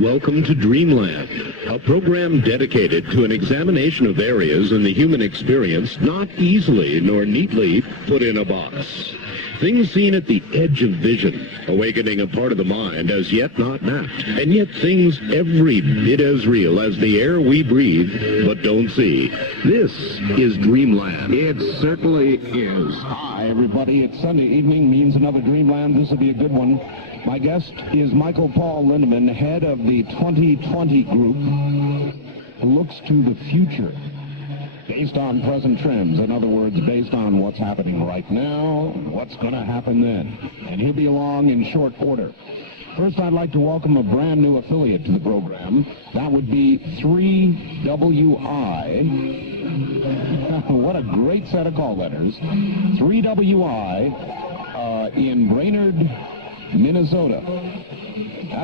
Welcome to Dreamland, a program dedicated to an examination of areas in the human experience not easily nor neatly put in a box. Things seen at the edge of vision, awakening a part of the mind as yet not mapped, and yet things every bit as real as the air we breathe but don't see. This is Dreamland. It certainly is. Hi, everybody. It's Sunday evening, means another Dreamland. This will be a good one. My guest is Michael Paul Lindeman, head of the 2020 group, who looks to the future based on present trends. In other words, based on what's happening right now, what's going to happen then. And he'll be along in short order. First, I'd like to welcome a brand new affiliate to the program. That would be 3WI. What a great set of call letters. 3WI in Brainerd, Minnesota.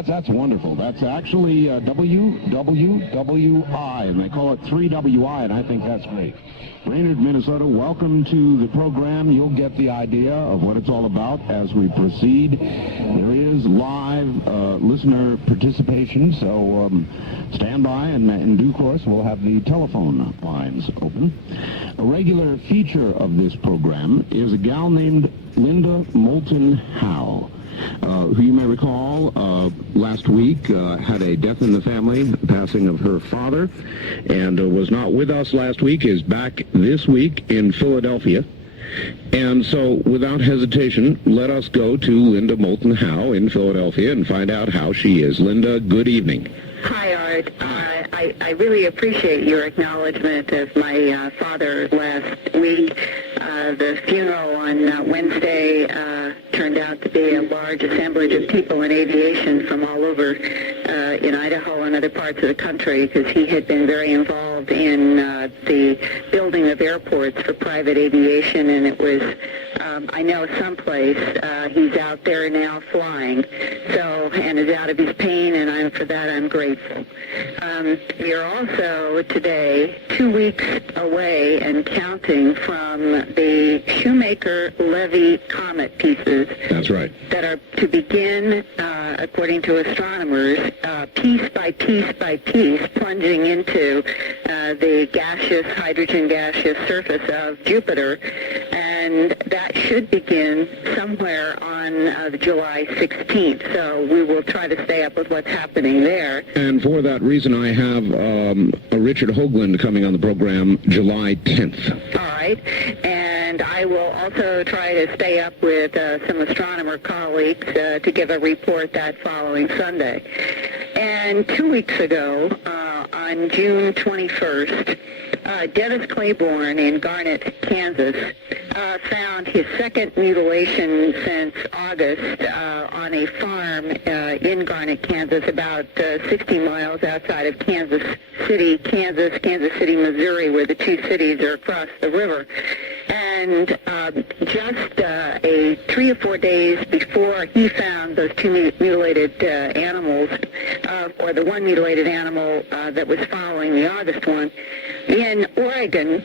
That's wonderful. That's actually WWWI, and they call it 3WI, and I think that's great. Brainerd, Minnesota, welcome to the program. You'll get the idea of what it's all about as we proceed. There is live listener participation, so stand by, and in due course we'll have the telephone lines open. A regular feature of this program is a gal named Linda Moulton Howe, who you may recall last week had a death in the family, the passing of her father, and was not with us last week, is back this week in Philadelphia. And so, without hesitation, let us go to Linda Moulton Howe in Philadelphia and find out how she is. Linda, good evening. Hi, Art. I really appreciate your acknowledgement of my father last week. The funeral on Wednesday turned out to be a large assemblage of people in aviation from all over in Idaho and other parts of the country, because he had been very involved in the building of airports for private aviation, and it was, I know someplace he's out there now flying, and is out of his pain, and for that I'm grateful. We are also today 2 weeks away and counting from the Shoemaker-Levy Comet pieces. That's right. That are to begin, according to astronomers, piece by piece by piece, plunging into the hydrogen gaseous surface of Jupiter, and that should begin somewhere on July 16th. So we will try to stay up with what's happening there. And for that reason, I have a Richard Hoagland coming on the program July 10th. All right. And I will also try to stay up with some astronomer colleagues to give a report that following Sunday. And 2 weeks ago, on June 21st, Dennis Claiborne in Garnett, Kansas, found his second mutilation since August on a farm in Garnett, Kansas, about 60 miles outside of Kansas City, Missouri, where the two cities are across the river. And just 3 or 4 days before he found those two mutilated animals, or the one mutilated animal that was following the August one, in Oregon,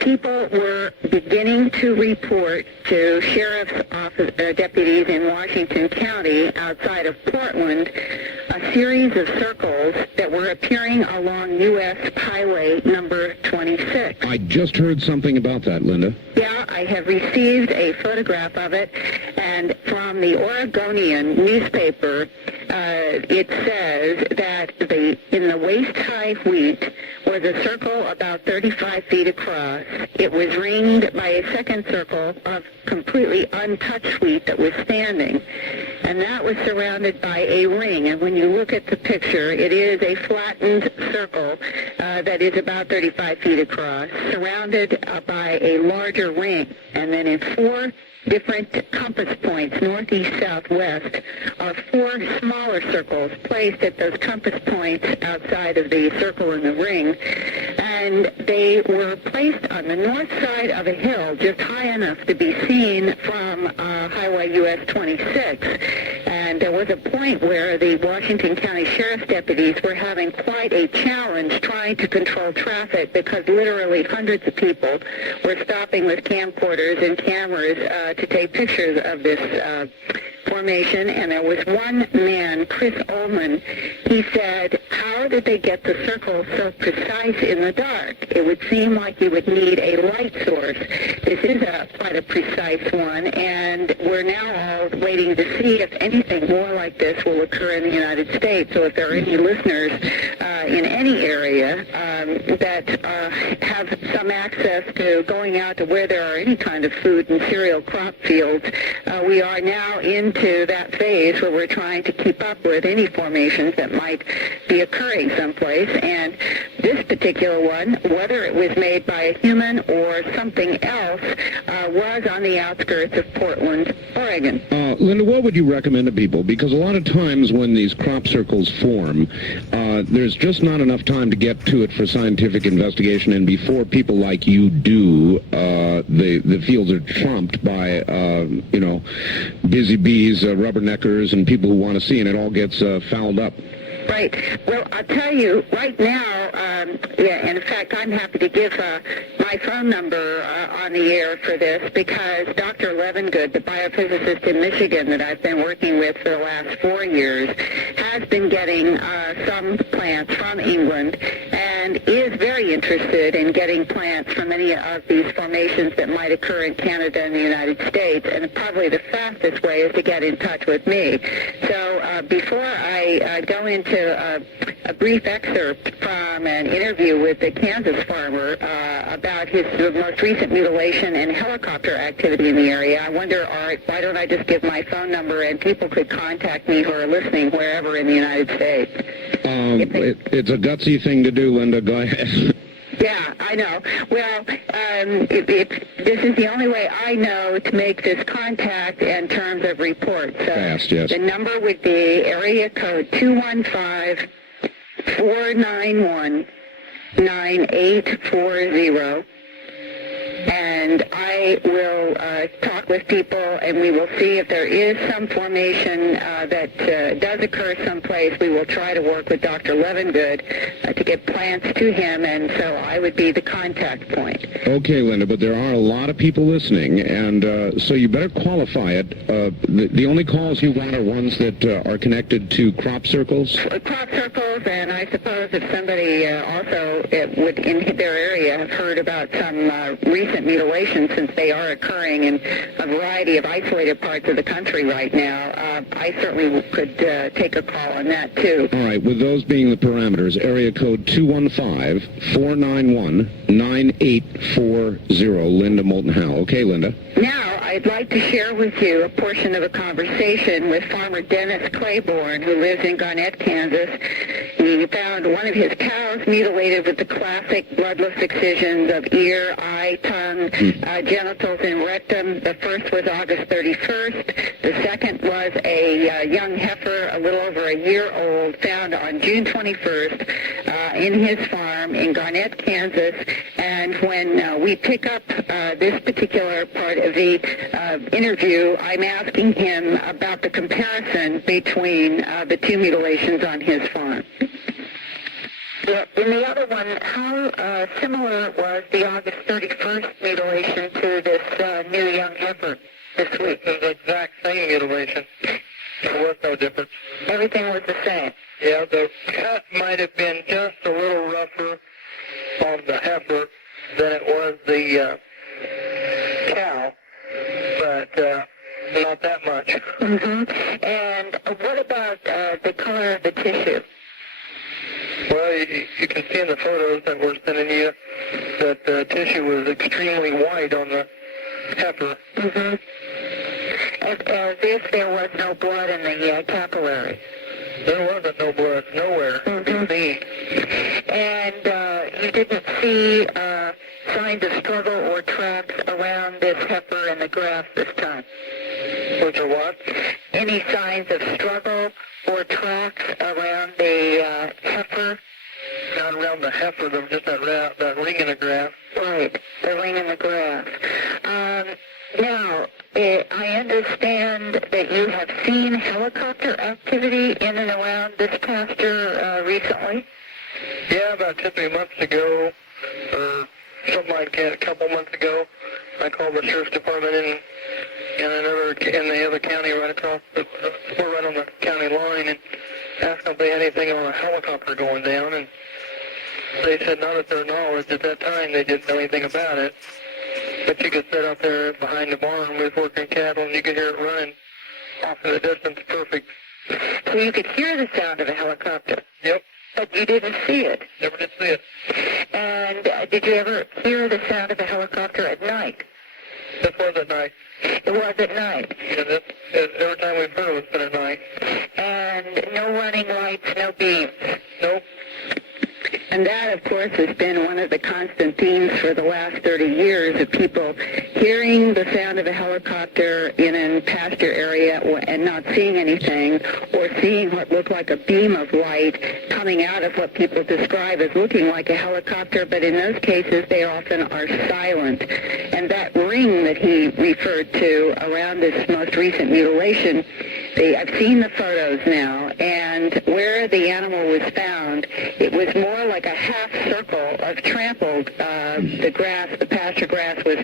people were beginning to report to sheriff's office deputies in Washington County outside of Portland a series of circles that were appearing along U.S. Highway number 26. I just heard something about that, Linda. Yeah, I have received a photograph of it, and from the Oregonian newspaper, it says that in the waist-high wheat was a circle about 35 feet across. It was ringed by a second circle of completely untouched wheat that was standing, and that was surrounded by a ring. And when you look at the picture, it is a flattened circle that is about 35 feet across, surrounded by a larger ring. And then in 4 different compass points, northeast, southwest, are 4 smaller circles placed at those compass points outside of the circle in the ring. And they were placed on the north side of a hill just high enough to be seen from Highway US 26. And there was a point where the Washington County Sheriff's deputies were having quite a challenge trying to control traffic because literally hundreds of people were stopping with camcorders and cameras to take pictures of this formation, and there was one man, Chris Ullman. He said, how did they get the circle so precise in the dark? It would seem like you would need a light source. This is quite a precise one, and we're now all waiting to see if anything more like this will occur in the United States. So if there are any listeners in any area that have some access to going out to where there are any kind of food and cereal crop fields, we are now into that phase where we're trying to keep up with any formations that might be occurring someplace. And this particular one, whether it was made by a human or something else, was on the outskirts of Portland, Oregon. Linda, what would you recommend to people? Because a lot of times when these crop circles form, there's just not enough time to get to it for scientific investigation, and before people like you do, the fields are trumped by, busy bees, rubberneckers, and people who want to see, and it all gets fouled up. Right. Well, I'll tell you, right now, in fact, I'm happy to give my phone number on the air for this because Dr. Levengood, the biophysicist in Michigan that I've been working with for the last 4 years, has been getting some plants from England and is very interested in getting plants from any of these formations that might occur in Canada and the United States. And probably the fastest way is to get in touch with me. So before I go into a brief excerpt from an interview with the Kansas farmer about his most recent mutilation and helicopter activity in the area, I wonder, Art, why don't I just give my phone number and people could contact me who are listening wherever in the United States? It's a gutsy thing to do, Linda. Go ahead. Yeah, I know. Well, this is the only way I know to make this contact in terms of reports. So fast, yes. The number would be area code 215-491-9840. And I will talk with people, and we will see if there is some formation that does occur someplace. We will try to work with Dr. Levengood to get plants to him, and so I would be the contact point. Okay, Linda, but there are a lot of people listening, and so you better qualify it. The only calls you want are ones that are connected to crop circles? Crop circles, and I suppose if somebody also would in their area have heard about some recent mutilations, since they are occurring in a variety of isolated parts of the country right now, I certainly could take a call on that too. All right, with those being the parameters, area code 215-491-9840, Linda Moulton Howe. Okay, Linda. Now, I'd like to share with you a portion of a conversation with farmer Dennis Claiborne, who lives in Garnett, Kansas. He found one of his cows mutilated with the classic bloodless excisions of ear, eye, tongue, genitals, and rectum. The first was August 31st. The second was a young heifer, a little over a year old, found on June 21st in his farm in Garnett, Kansas. And when we pick up this particular part of the interview, I'm asking him about the comparison between the two mutilations on his farm. In the other one, how similar was the August 31st mutilation to this new young heifer this week? It was the exact same mutilation. There was no difference. Everything was the same. Yeah, the cut might have been just a little rougher on the heifer than it was the cow, but not that much. Mm-hmm. And what about the color of the tissue? Well, you can see in the photos that we're sending you that the tissue was extremely white on the heifer. Mm-hmm. As if there was no blood in the capillary. There wasn't no blood nowhere. Mm-hmm. And you didn't see signs of struggle or tracks around this heifer in the grass this time? Which are what? Any signs of struggle or tracks around the heifer? Not around the heifer, there was just that ring in the grass. Right, the ring in the grass. Now, I understand that you have seen helicopter activity in and around this pasture recently. Yeah, about 2-3 months ago, or something like that, a couple months ago, I called the sheriff's department in the other county right across we're right on the county line, and asked if they had anything on a helicopter going down, and they said not at their knowledge at that time. They didn't know anything about it. But you could sit out there behind the barn with working cattle, and you could hear it running off in the distance, perfect. So you could hear the sound of a helicopter. Yep. But you didn't see it. Never did see it. And did you ever hear the sound of a helicopter at night? This was at night. It was at night. Yeah, every time we've heard it was been at night. And no running lights, no beams. Nope. And that, of course, has been one of the constant themes for the last 30 years of people hearing the sound of a helicopter in a pasture area and not seeing anything, or seeing what looked like a beam of light coming out of what people describe as looking like a helicopter, but in those cases they often are silent. And that ring that he referred to around this most recent mutilation, I've seen the photos now, and where the animal was found, it was more like a half circle of trampled, the grass, the pasture grass was,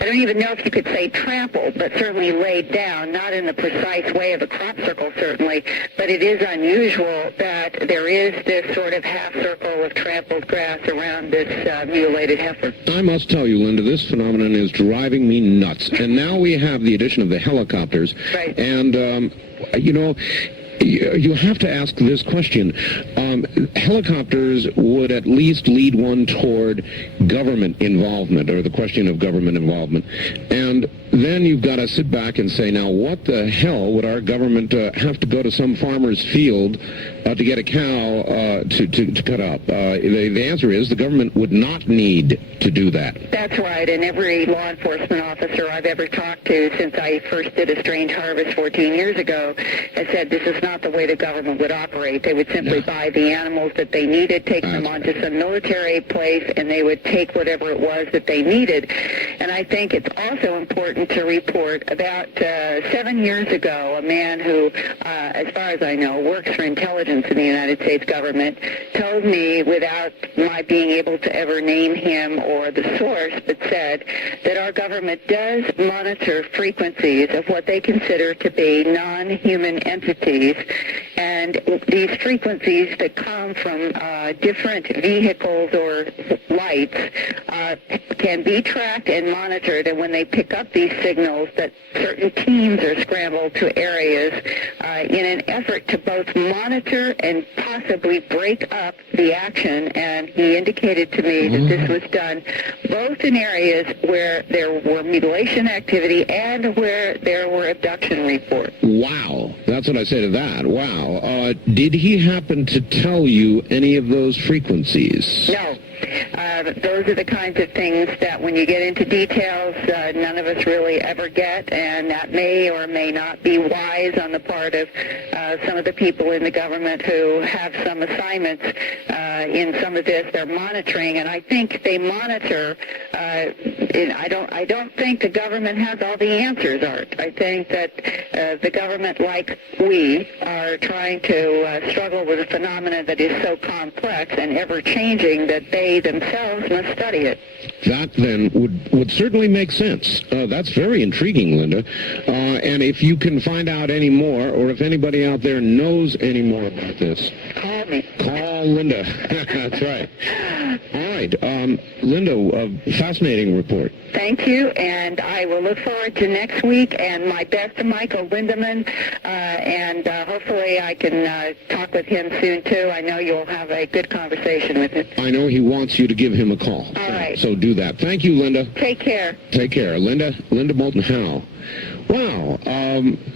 I don't even know if you could say trampled, but certainly laid down, not in the precise way of a crop circle, certainly, but it is unusual that there is this sort of half circle of trampled grass around this mutilated heifer. I must tell you, Linda, this phenomenon is driving me nuts. And now we have the addition of the helicopters. Right. And, you know, you have to ask this question. Helicopters would at least lead one toward government involvement, or the question of government involvement. And then you've got to sit back and say, now, what the hell would our government have to go to some farmer's field to get a cow to cut up? The answer is the government would not need to do that. That's right, and every law enforcement officer I've ever talked to since I first did a strange harvest 14 years ago has said this is not the way the government would operate. They would simply buy the animals that they needed, take them onto some military place, and they would take whatever it was that they needed. And I think it's also important to report about 7 years ago, a man who, as far as I know, works for intelligence in the United States government, told me, without my being able to ever name him or the source, but said that our government does monitor frequencies of what they consider to be non-human entities, and these frequencies that come from different vehicles or lights can be tracked and monitored, and when they pick up these signals, that certain teams are scrambled to areas in an effort to both monitor and possibly break up the action. And he indicated to me that this was done both in areas where there were mutilation activity and where there were abduction reports. Wow. That's what I say to that. Wow. Did he happen to tell you any of those frequencies? No. Those are the kinds of things that when you get into details, none of us really ever get, and that may or may not be wise on the part of some of the people in the government who have some assignments in some of this. They're monitoring, and I think they monitor. I don't think the government has all the answers, Art. I think that the government, like we, are trying to struggle with a phenomenon that is so complex and ever-changing that they themselves must study it. That, then, would certainly make sense. That's very intriguing, Linda. And if you can find out any more, or if anybody out there knows any more about this, Call me. Call Linda. That's right. All right. Linda, a fascinating report. Thank you, and I will look forward to next week, and my best to Michael Lindemann, and hopefully I can talk with him soon, too. I know you'll have a good conversation with him. I know he wants you to give him a call. All right. So do that. Thank you, Linda. Take care. Take care. Linda Moulton Howe. Wow.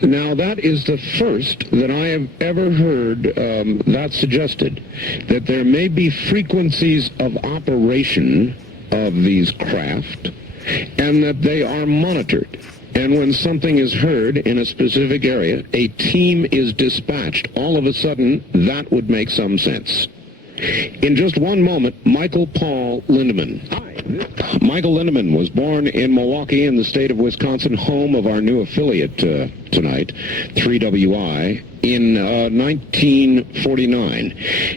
Now, that is the first that I have ever heard that suggested, that there may be frequencies of operation of these craft, and that they are monitored. And when something is heard in a specific area, a team is dispatched. All of a sudden, that would make some sense. In just one moment, Michael Paul Lindemann. Michael Lindemann was born in Milwaukee in the state of Wisconsin, home of our new affiliate tonight, 3WI, in 1949.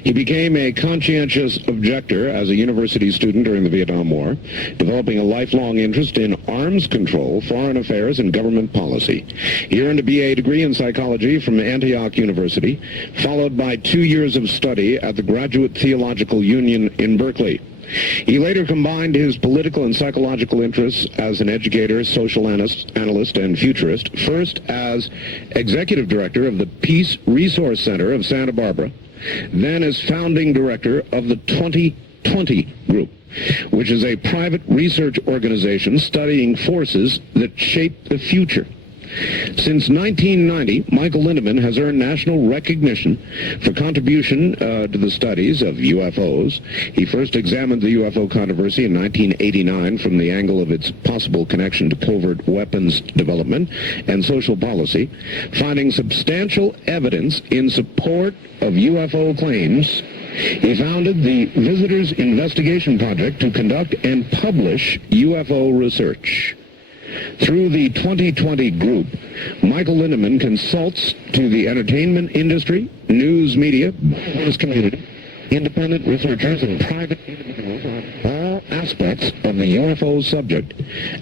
He became a conscientious objector as a university student during the Vietnam War, developing a lifelong interest in arms control, foreign affairs, and government policy. He earned a BA degree in psychology from Antioch University, followed by 2 years of study at the Graduate Theological Union in Berkeley. He later combined his political and psychological interests as an educator, social analyst, and futurist, first as executive director of the Peace Resource Center of Santa Barbara, then as founding director of the 2020 Group, which is a private research organization studying forces that shape the future. Since 1990, Michael Lindemann has earned national recognition for contribution to the studies of UFOs. He first examined the UFO controversy in 1989 from the angle of its possible connection to covert weapons development and social policy, finding substantial evidence in support of UFO claims. He founded the Visitors Investigation Project to conduct and publish UFO research. Through the 2020 Group, Michael Lindemann consults to the entertainment industry, news media, business community, independent researchers, and private individuals on all aspects of the UFO subject,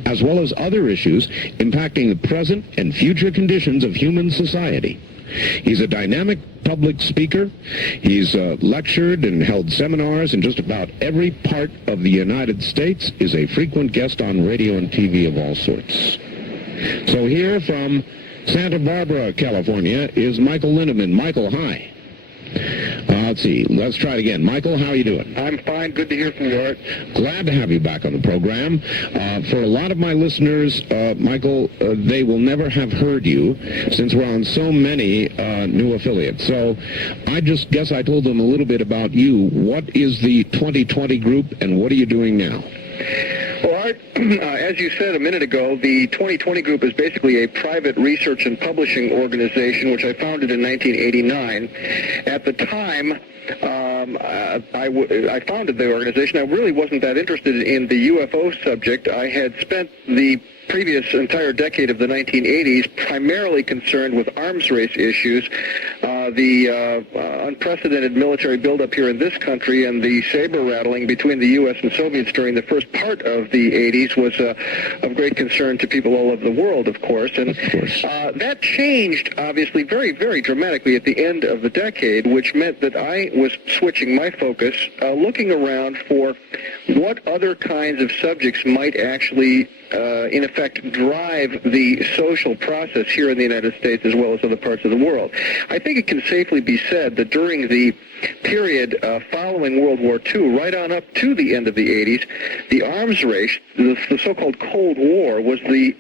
as well as other issues impacting the present and future conditions of human society. He's a dynamic public speaker. He's lectured and held seminars in just about every part of the United States, is a frequent guest on radio and TV of all sorts. So here from Santa Barbara, California, is Michael Lindemann. Michael, hi. Let's see. Let's try it again. Michael, how are you doing? I'm fine. Good to hear from you, Art. Glad to have you back on the program. For a lot of my listeners, Michael, they will never have heard you since we're on so many new affiliates. So I just guess I told them a little bit about you. What is the 2020 Group, and what are you doing now? Well, Art, as you said a minute ago, the 2020 Group is basically a private research and publishing organization which I founded in 1989. At the time, I founded the organization. I really wasn't that interested in the UFO subject. I had spent the previous entire decade of the 1980s primarily concerned with arms race issues, the unprecedented military buildup here in this country, and the saber rattling between the U.S. and Soviets during the first part of the 80s was of great concern to people all over the world, of course. And that changed, obviously, very, very dramatically at the end of the decade, which meant that I was switching my focus, looking around for what other kinds of subjects might actually in effect, drive the social process here in the United States as well as other parts of the world. I think it can safely be said that during the period following World War II, right on up to the end of the 80s, the arms race, the so-called Cold War, was the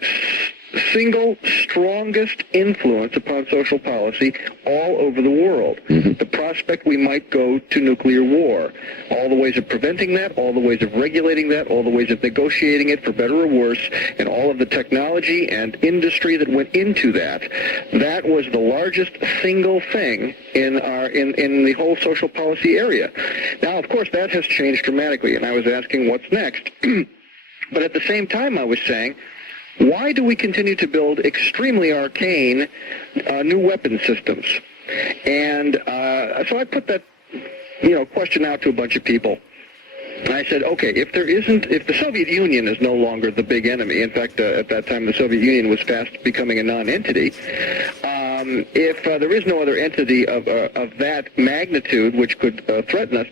single strongest influence upon social policy all over the world. Mm-hmm. The prospect we might go to nuclear war, all the ways of preventing that, all the ways of regulating that, all the ways of negotiating it for better or worse, and all of the technology and industry that went into that. That was the largest single thing in the whole social policy area. Now, of course, that has changed dramatically, and I was asking what's next. But at the same time, I was saying, why do we continue to build extremely arcane new weapon systems? And so I put that, question out to a bunch of people. And I said, okay, if the Soviet Union is no longer the big enemy, in fact, at that time the Soviet Union was fast becoming a non-entity, if there is no other entity of that magnitude which could threaten us,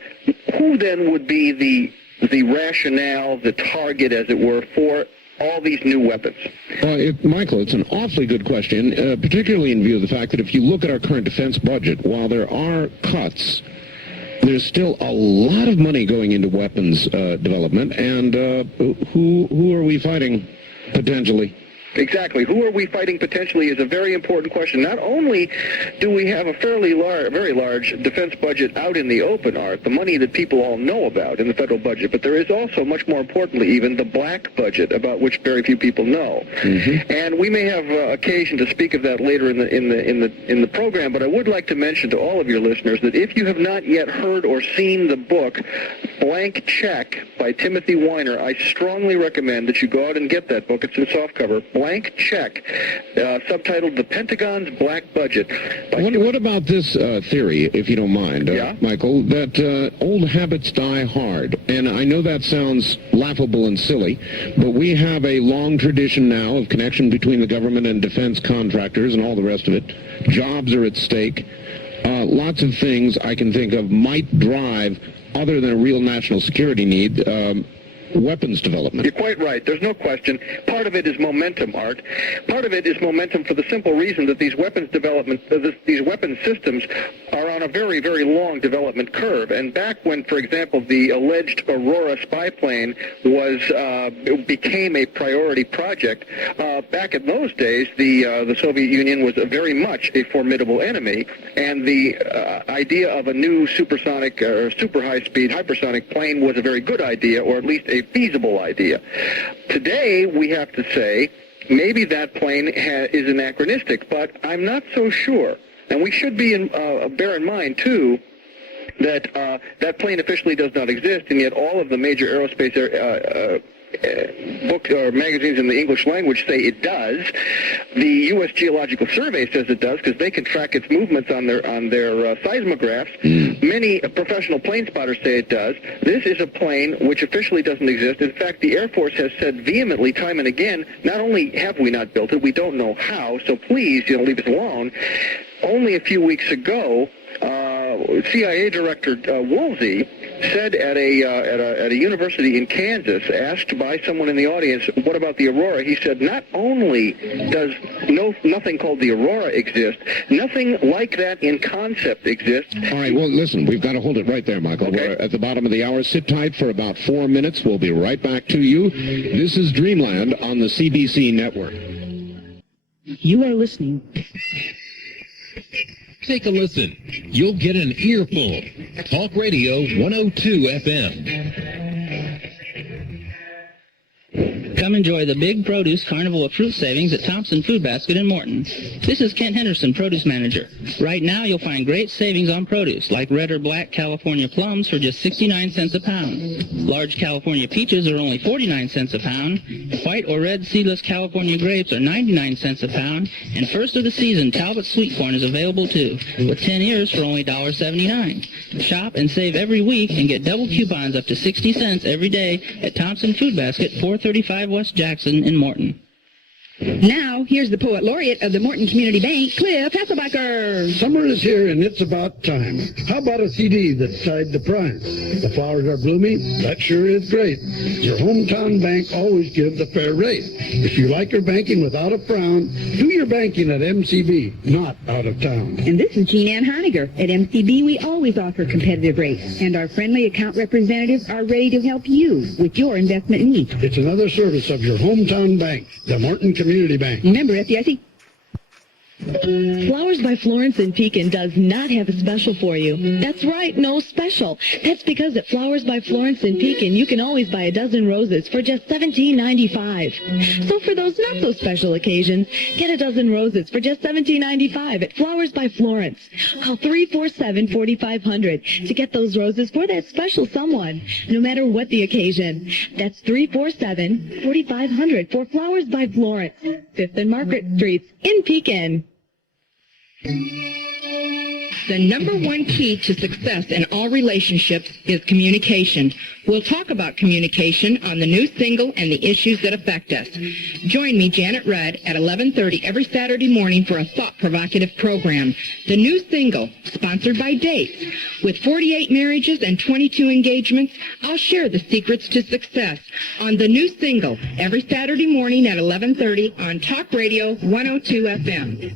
who then would be the rationale, the target, as it were, for all these new weapons? Michael, it's an awfully good question, particularly in view of the fact that if you look at our current defense budget, while there are cuts, there's still a lot of money going into weapons development, and who are we fighting, potentially? Exactly. Who are we fighting potentially is a very important question. Not only do we have a very large defense budget out in the open, Art, the money that people all know about in the federal budget, but there is also, much more importantly even, the black budget, about which very few people know. Mm-hmm. And we may have occasion to speak of that later in the program, but I would like to mention to all of your listeners that if you have not yet heard or seen the book Blank Check by Timothy Weiner, I strongly recommend that you go out and get that book. It's in softcover. Blank Check, subtitled The Pentagon's Black Budget. What about this theory, if you don't mind, Michael, that old habits die hard? And I know that sounds laughable and silly, but we have a long tradition now of connection between the government and defense contractors and all the rest of it. Jobs are at stake. Lots of things I can think of might drive, other than a real national security need, weapons development. You're quite right. There's no question. Part of it is momentum, Art. Part of it is momentum for the simple reason that these weapons these weapon systems are on a very, very long development curve. And back when, for example, the alleged Aurora spy plane became a priority project, back in those days, the Soviet Union was very much a formidable enemy, and the idea of a new supersonic or super high-speed hypersonic plane was a very good idea, or at least a feasible idea. Today, we have to say, maybe that plane is anachronistic, but I'm not so sure. And we should bear in mind, too, that that plane officially does not exist, and yet all of the major aerospace books or magazines in the English language say it does. The U.S. Geological Survey says it does because they can track its movements on their seismographs. Many professional plane spotters say it does. This is a plane which officially doesn't exist. In fact, the Air Force has said vehemently time and again, not only have we not built it, we don't know how, so please, leave us alone. Only a few weeks ago, CIA Director Woolsey said at a university in Kansas, asked by someone in the audience, what about the Aurora? He said, not only does nothing called the Aurora exist, nothing like that in concept exists. All right, well, listen, we've got to hold it right there, Michael. Okay. We're at the bottom of the hour. Sit tight for about 4 minutes. We'll be right back to you. This is Dreamland on the CBC network. You are listening. Take a listen. You'll get an earful. Talk Radio 102 FM. Come enjoy the big produce carnival of fruit savings at Thompson Food Basket in Morton. This is Kent Henderson, produce manager. Right now you'll find great savings on produce, like red or black California plums for just 69 cents a pound. Large California peaches are only 49 cents a pound. White or red seedless California grapes are 99 cents a pound. And first of the season, Talbot sweet corn is available too, with 10 ears for only $1.79. Shop and save every week and get double coupons up to 60 cents every day at Thompson Food Basket, 435 West Jackson in Morton. Now, here's the Poet Laureate of the Morton Community Bank, Cliff Hasselbacher. Summer is here and it's about time. How about a CD that's tied to price? The flowers are blooming? That sure is great. Your hometown bank always gives a fair rate. If you like your banking without a frown, do your banking at MCB, not out of town. And this is Jean Ann Heiniger. At MCB, we always offer competitive rates, and our friendly account representatives are ready to help you with your investment needs. It's another service of your hometown bank, the Morton Community Bank. Remember, FDIC. Flowers by Florence in Pekin does not have a special for you. That's right, no special. That's because at Flowers by Florence in Pekin, you can always buy a dozen roses for just $17.95. So for those not so special occasions, get a dozen roses for just $17.95 at Flowers by Florence. Call 347-4500 to get those roses for that special someone, no matter what the occasion. That's 347-4500 for Flowers by Florence, 5th and Margaret Streets in Pekin. The number one key to success in all relationships is communication. We'll talk about communication on the new single and the issues that affect us. Join me, Janet Rudd, at 11:30 every Saturday morning for a thought-provocative program. The new single, sponsored by Dates. With 48 marriages and 22 engagements, I'll share the secrets to success on the new single every Saturday morning at 11:30 on Talk Radio 102 FM.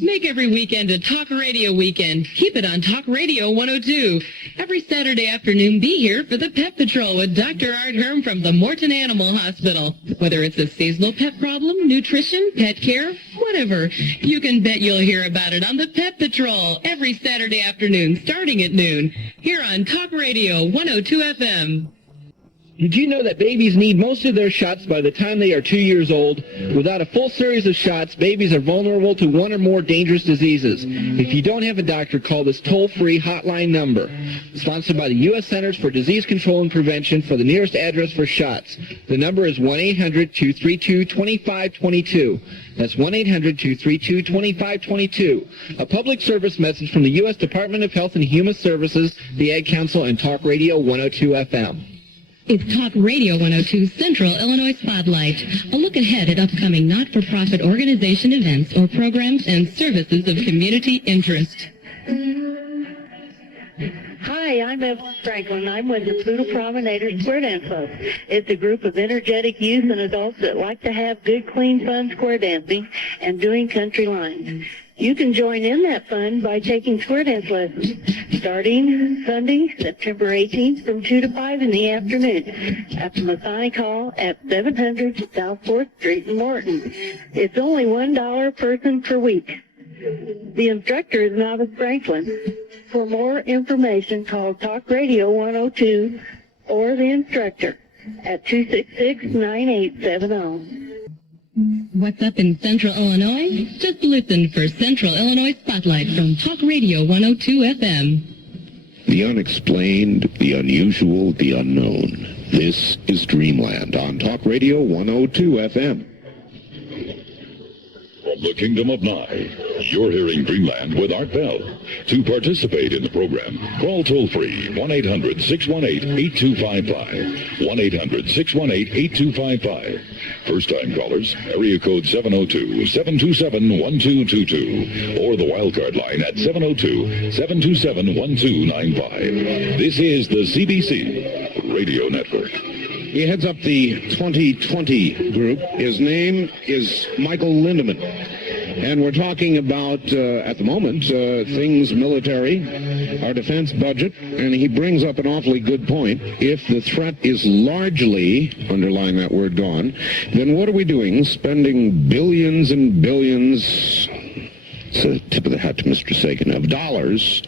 Make every weekend a Talk Radio weekend. Keep it on Talk Radio 102. Every Saturday afternoon, be here for the Pet Patrol with Dr. Art Herm from the Morton Animal Hospital. Whether it's a seasonal pet problem, nutrition, pet care, whatever, you can bet you'll hear about it on the Pet Patrol every Saturday afternoon, starting at noon, here on Talk Radio 102 FM. Did you know that babies need most of their shots by the time they are 2 years old? Without a full series of shots, babies are vulnerable to one or more dangerous diseases. If you don't have a doctor, call this toll-free hotline number. Sponsored by the U.S. Centers for Disease Control and Prevention for the nearest address for shots. The number is 1-800-232-2522. That's 1-800-232-2522. A public service message from the U.S. Department of Health and Human Services, the Ad Council, and Talk Radio 102 FM. It's Talk Radio 102 Central Illinois Spotlight, a look ahead at upcoming not-for-profit organization events or programs and services of community interest. Hi, I'm Evelyn Franklin. I'm with the Poodle Promenator Square Dance Club. It's a group of energetic youth and adults that like to have good, clean, fun square dancing and doing country lines. You can join in that fun by taking square dance lessons starting Sunday, September 18th from 2 to 5 in the afternoon at the Masonic Hall at 700 South 4th Street in Morton. It's only $1 a person per week. The instructor is Novice Franklin. For more information, call Talk Radio 102 or the instructor at 266-9870. What's up in Central Illinois? Just listen for Central Illinois Spotlight from Talk Radio 102 FM. The unexplained, the unusual, the unknown. This is Dreamland on Talk Radio 102 FM. From the Kingdom of Nye, you're hearing Dreamland with Art Bell. To participate in the program, call toll-free 1-800-618-8255. 1-800-618-8255. First-time callers, area code 702-727-1222. Or the wildcard line at 702-727-1295. This is the CBC Radio Network. He heads up the 2020 group. His name is Michael Lindemann. And we're talking about, at the moment, things military, our defense budget, and he brings up an awfully good point. If the threat is largely, underlying that word, gone, then what are we doing? Spending billions and billions, it's a tip of the hat to Mr. Sagan, of dollars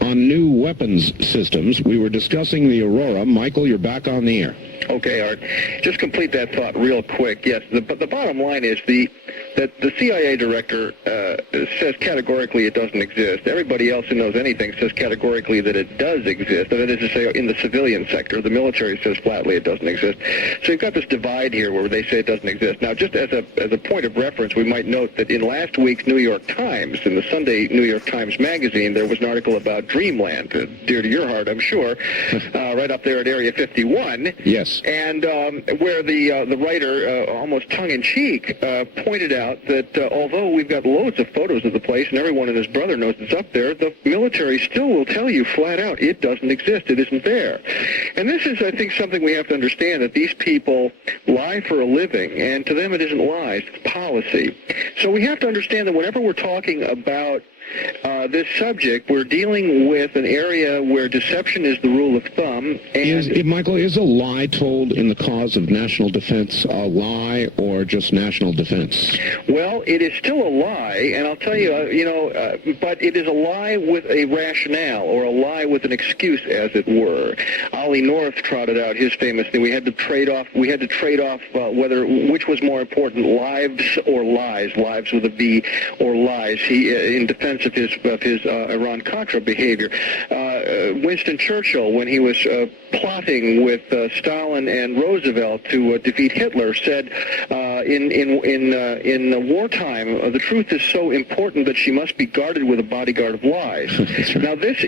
on new weapons systems. We were discussing the Aurora. Michael, you're back on the air. Okay, Art. Just complete that thought real quick. Yes, the bottom line is that the CIA director says categorically it doesn't exist. Everybody else who knows anything says categorically that it does exist. That is to say, in the civilian sector, the military says flatly it doesn't exist. So you've got this divide here where they say it doesn't exist. Now, just as a point of reference, we might note that in last week's New York Times, in the Sunday New York Times Magazine, there was an article about Dreamland, dear to your heart, I'm sure, right up there at Area 51. Yes. And where the writer, almost tongue-in-cheek, pointed out that although we've got loads of photos of the place and everyone and his brother knows it's up there, the military still will tell you flat out it doesn't exist, it isn't there. And this is, I think, something we have to understand, that these people lie for a living, and to them it isn't lies, it's policy. So we have to understand that whenever we're talking about this subject, we're dealing with an area where deception is the rule of thumb. And Michael, is a lie told in the cause of national defense a lie or just national defense? Well, it is still a lie, and I'll tell you, but it is a lie with a rationale, or a lie with an excuse, as it were. Ollie North trotted out his famous thing: we had to trade off which was more important, lives or lies, lives with a V, or lies. He in defense of his Iran-Contra behavior. Winston Churchill, when he was plotting with Stalin and Roosevelt to defeat Hitler, said in wartime, the truth is so important that she must be guarded with a bodyguard of lies. Right. Now, this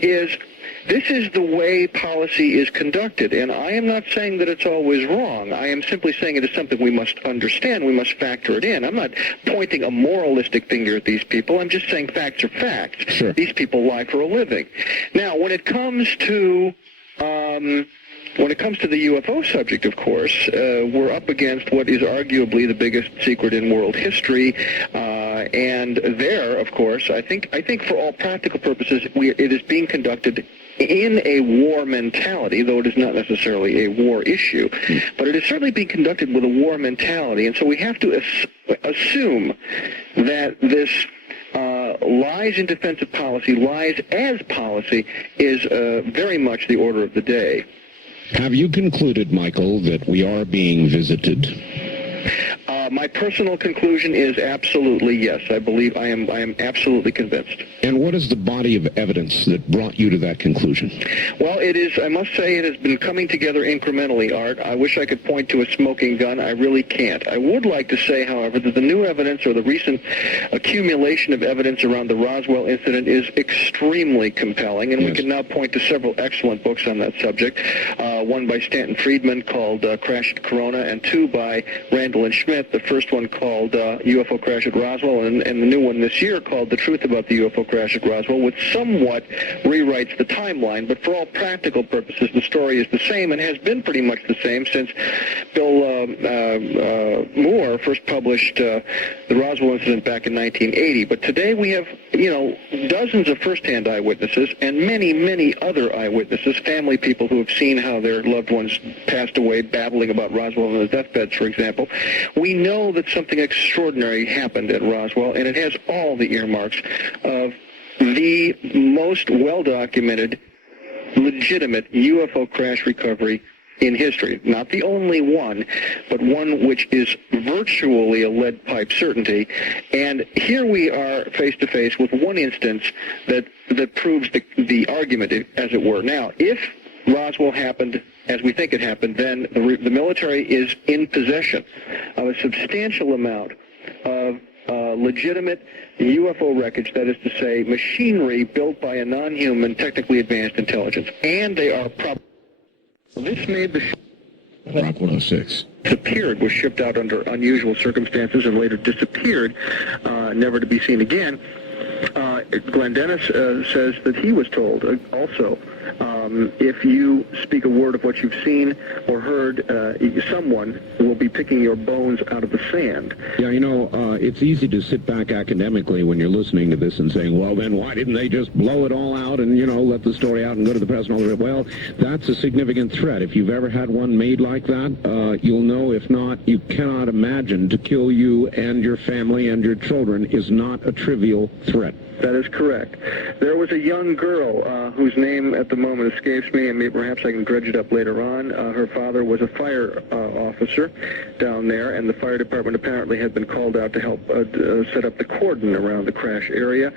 is the way policy is conducted, and I am not saying that it's always wrong. I am simply saying it is something we must understand. We must factor it in. I'm not pointing a moralistic finger at these people. I'm just saying facts are facts. Sure. These people lie for a living. Now, when it comes to the UFO subject, of course, we're up against what is arguably the biggest secret in world history, And there, of course, I think for all practical purposes, it is being conducted in a war mentality, though it is not necessarily a war issue. But it is certainly being conducted with a war mentality, and so we have to assume that this lies in defensive policy, lies as policy, is very much the order of the day. Have you concluded, Michael, that we are being visited? My personal conclusion is absolutely yes. I believe I am absolutely convinced. And what is the body of evidence that brought you to that conclusion? Well, it is, I must say, it has been coming together incrementally, Art. I wish I could point to a smoking gun. I really can't. I would like to say, however, that the new evidence or the recent accumulation of evidence around the Roswell incident is extremely compelling, and we can now point to several excellent books on that subject. One by Stanton Friedman called Crash at Corona, and two by Randall and Schmidt. The first one called UFO Crash at Roswell, and the new one this year called The Truth About the UFO Crash at Roswell, which somewhat rewrites the timeline, but for all practical purposes, the story is the same and has been pretty much the same since Bill Moore first published the Roswell incident back in 1980. But today we have, dozens of first-hand eyewitnesses and many, many other eyewitnesses, family people who have seen how their loved ones passed away, babbling about Roswell on their deathbeds, for example. We know that something extraordinary happened at Roswell, and it has all the earmarks of the most well-documented, legitimate UFO crash recovery in history. Not the only one, but one which is virtually a lead pipe certainty. And here we are face to face with one instance that proves the argument, as it were. Now, if Roswell happened as we think it happened, then the military is in possession of a substantial amount of legitimate UFO wreckage, that is to say, machinery built by a non-human, technically advanced intelligence. And they are this made the Rock 106. Disappeared, was shipped out under unusual circumstances and later disappeared, never to be seen again. Glenn Dennis says that he was told also, if you speak a word of what you've seen or heard, someone will be picking your bones out of the sand. Yeah, it's easy to sit back academically when you're listening to this and saying, well, then why didn't they just blow it all out and, let the story out and go to the press and all that? Well, that's a significant threat. If you've ever had one made like that, you'll know. If not, you cannot imagine to kill you and your family and your children is not a trivial threat. That is correct. There was a young girl whose name at the moment escapes me, and maybe perhaps I can dredge it up later on. Her father was a fire officer down there, and the fire department apparently had been called out to help set up the cordon around the crash area.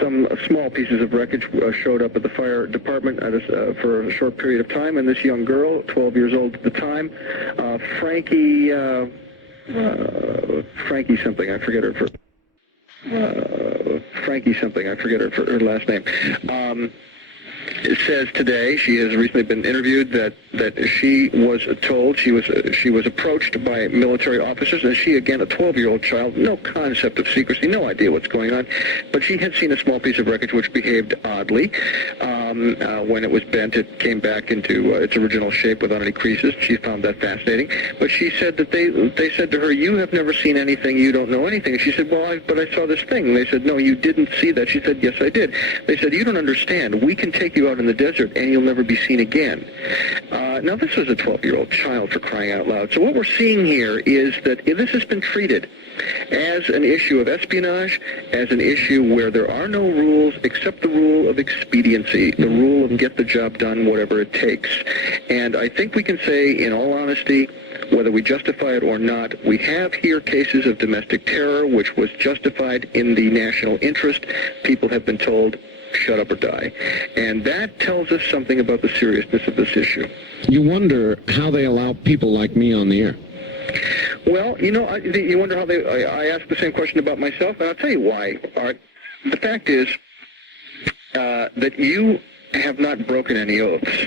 Some small pieces of wreckage showed up at the fire department for a short period of time, and this young girl, 12 years old at the time, Frankie something, I forget her first. Frankie something, I forget her last name. It says today, she has recently been interviewed, that she was told, she was approached by military officers, and she, again, a 12-year-old child, no concept of secrecy, no idea what's going on, but she had seen a small piece of wreckage which behaved oddly. When it was bent, it came back into its original shape without any creases. She found that fascinating. But she said that they said to her, you have never seen anything, you don't know anything. And she said, well, but I saw this thing. And they said, no, you didn't see that. She said, yes, I did. They said, you don't understand. We can take you out in the desert and you'll never be seen again. Now, this was a 12-year-old child, for crying out loud. So what we're seeing here is that this has been treated as an issue of espionage, as an issue where there are no rules except the rule of expediency, the rule of get the job done, whatever it takes. And I think we can say, in all honesty, whether we justify it or not, we have here cases of domestic terror, which was justified in the national interest. People have been told, shut up or die. And that tells us something about the seriousness of this issue. You wonder how they allow people like me on the air. Well, you wonder how I ask the same question about myself, and I'll tell you why, Art. The fact is that you have not broken any oaths.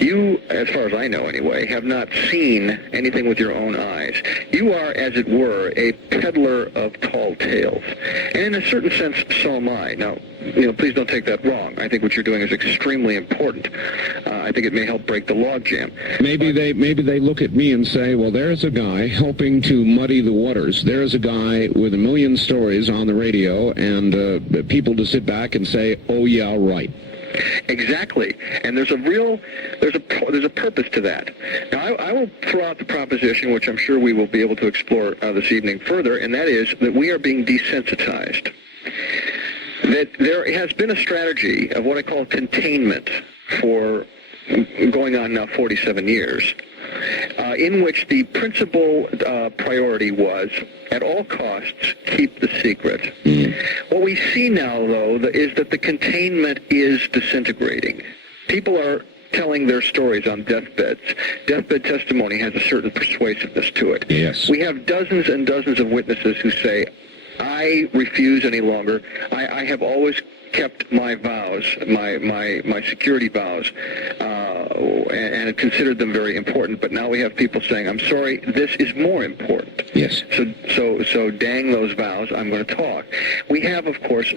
You, as far as I know anyway, have not seen anything with your own eyes. You are, as it were, a peddler of tall tales. And in a certain sense, so am I. Now, please don't take that wrong. I think what you're doing is extremely important. I think it may help break the logjam. Maybe they look at me and say, well, there's a guy helping to muddy the waters. There's a guy with a million stories on the radio, and people to sit back and say, oh, yeah, right. Exactly, and there's a purpose to that. Now, I will throw out the proposition, which I'm sure we will be able to explore this evening further, and that is that we are being desensitized. That there has been a strategy of what I call containment for going on now 47 years, in which the principal priority was, at all costs, keep the secret. What we see now, though, is that the containment is disintegrating. People are telling their stories on deathbeds. Deathbed testimony has a certain persuasiveness to it. Yes. We have dozens and dozens of witnesses who say, I refuse any longer. I have always kept my vows, my security vows, and considered them very important. But now we have people saying, I'm sorry, this is more important. Yes. So dang those vows, I'm going to talk. We have, of course,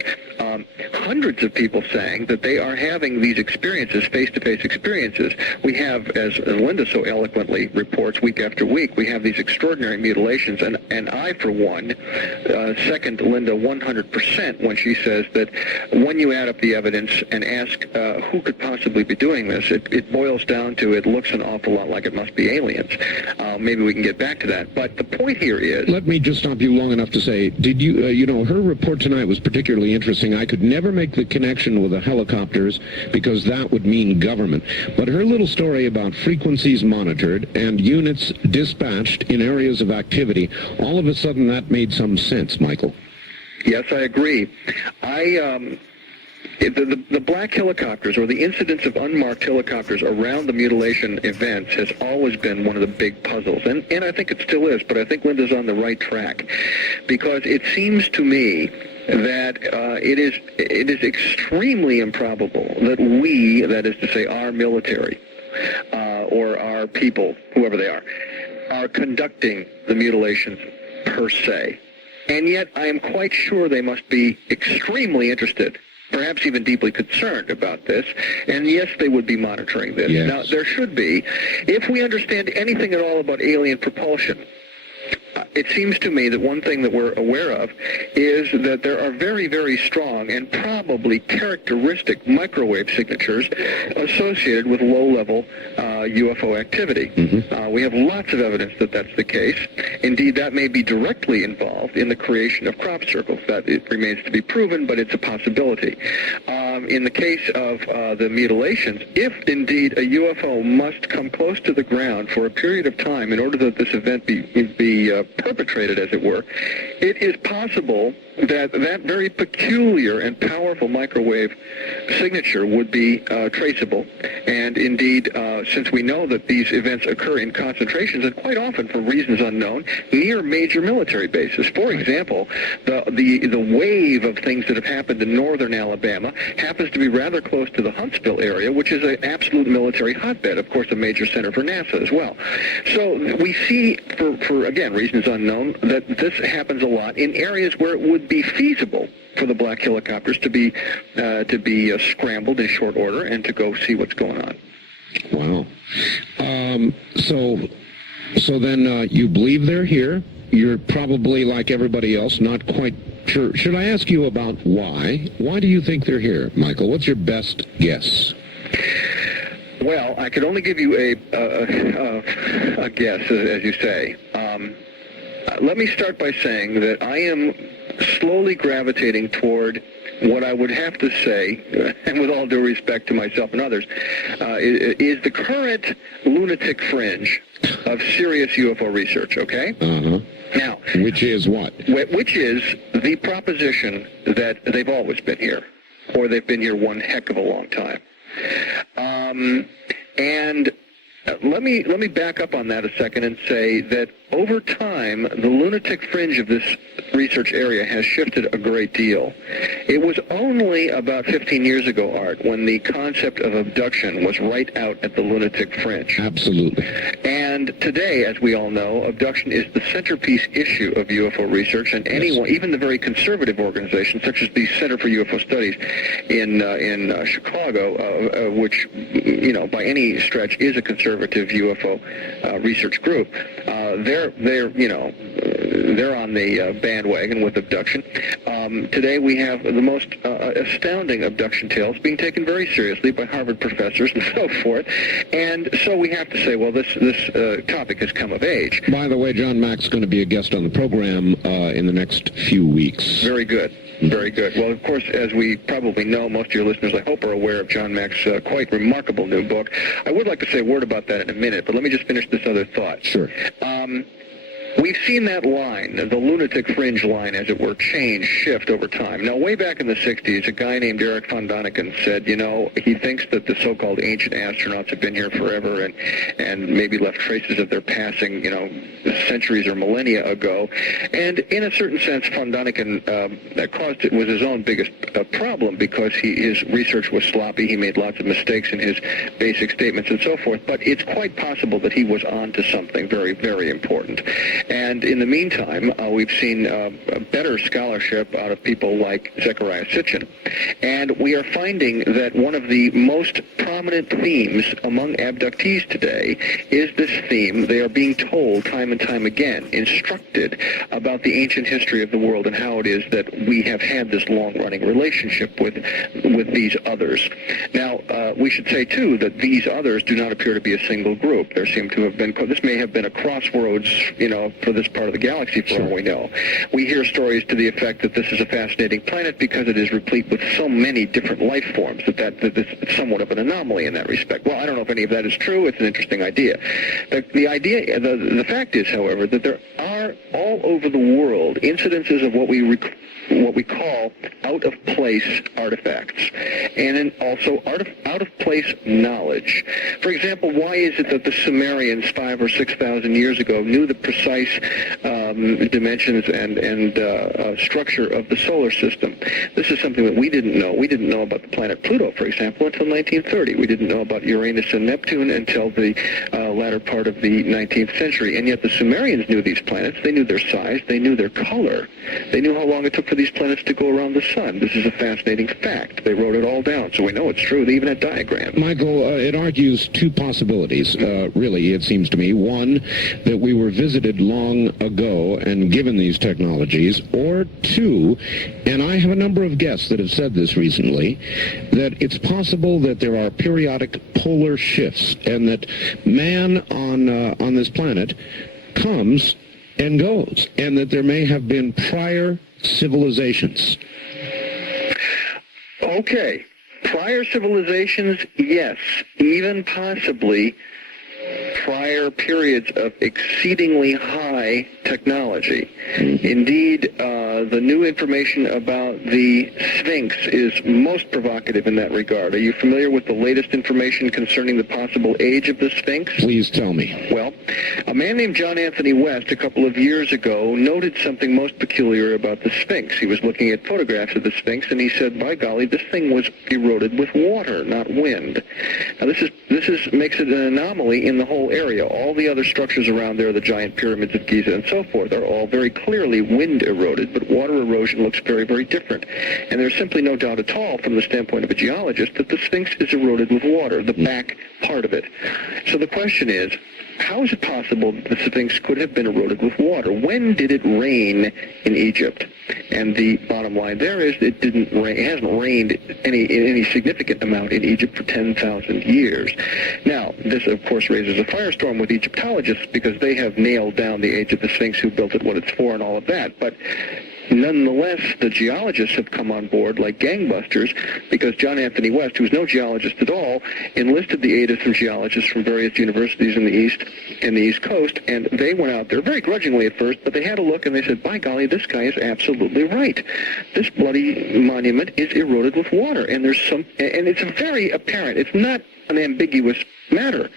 hundreds of people saying that they are having these experiences, face-to-face experiences. We have, as Linda so eloquently reports week after week, we have these extraordinary mutilations, and I, for one, second Linda 100% when she says that when you add up the evidence and ask who could possibly be doing this, it boils down to it looks an awful lot like it must be aliens. Maybe we can get back to that. But the point here is... Let me just stop you long enough to say, did you, her report tonight was particularly interesting. I could never make the connection with the helicopters because that would mean government. But her little story about frequencies monitored and units dispatched in areas of activity, all of a sudden that made some sense, Michael. Yes, I agree. The black helicopters, or the incidence of unmarked helicopters around the mutilation events, has always been one of the big puzzles. And I think it still is, but I think Linda's on the right track. Because it seems to me that it is extremely improbable that we, that is to say our military, or our people, whoever they are conducting the mutilations per se. And yet I am quite sure they must be extremely interested, perhaps even deeply concerned about this, and yes, they would be monitoring this. Yes. Now, there should be. If we understand anything at all about alien propulsion, it seems to me that one thing that we're aware of is that there are very, very strong and probably characteristic microwave signatures associated with low-level UFO activity. We have lots of evidence that that's the case. Indeed, that may be directly involved in the creation of crop circles. That it remains to be proven, but it's a possibility. In the case of the mutilations, if indeed a UFO must come close to the ground for a period of time in order that this event be perpetrated, as it were, it is possible that that very peculiar and powerful microwave signature would be traceable. And indeed, since we know that these events occur in concentrations, and quite often for reasons unknown, near major military bases. For example, the wave of things that have happened in northern Alabama happens to be rather close to the Huntsville area, which is an absolute military hotbed, of course, a major center for NASA as well. So we see, for again, reasons unknown, that this happens a lot in areas where it would be feasible for the black helicopters to be scrambled in short order and to go see what's going on. Wow. So then you believe they're here. You're probably, like everybody else, not quite sure. Should I ask you about why? Why do you think they're here, Michael? What's your best guess? Well, I could only give you a guess, as you say. Let me start by saying that I am slowly gravitating toward what I would have to say, and with all due respect to myself and others, is the current lunatic fringe of serious UFO research, okay? Now, which is what? Which is the proposition that they've always been here, or they've been here one heck of a long time. And Let me back up on that a second and say that over time, the lunatic fringe of this research area has shifted a great deal. It was only about 15 years ago, Art, when the concept of abduction was right out at the lunatic fringe. Absolutely. And today, as we all know, abduction is the centerpiece issue of UFO research, and anyone, even the very conservative organizations, such as the Center for UFO Studies in Chicago, which, you know, by any stretch is a conservative UFO research group, they're on the bandwagon with abduction. Today we have the most astounding abduction tales being taken very seriously by Harvard professors and so forth. And so we have to say, well, this topic has come of age. By the way, John Mack's going to be a guest on the program in the next few weeks. Very good. Very good. Well, of course, as we probably know, most of your listeners, I hope, are aware of John Mack's quite remarkable new book. I would like to say a word about that in a minute, but let me just finish this other thought. Sure. We've seen that line, the lunatic fringe line, as it were, shift over time. Now, way back in the 60s, a guy named Eric von Däniken said, you know, he thinks that the so-called ancient astronauts have been here forever and maybe left traces of their passing, you know, centuries or millennia ago. And in a certain sense, von Däniken was his own biggest problem because his research was sloppy. He made lots of mistakes in his basic statements and so forth. But it's quite possible that he was on to something very, very important. And in the meantime, we've seen better scholarship out of people like Zecharia Sitchin. And we are finding that one of the most prominent themes among abductees today is this theme. They are being told time and time again, instructed about the ancient history of the world and how it is that we have had this long-running relationship with these others. Now, we should say, too, that these others do not appear to be a single group. There seem to have been, this may have been a crossroads, you know, for this part of the galaxy, for all we know. We hear stories to the effect that this is a fascinating planet because it is replete with so many different life forms that it's somewhat of an anomaly in that respect. Well, I don't know if any of that is true. It's an interesting idea. The fact is, however, that there are all over the world incidences of what we call out-of-place artifacts, and then also out-of-place knowledge. For example, why is it that the Sumerians 5,000 or 6,000 years ago knew the precise dimensions and structure of the solar system? This is something that we didn't know. We didn't know about the planet Pluto, for example, until 1930. We didn't know about Uranus and Neptune until the latter part of the 19th century. And yet the Sumerians knew these planets. They knew their size. They knew their color. They knew how long it took for these planets to go around the sun. This is a fascinating fact. They wrote it all down, so we know it's true. They even had diagrams. Michael, it argues two possibilities, really, it seems to me. One, that we were visited long ago and given these technologies, or two, and I have a number of guests that have said this recently, that it's possible that there are periodic polar shifts and that man on this planet comes and goes, and that there may have been prior civilizations. Okay. Prior civilizations, yes. Even possibly prior periods of exceedingly high technology. Indeed, the new information about the Sphinx is most provocative in that regard. Are you familiar with the latest information concerning the possible age of the Sphinx? Please tell me. Well, a man named John Anthony West a couple of years ago noted something most peculiar about the Sphinx. He was looking at photographs of the Sphinx, and he said, by golly, this thing was eroded with water, not wind. Now, this makes it an anomaly in the whole area. All the other structures around there, the giant pyramids of Giza and so forth, are all very clearly wind eroded, but water erosion looks very, very different. And there's simply no doubt at all, from the standpoint of a geologist, that the Sphinx is eroded with water, the back part of it. So the question is, how is it possible that the Sphinx could have been eroded with water? When did it rain in Egypt? And the bottom line there is it didn't rain. It hasn't rained any significant amount in Egypt for 10,000 years. Now, this, of course, raises a firestorm with Egyptologists because they have nailed down the age of the Sphinx, who built it, what it's for, and all of that. But nonetheless, the geologists have come on board like gangbusters because John Anthony West, who's no geologist at all, enlisted the aid of some geologists from various universities in the East Coast, and they went out there very grudgingly at first, but they had a look and they said, by golly, this guy is absolutely right. This bloody monument is eroded with water, and and it's very apparent. It's not unambiguous matter.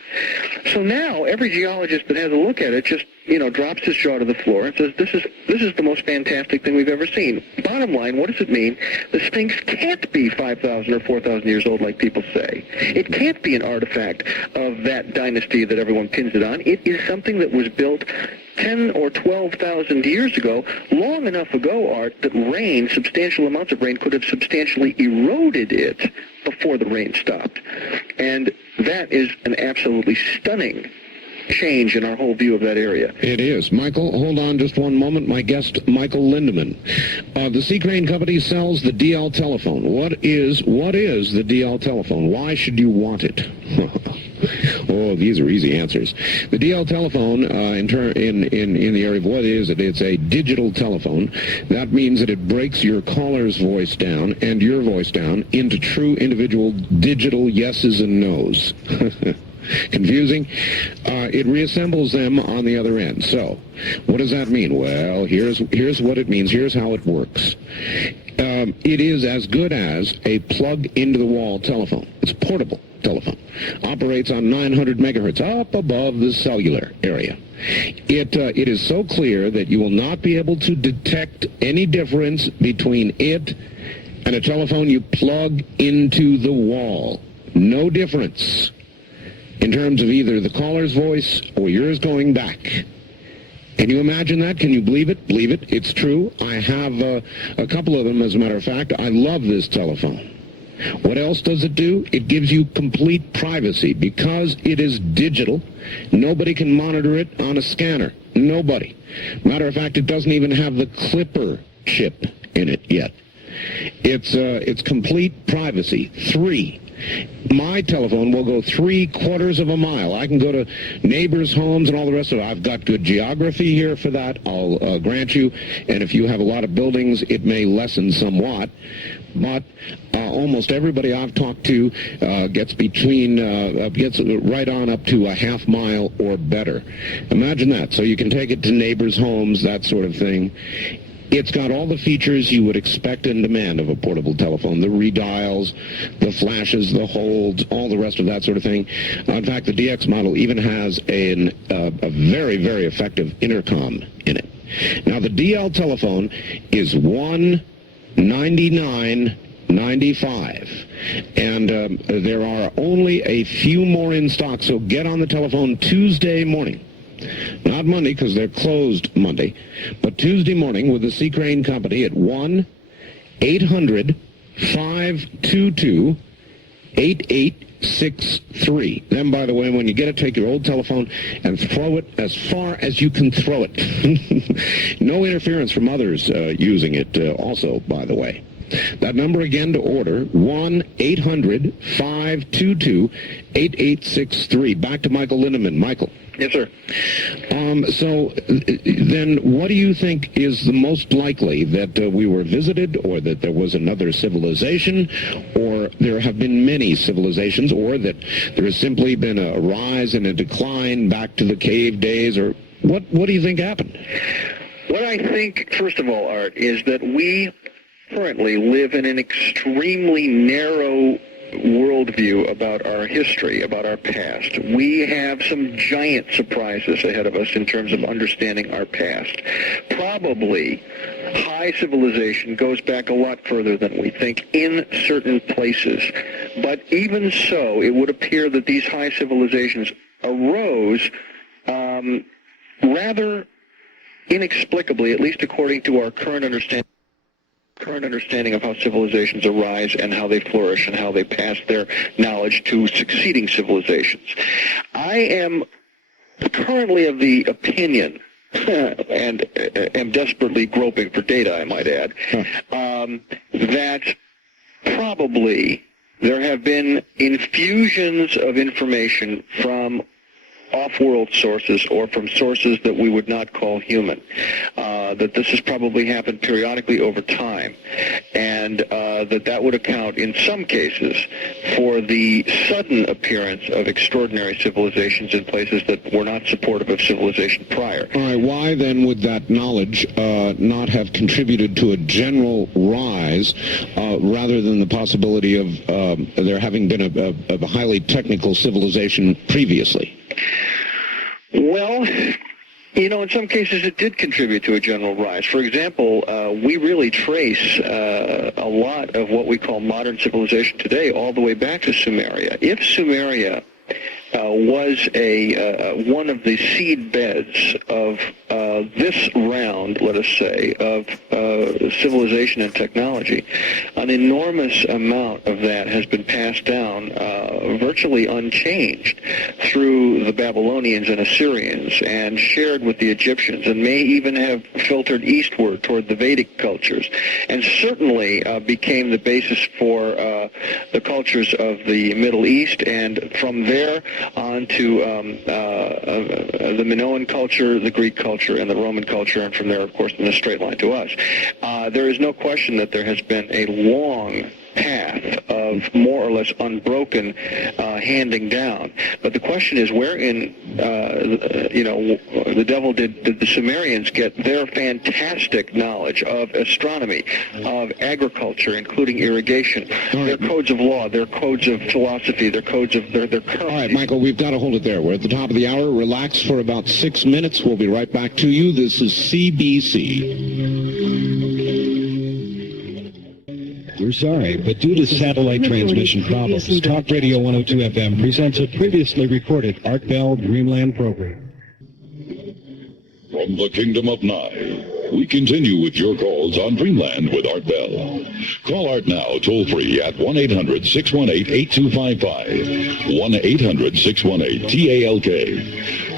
So now every geologist that has a look at it just, drops his jaw to the floor and says, this is the most fantastic thing we've ever seen. Bottom line, what does it mean? The Sphinx can't be 5,000 or 4,000 years old like people say. It can't be an artifact of that dynasty that everyone pins it on. It is something that was built 10 or 12,000 years ago, long enough ago, Art, that rain, substantial amounts of rain, could have substantially eroded it before the rain stopped. And that is an absolutely stunning change in our whole view of that area. It is. Michael, hold on just one moment. My guest, Michael Lindemann. The Sea Crane Company sells the DL telephone. What is the DL telephone? Why should you want it? Oh, these are easy answers. The DL telephone, in the area of what is it? It's a digital telephone. That means that it breaks your caller's voice down and your voice down into true individual digital yeses and nos. Confusing? It reassembles them on the other end. So, what does that mean? Well, here's what it means. Here's how it works. It is as good as a plug-into-the-wall telephone. It's a portable telephone. Operates on 900 megahertz, up above the cellular area. It is so clear that you will not be able to detect any difference between it and a telephone you plug into the wall. No difference in terms of either the caller's voice or yours going back. Can you imagine that? Can you believe it? Believe it. It's true. I have a couple of them, as a matter of fact. I love this telephone. What else does it do? It gives you complete privacy. Because it is digital, nobody can monitor it on a scanner. Nobody. Matter of fact, it doesn't even have the clipper chip in it yet. It's complete privacy. 3. My telephone will go 3/4 of a mile. I can go to neighbors' homes and all the rest of it. I've got good geography here for that, I'll grant you. And if you have a lot of buildings, it may lessen somewhat. But almost everybody I've talked to gets right on up to a half mile or better. Imagine that. So you can take it to neighbors' homes, that sort of thing. It's got all the features you would expect and demand of a portable telephone. The redials, the flashes, the holds, all the rest of that sort of thing. In fact, the DX model even has a very, very effective intercom in it. Now, the DL telephone is $199.95. And there are only a few more in stock, so get on the telephone Tuesday morning. Not Monday, because they're closed Monday, but Tuesday morning with the Sea Crane Company at 1-800-522-8863. Then, by the way, when you get it, take your old telephone and throw it as far as you can throw it. No interference from others using it also, by the way. That number again to order, 1-800-522-8863. Back to Michael Lindemann. Michael. Yes, sir. So then what do you think is the most likely, that we were visited, or that there was another civilization, or there have been many civilizations, or that there has simply been a rise and a decline back to the cave days, or what do you think happened? What I think, first of all, Art, is that we currently live in an extremely narrow worldview about our history, about our past. We have some giant surprises ahead of us in terms of understanding our past. Probably high civilization goes back a lot further than we think in certain places. But even so, it would appear that these high civilizations arose rather inexplicably, at least according to our current understanding of how civilizations arise and how they flourish and how they pass their knowledge to succeeding civilizations. I am currently of the opinion, and am desperately groping for data, I might add, that probably there have been infusions of information from off-world sources or from sources that we would not call human. That this has probably happened periodically over time, and that would account in some cases for the sudden appearance of extraordinary civilizations in places that were not supportive of civilization prior. All right, why then would that knowledge not have contributed to a general rise rather than the possibility of there having been a highly technical civilization previously? Well, you know, in some cases it did contribute to a general rise. For example, we really trace a lot of what we call modern civilization today all the way back to Sumeria. If Sumeria was one of the seed beds of this round, let us say, of civilization and technology, an enormous amount of that has been passed down virtually unchanged through the Babylonians and Assyrians and shared with the Egyptians, and may even have filtered eastward toward the Vedic cultures, and certainly became the basis for the cultures of the Middle East, and from there on to the Minoan culture, the Greek culture, and the Roman culture, and from there, of course, in a straight line to us. There is no question that there has been a long path of more or less unbroken handing down. But the question is, where in, the devil did the Sumerians get their fantastic knowledge of astronomy, of agriculture, including irrigation, their codes of law, their codes of philosophy, their codes of their currency? All right, Michael, we've got to hold it there. We're at the top of the hour. Relax for about 6 minutes. We'll be right back to you. This is CBC. We're sorry, but due to satellite transmission problems, Talk Radio 102 FM presents a previously recorded Art Bell Dreamland program. From the Kingdom of Nye, we continue with your calls on Dreamland with Art Bell. Call Art now, toll-free at 1-800-618-8255, 1-800-618-TALK.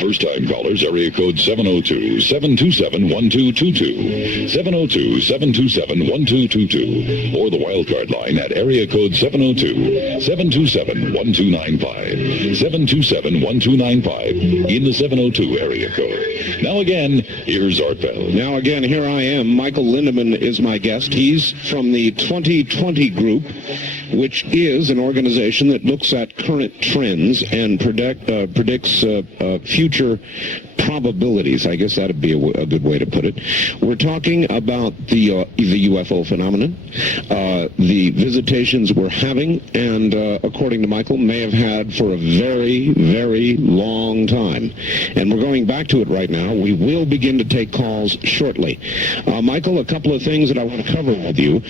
First-time callers, area code 702-727-1222, 702-727-1222, or the wildcard line at area code 702-727-1295, 727-1295 in the 702 area code. Now again, here's Art Bell. Now again, here I am. Michael Lindemann is my guest. He's from the 2020 group, which is an organization that looks at current trends and predicts future probabilities. I guess that would be a good way to put it. We're talking about the UFO phenomenon, the visitations we're having, and according to Michael, may have had for a very, very long time. And we're going back to it right now. We will begin to take calls shortly. Michael, a couple of things that I want to cover with you.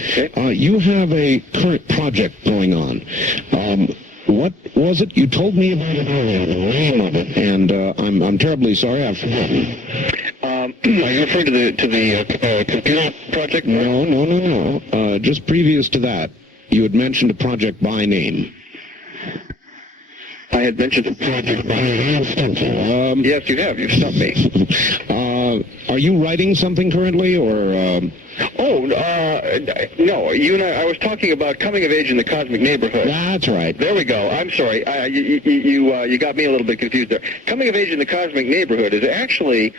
You have a current project going on. What was it? You told me about it earlier, the name of it, and I'm terribly sorry, I've forgotten. Are you referring to the computer project? No. Just previous to that, you had mentioned a project by name. I had mentioned a project by name. Yes, you have. You've stumped me. Are you writing something currently, or... No. You and I was talking about coming of age in the cosmic neighborhood. That's right. There we go. I'm sorry. You got me a little bit confused there. Coming of age in the cosmic neighborhood is actually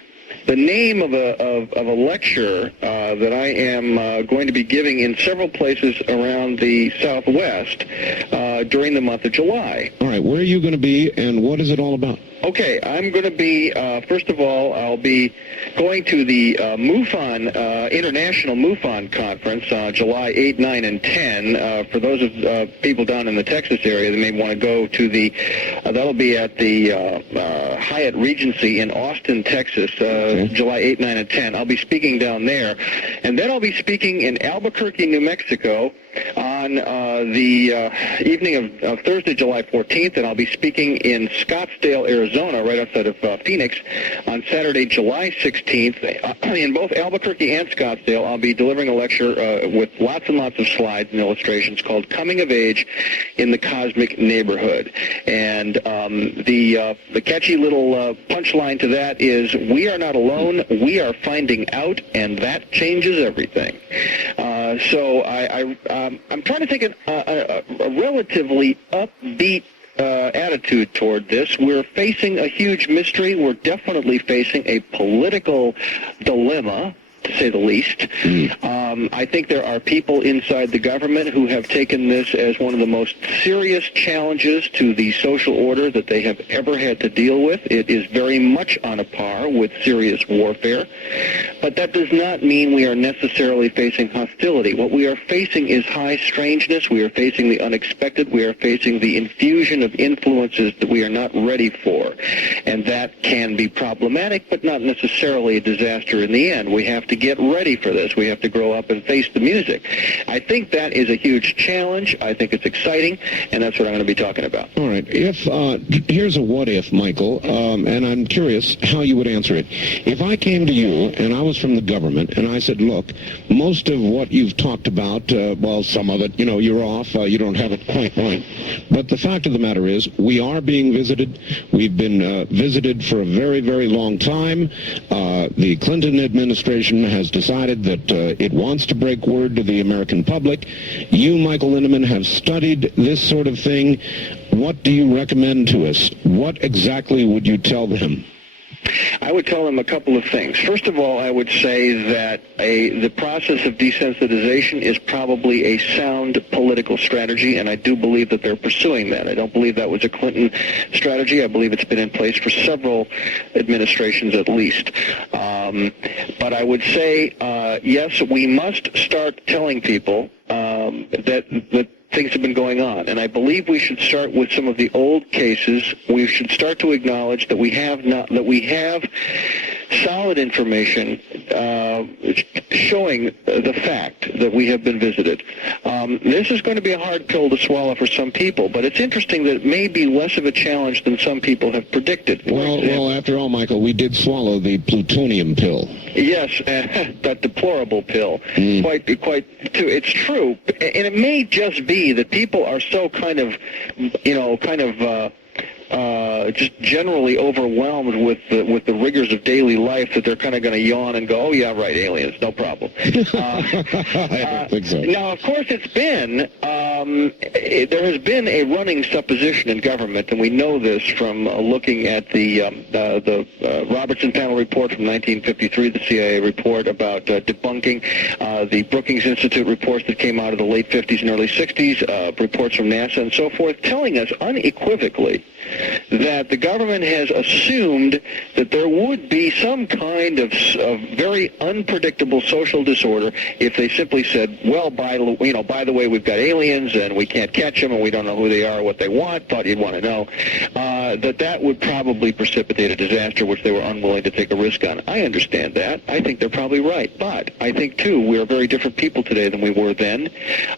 the name of a lecture that I am going to be giving in several places around the Southwest during the month of July. All right. Where are you going to be, and what is it all about? Okay, I'm going to be, first of all, I'll be going to the MUFON, International MUFON Conference, July 8, 9, and 10. For those of people down in the Texas area that may want to go to the, that'll be at the Hyatt Regency in Austin, Texas, July 8, 9, and 10. I'll be speaking down there. And then I'll be speaking in Albuquerque, New Mexico, on the evening of Thursday, July 14th, and I'll be speaking in Scottsdale, Arizona, right outside of Phoenix, on Saturday, July 16th. In both Albuquerque and Scottsdale, I'll be delivering a lecture with lots and lots of slides and illustrations called Coming of Age in the Cosmic Neighborhood. And the catchy little punchline to that is, we are not alone, we are finding out, and that changes everything. So I'm trying to take a relatively upbeat attitude toward this. We're facing a huge mystery. We're definitely facing a political dilemma, to say the least. I think there are people inside the government who have taken this as one of the most serious challenges to the social order that they have ever had to deal with. It is very much on a par with serious warfare, but that does not mean we are necessarily facing hostility. What we are facing is high strangeness. We are facing the unexpected. We are facing the infusion of influences that we are not ready for, and that can be problematic, but not necessarily a disaster in the end. We have to get ready for this. We have to grow up and face the music. I think that is a huge challenge. I think it's exciting, and that's what I'm going to be talking about. All right. Here's a what if, Michael, and I'm curious how you would answer it. If I came to you and I was from the government and I said, look, most of what you've talked about, well, some of it, you're off. You don't have it quite right. But the fact of the matter is we are being visited. We've been visited for a very, very long time. The Clinton administration has decided that it wants to break word to the American public. You, Michael Lindeman, have studied this sort of thing. What do you recommend to us? What exactly would you tell them? I would tell them a couple of things. First of all, I would say that the process of desensitization is probably a sound political strategy, and I do believe that they're pursuing that. I don't believe that was a Clinton strategy. I believe it's been in place for several administrations at least. But I would say, yes, we must start telling people that things have been going on. And I believe we should start with some of the old cases. We should start to acknowledge that we have solid information showing the fact that we have been visited. This is going to be a hard pill to swallow for some people, but it's interesting that it may be less of a challenge than some people have predicted. Well, after all, Michael, we did swallow the plutonium pill. Yes, that deplorable pill. It's true, and it may just be that people are so just generally overwhelmed with the rigors of daily life that they're kind of going to yawn and go, oh yeah, right, aliens, no problem. I don't think so. Now, of course, there has been a running supposition in government, and we know this from looking at the Robertson panel report from 1953, the CIA report about debunking the Brookings Institute reports that came out of the late 50s and early 60s, reports from NASA and so forth, telling us unequivocally that the government has assumed that there would be some kind of very unpredictable social disorder if they simply said, well, by the way, we've got aliens and we can't catch them and we don't know who they are or what they want, thought you'd want to know, that would probably precipitate a disaster which they were unwilling to take a risk on. I understand that. I think they're probably right. But I think, too, we're very different people today than we were then.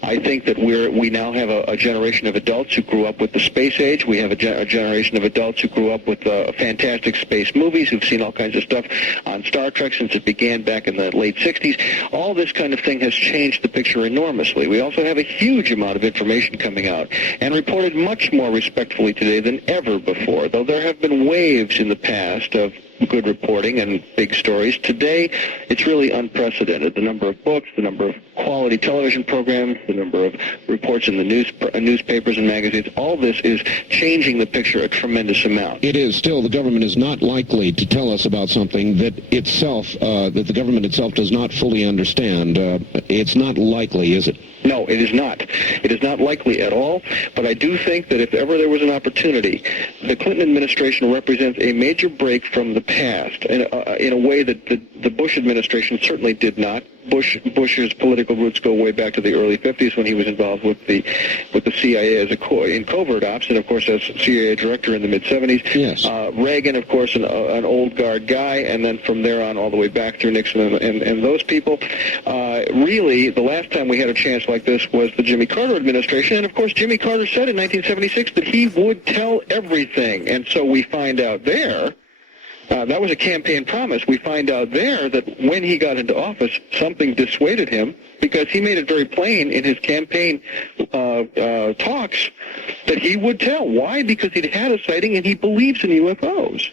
I think that we now have a generation of adults who grew up with the space age. We have a generation of adults who grew up with fantastic space movies, who've seen all kinds of stuff on Star Trek since it began back in the late 60s. All this kind of thing has changed the picture enormously. We also have a huge amount of information coming out and reported much more respectfully today than ever before, though there have been waves in the past of good reporting and big stories. Today, it's really unprecedented. The number of books, the number of quality television programs, the number of reports in the newspapers and magazines, all this is changing the picture a tremendous amount. It is. Still, the government is not likely to tell us about something that the government itself does not fully understand. It's not likely, is it? No, it is not. It is not likely at all, but I do think that if ever there was an opportunity, the Clinton administration represents a major break from the past in a way that the Bush administration certainly did not. Bush's political roots go way back to the early 50s when he was involved with the CIA in covert ops, and of course as CIA director in the mid-70s. Yes. Reagan, of course, an old guard guy, and then from there on all the way back through Nixon and those people. Really, the last time we had a chance like this was the Jimmy Carter administration, and of course Jimmy Carter said in 1976 that he would tell everything, and so we find out there. That was a campaign promise. We find out there that when he got into office, something dissuaded him because he made it very plain in his campaign talks that he would tell. Why? Because he'd had a sighting and he believes in UFOs.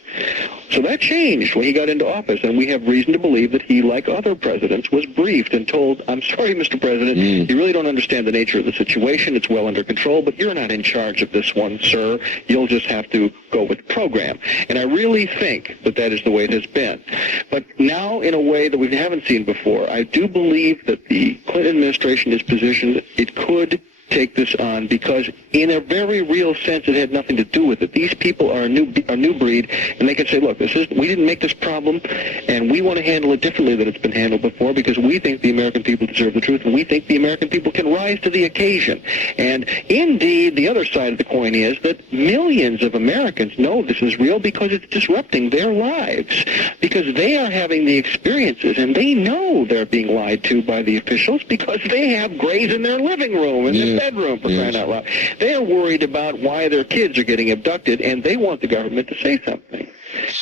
So that changed when he got into office, and we have reason to believe that he, like other presidents, was briefed and told, I'm sorry, Mr. President, you really don't understand the nature of the situation. It's well under control, but you're not in charge of this one, sir. You'll just have to go with the program. And I really think that that is the way it has been. But now, in a way that we haven't seen before, I do believe that the Clinton administration is positioned, it could take this on, because in a very real sense it had nothing to do with it. These people are a new breed, and they can say, look, we didn't make this problem, and we want to handle it differently than it's been handled before, because we think the American people deserve the truth, and we think the American people can rise to the occasion. And indeed, the other side of the coin is that millions of Americans know this is real because it's disrupting their lives, because they are having the experiences, and they know they're being lied to by the officials because they have grays in their living room and their bedroom, for crying out loud. They are worried about why their kids are getting abducted, and they want the government to say something.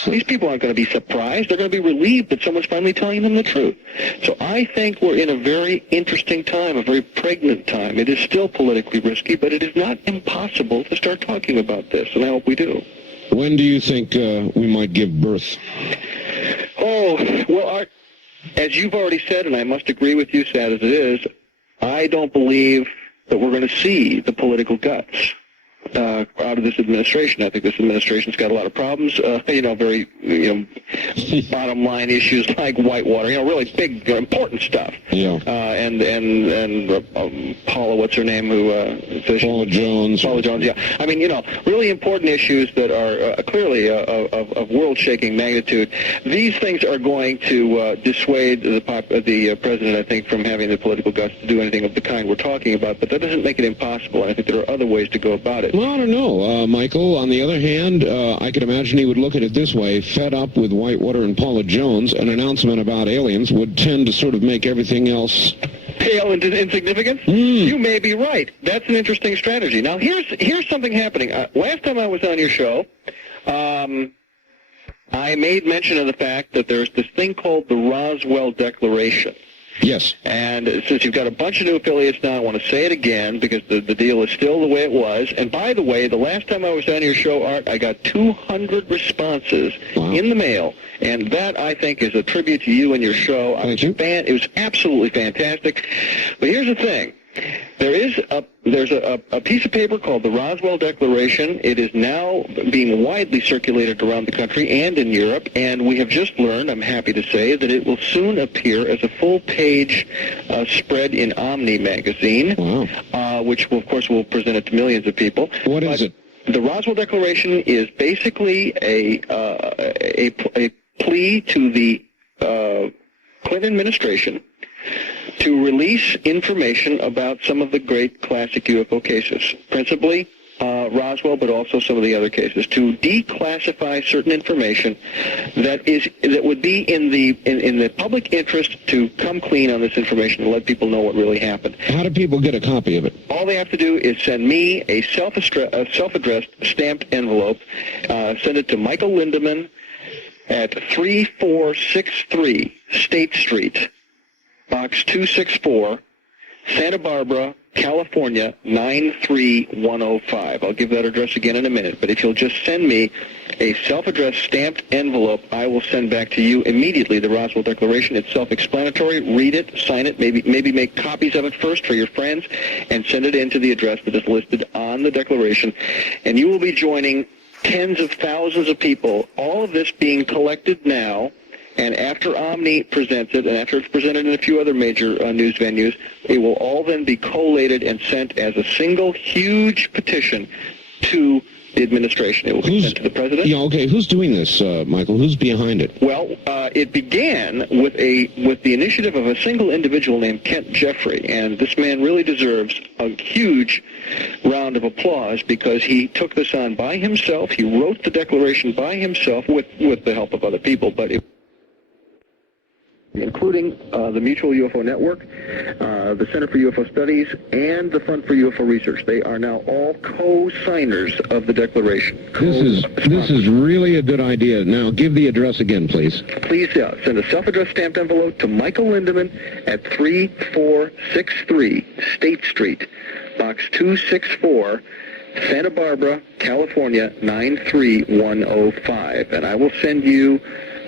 These people aren't going to be surprised. They're going to be relieved that someone's finally telling them the truth. So I think we're in a very interesting time, a very pregnant time. It is still politically risky, but it is not impossible to start talking about this, and I hope we do. When do you think we might give birth? Oh, well, Art, as you've already said, and I must agree with you, sad as it is, I don't believe that we're going to see the political guts out of this administration. I think this administration's got a lot of problems, very, bottom line issues like Whitewater, really big, important stuff. Yeah. Paula, what's her name? Paula Jones, yeah. I mean, really important issues that are clearly of world-shaking magnitude. These things are going to dissuade the president, I think, from having the political guts to do anything of the kind we're talking about, but that doesn't make it impossible, and I think there are other ways to go about it. Well, I don't know, Michael. On the other hand, I could imagine he would look at it this way. Fed up with Whitewater and Paula Jones, an announcement about aliens would tend to sort of make everything else pale into insignificance? You may be right. That's an interesting strategy. Now, here's something happening. Last time I was on your show, I made mention of the fact that there's this thing called the Roswell Declaration. Yes. And since you've got a bunch of new affiliates now, I want to say it again because the deal is still the way it was. And by the way, the last time I was on your show, Art, I got 200 responses in the mail. And that, I think, is a tribute to you and your show. It was absolutely fantastic. But here's the thing. There's a piece of paper called the Roswell Declaration. It is now being widely circulated around the country and in Europe, and we have just learned, I'm happy to say, that it will soon appear as a full-page spread in Omni magazine, which, of course, will present it to millions of people. What is it? The Roswell Declaration is basically a plea to the Clinton administration to release information about some of the great classic UFO cases, principally Roswell, but also some of the other cases, to declassify certain information that would be in the public interest to come clean on this information and let people know what really happened. How do people get a copy of it? All they have to do is send me a self-addressed stamped envelope. Send it to Michael Lindemann at 3463 State Street, Box 264, Santa Barbara, California, 93105. I'll give that address again in a minute, but if you'll just send me a self-addressed stamped envelope, I will send back to you immediately the Roswell Declaration. It's self-explanatory. Read it, sign it, maybe make copies of it first for your friends, and send it in to the address that is listed on the Declaration, and you will be joining tens of thousands of people, all of this being collected now. And after Omni presents it, and after it's presented in a few other major news venues, it will all then be collated and sent as a single huge petition to the administration. It will be sent to the president. Yeah, okay. Who's doing this, Michael? Who's behind it? Well, it began with the initiative of a single individual named Kent Jeffrey, and this man really deserves a huge round of applause because he took this on by himself. He wrote the declaration by himself with the help of other people, but including the Mutual UFO Network, the Center for UFO Studies, and the Fund for UFO Research. They are now all co-signers of the Declaration. This is really a good idea. Now, give the address again, please. Please send a self-addressed stamped envelope to Michael Lindemann at 3463 State Street, Box 264, Santa Barbara, California, 93105. And I will send you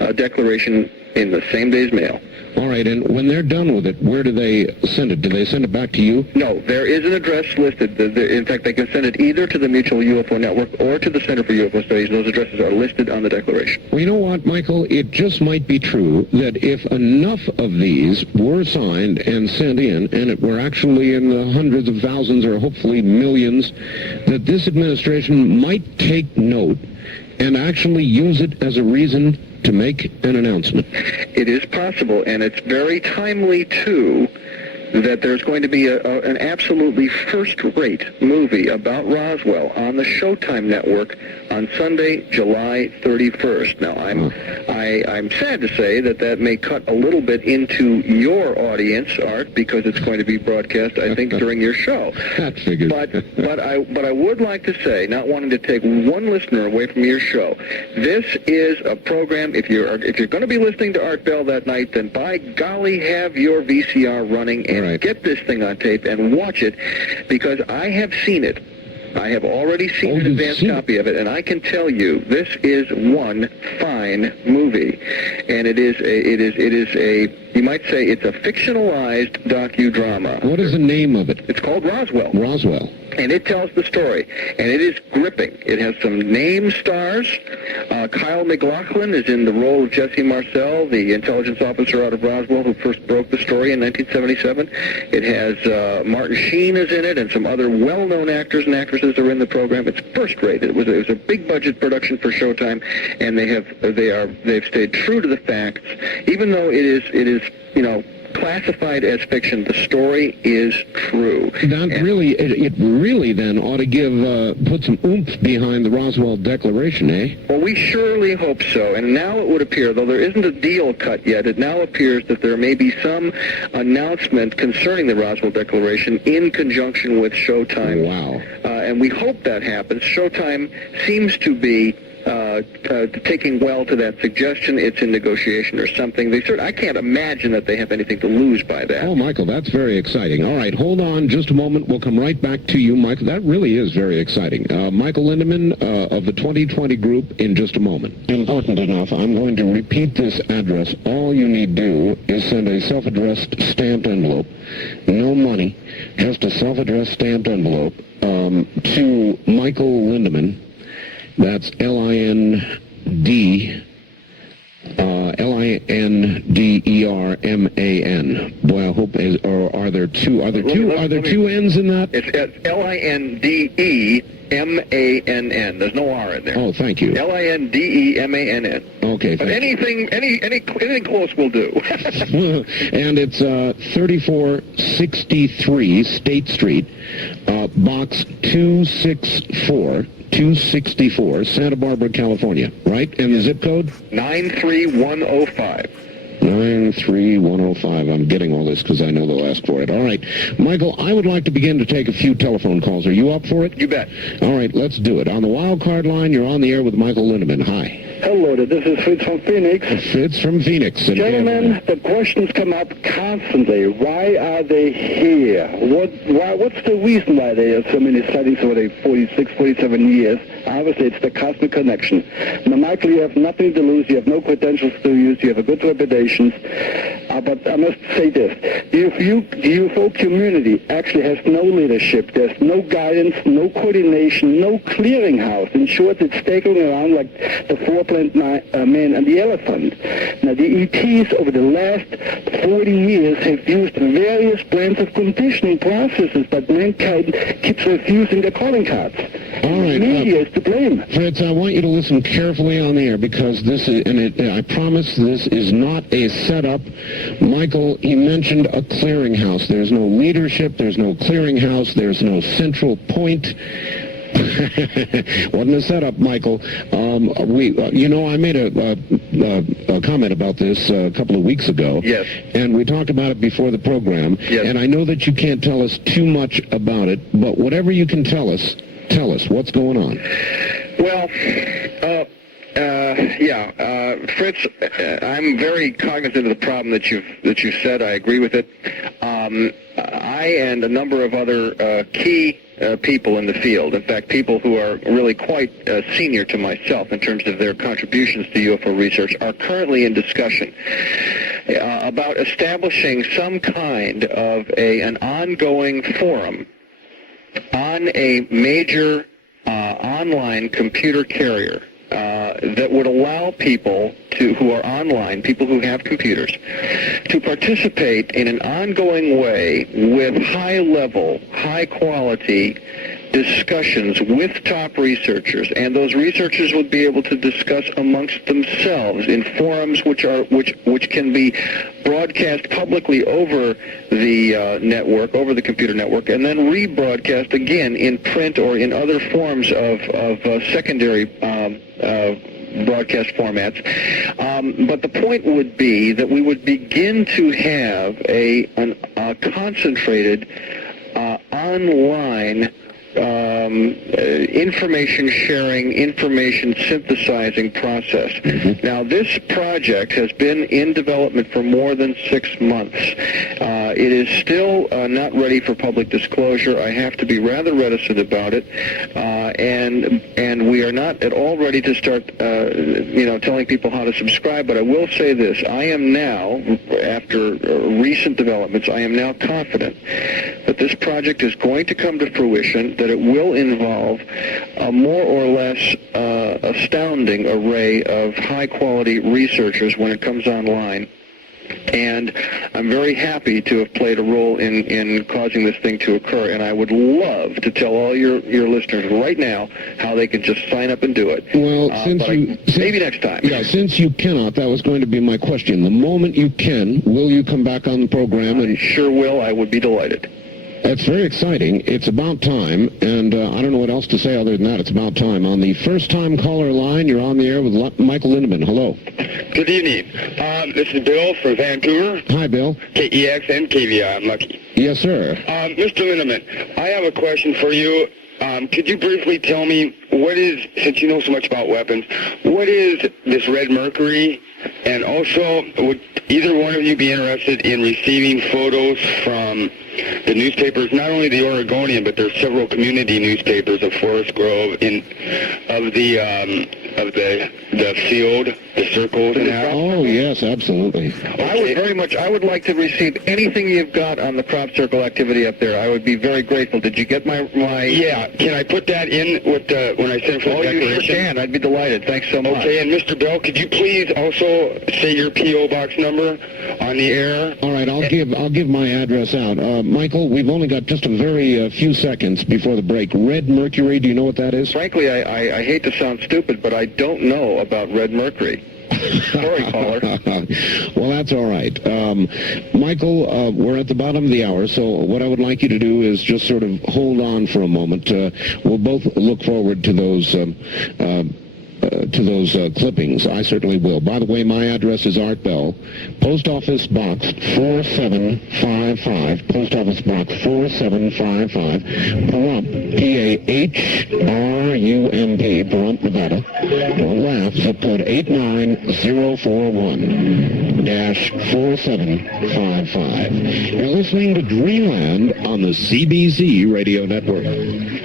a declaration in the same day's mail. All right, and when they're done with it, where do they send it? Do they send it back to you? No, there is an address listed. In fact, they can send it either to the Mutual UFO Network or to the Center for UFO Studies. Those addresses are listed on the declaration. Well, you know what, Michael? It just might be true that if enough of these were signed and sent in, and it were actually in the hundreds of thousands or hopefully millions, that this administration might take note and actually use it as a reason to make an announcement. It is possible, and it's very timely, too, that there's going to be an absolutely first-rate movie about Roswell on the Showtime network on Sunday, July 31st. Now, I'm sad to say that may cut a little bit into your audience, Art, because it's going to be broadcast, I think, during your show. That figures. But I would like to say, not wanting to take one listener away from your show, this is a program. If you're going to be listening to Art Bell that night, then by golly, have your VCR running and get this thing on tape and watch it, because I have seen it. I have already seen an advanced copy of it, and I can tell you this is one fine movie, and it is a you might say it's a fictionalized docudrama. What is the name of it? It's called Roswell. Roswell. And it tells the story, and it is gripping. It has some name stars. Kyle MacLachlan is in the role of Jesse Marcel, the intelligence officer out of Roswell who first broke the story in 1977. It has Martin Sheen is in it, and some other well-known actors and actresses are in the program. It's first-rate. It was a big-budget production for Showtime, and they've stayed true to the facts, even though it is classified as fiction. The story is true. It really then ought to put some oomph behind the Roswell Declaration, eh? Well, we surely hope so. And now it would appear, though there isn't a deal cut yet, it now appears that there may be some announcement concerning the Roswell Declaration in conjunction with Showtime. Wow. And we hope that happens. Showtime seems to be taking well to that suggestion. It's in negotiation or something. I can't imagine that they have anything to lose by that. Oh, Michael, that's very exciting. All right, hold on just a moment. We'll come right back to you, Michael. That really is very exciting. Michael Lindeman of the 2020 group in just a moment. Important enough. I'm going to repeat this address. All you need do is send a self-addressed stamped envelope. No money, just a self-addressed stamped envelope to Michael Lindeman. That's Lindeman. Boy, I hope are there two N's in that? It's Lindemann. There's no R in there. Oh, thank you. Lindemann. Okay. But anything close will do. And it's 3463 State Street, box 264, Santa Barbara, California, right? And the zip code? 93105. 93105. I'm getting all this because I know they'll ask for it. All right. Michael, I would like to begin to take a few telephone calls. Are you up for it? You bet. All right, let's do it. On the wild card line, you're on the air with Michael Lindeman. Hi. Hello, this is Fritz from Phoenix. Fritz from Phoenix. Gentlemen, the questions come up constantly. Why are they here? What's the reason why there are so many sightings over 46, 47 years? Obviously, it's the cosmic connection. Now, Michael, you have nothing to lose. You have no credentials to use. You have a good reputation. But I must say this. The UFO community actually has no leadership. There's no guidance, no coordination, no clearinghouse. In short, it's staggering around like the four-planet man and the elephant. Now, the ETs over the last 40 years have used various brands of conditioning processes, but mankind keeps refusing their calling cards. All right. The media is to blame. Fritz, I want you to listen carefully on the air because this is, I promise this is not a setup. Michael, he mentioned a clearinghouse. There's no leadership. There's no clearinghouse. There's no central point. Wasn't a setup, Michael. I made a comment about this a couple of weeks ago. Yes. And we talked about it before the program. Yes. And I know that you can't tell us too much about it, but whatever you can tell us what's going on. Well, Fritz, I'm very cognizant of the problem that you've said. I agree with it. I and a number of other key people in the field. In fact, people who are really quite senior to myself in terms of their contributions to UFO research are currently in discussion about establishing some kind of an ongoing forum on a major online computer carrier that would allow people who are online, people who have computers, to participate in an ongoing way with high-level, high-quality discussions with top researchers, and those researchers would be able to discuss amongst themselves in forums which can be broadcast publicly over the network, over the computer network, and then rebroadcast again in print or in other forms of secondary broadcast formats. But the point would be that we would begin to have a concentrated online information sharing, information synthesizing process. Now, this project has been in development for more than 6 months. It is still not ready for public disclosure. I have to be rather reticent about it, and we are not at all ready to start, telling people how to subscribe. But I will say this: I am now, after recent developments, I am now confident that this project is going to come to fruition, that it will involve a more or less astounding array of high-quality researchers when it comes online. And I'm very happy to have played a role in causing this thing to occur, and I would love to tell all your listeners right now how they can just sign up and do it. Well, maybe next time. Yeah, since you cannot, that was going to be my question. The moment you can, will you come back on the program? I sure will. I would be delighted. That's very exciting. It's about time, and I don't know what else to say other than that. It's about time. On the first-time caller line, you're on the air with Michael Lindemann. Hello. Good evening. This is Bill from Vancouver. Hi, Bill. KEX and KVI. I'm lucky. Yes, sir. Mr. Lindemann, I have a question for you. Could you briefly tell me what is, since you know so much about weapons, what is this red mercury? And also, would either one of you be interested in receiving photos from the newspapers, not only the Oregonian, but there's several community newspapers of Forest Grove, of the field, the circles, and that? Oh, yes, absolutely. I would like to receive anything you've got on the crop circle activity up there. I would be very grateful. Did you get my... Yeah, can I put that in with when I send for the declaration? You sure can. I'd be delighted. Thanks so much. Okay, and Mr. Bell, could you please also say your P.O. Box number on the air? All right, I'll give my address out. Michael, we've only got just a very few seconds before the break. Red mercury, do you know what that is? Frankly, I hate to sound stupid, but I don't know about red mercury. Sorry, caller. Well, that's all right. Michael, we're at the bottom of the hour, so what I would like you to do is just sort of hold on for a moment. We'll both look forward to those clippings. I certainly will. By the way, my address is Art Bell, Post Office Box 4755, Post Office Box 4755, Pahrump, P-A-H-R-U-M-P, Pahrump, Nevada. Don't laugh, zip code 89041-4755. You're listening to Dreamland on the CBZ Radio Network.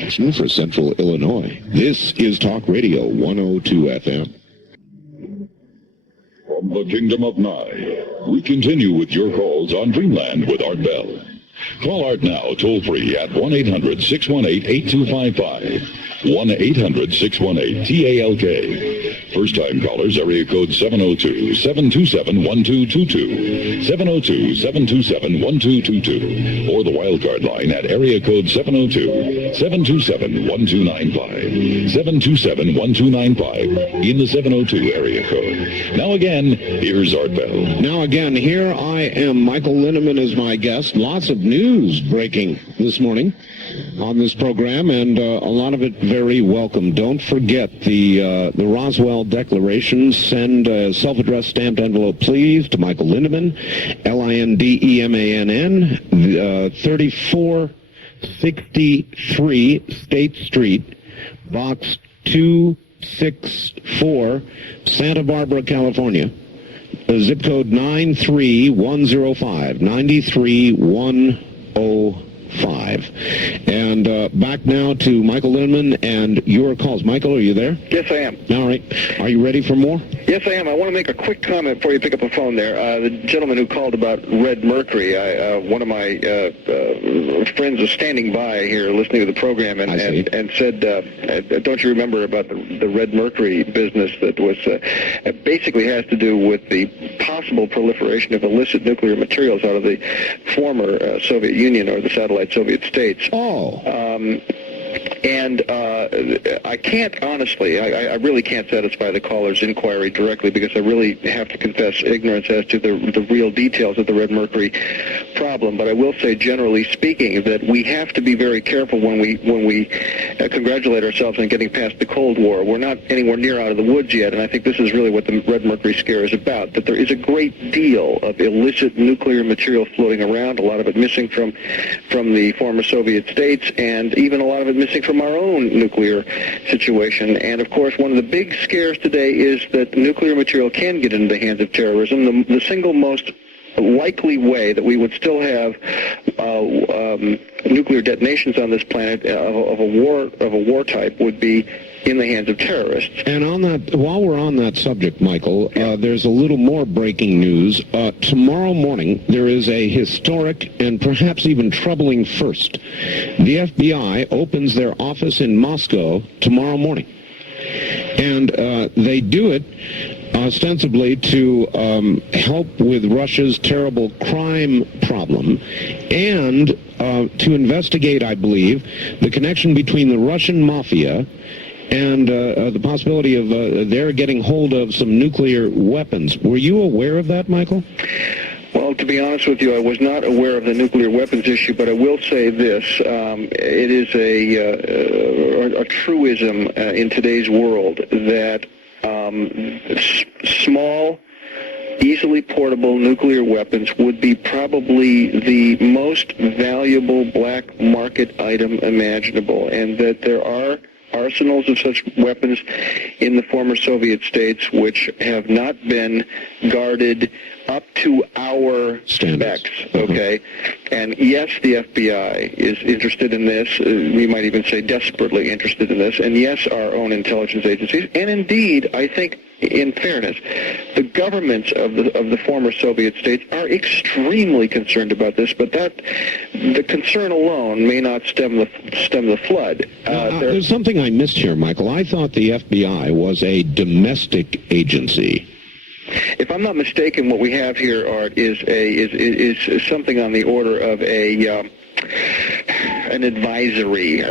For Central Illinois, this is Talk Radio 102 FM. From the Kingdom of Nye, we continue with your calls on Dreamland with Art Bell. Call Art now, toll-free at 1-800-618-8255. 1-800-618-TALK. First-time callers, area code 702-727-1222. 702-727-1222. Or the wildcard line at area code 702-727-1295. 727-1295 in the 702 area code. Now again, here's Art Bell. Now again, here I am. Michael Lindemann is my guest. Lots of news breaking this morning on this program, and a lot of it very welcome. Don't forget the Roswell declaration. Send a self-addressed stamped envelope, please, to Michael Lindemann, Lindemann, 3463 State Street, Box 264, Santa Barbara, California. Zip code 93105, 93105. 5. And back now to Michael Lindemann and your calls. Michael, are you there? Yes, I am. All right. Are you ready for more? Yes, I am. I want to make a quick comment before you pick up the phone there. The gentleman who called about red mercury, one of my friends was standing by here listening to the program and said, don't you remember about the red mercury business that was basically has to do with the possible proliferation of illicit nuclear materials out of the former Soviet Union or the satellite Soviet states. And I can't, honestly, I really can't satisfy the caller's inquiry directly because I really have to confess ignorance as to the real details of the red mercury problem. But I will say, generally speaking, that we have to be very careful when we congratulate ourselves on getting past the Cold War. We're not anywhere near out of the woods yet, and I think this is really what the red mercury scare is about, that there is a great deal of illicit nuclear material floating around, a lot of it missing from the former Soviet states, and even a lot of it missing from our own nuclear situation. And of course, one of the big scares today is that nuclear material can get into the hands of terrorism. The single most likely way that we would still have nuclear detonations on this planet of a war type would be in the hands of terrorists. And on that, while we're on that subject, Michael, there's a little more breaking news. Tomorrow morning, there is a historic and perhaps even troubling first. The FBI opens their office in Moscow tomorrow morning. And they do it ostensibly to help with Russia's terrible crime problem and to investigate, I believe, the connection between the Russian mafia and the possibility of their getting hold of some nuclear weapons. Were you aware of that, Michael? Well, to be honest with you, I was not aware of the nuclear weapons issue, but I will say this. It is a truism in today's world that small, easily portable nuclear weapons would be probably the most valuable black market item imaginable, and that there are arsenals of such weapons in the former Soviet states which have not been guarded up to our specs, okay? And yes, the FBI is interested in this. We might even say desperately interested in this. And yes, our own intelligence agencies. And indeed, I think, in fairness, the governments of the former Soviet states are extremely concerned about this. But the concern alone may not stem the flood. There's something I missed here, Michael. I thought the FBI was a domestic agency. If I'm not mistaken, what we have here, Art, is something on the order of an advisory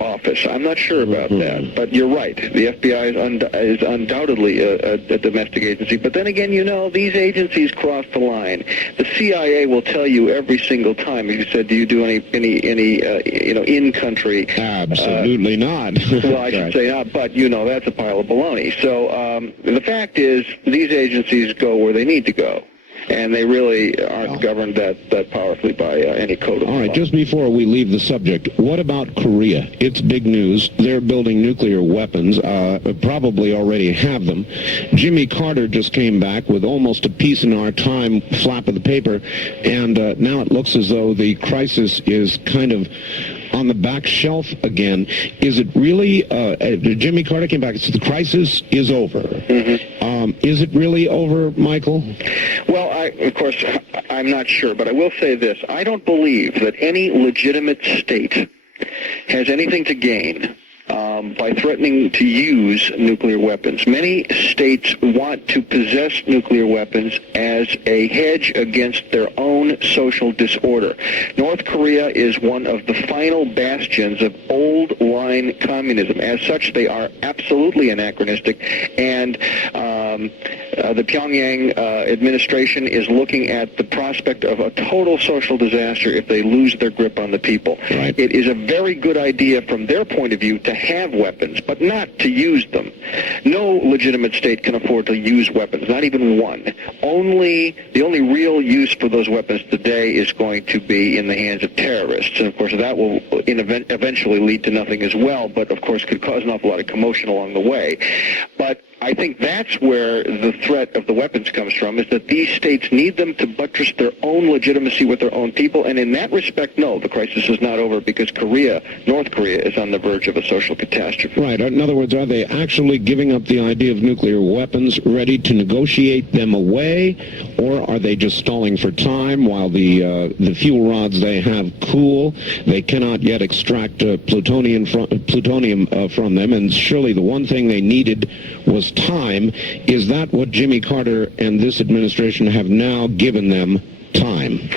office. I'm not sure about that, but you're right. The FBI is undoubtedly a domestic agency. But then again, these agencies cross the line. The CIA will tell you every single time. If you said, "Do you do any in-country?" Absolutely not. Well, I should say not, but that's a pile of baloney. So the fact is, these agencies go where they need to go. And they really aren't governed that powerfully by any code of law. All right, just before we leave the subject, what about Korea? It's big news. They're building nuclear weapons, probably already have them. Jimmy Carter just came back with almost a peace in our time flap of the paper, and now it looks as though the crisis is kind of on the back shelf again. Is it really, Jimmy Carter came back and said the crisis is over. Is it really over, Michael? Well, of course, I'm not sure, but I will say this. I don't believe that any legitimate state has anything to gain by threatening to use nuclear weapons. Many states want to possess nuclear weapons as a hedge against their own social disorder. North Korea is one of the final bastions of old-line communism. As such, they are absolutely anachronistic, and the Pyongyang administration is looking at the prospect of a total social disaster if they lose their grip on the people. Right. It is a very good idea from their point of view to have weapons, but not to use them. No legitimate state can afford to use weapons, not even one. The only real use for those weapons today is going to be in the hands of terrorists. And of course that will eventually lead to nothing as well, but of course could cause an awful lot of commotion along the way. But I think that's where the threat of the weapons comes from, is that these states need them to buttress their own legitimacy with their own people. And in that respect, no, the crisis is not over, because North Korea, is on the verge of a social catastrophe. Right. In other words, are they actually giving up the idea of nuclear weapons, ready to negotiate them away, or are they just stalling for time while the fuel rods they have cool? They cannot yet extract plutonium from them, and surely the one thing they needed was time. Is that what Jimmy Carter and this administration have now given them? Time?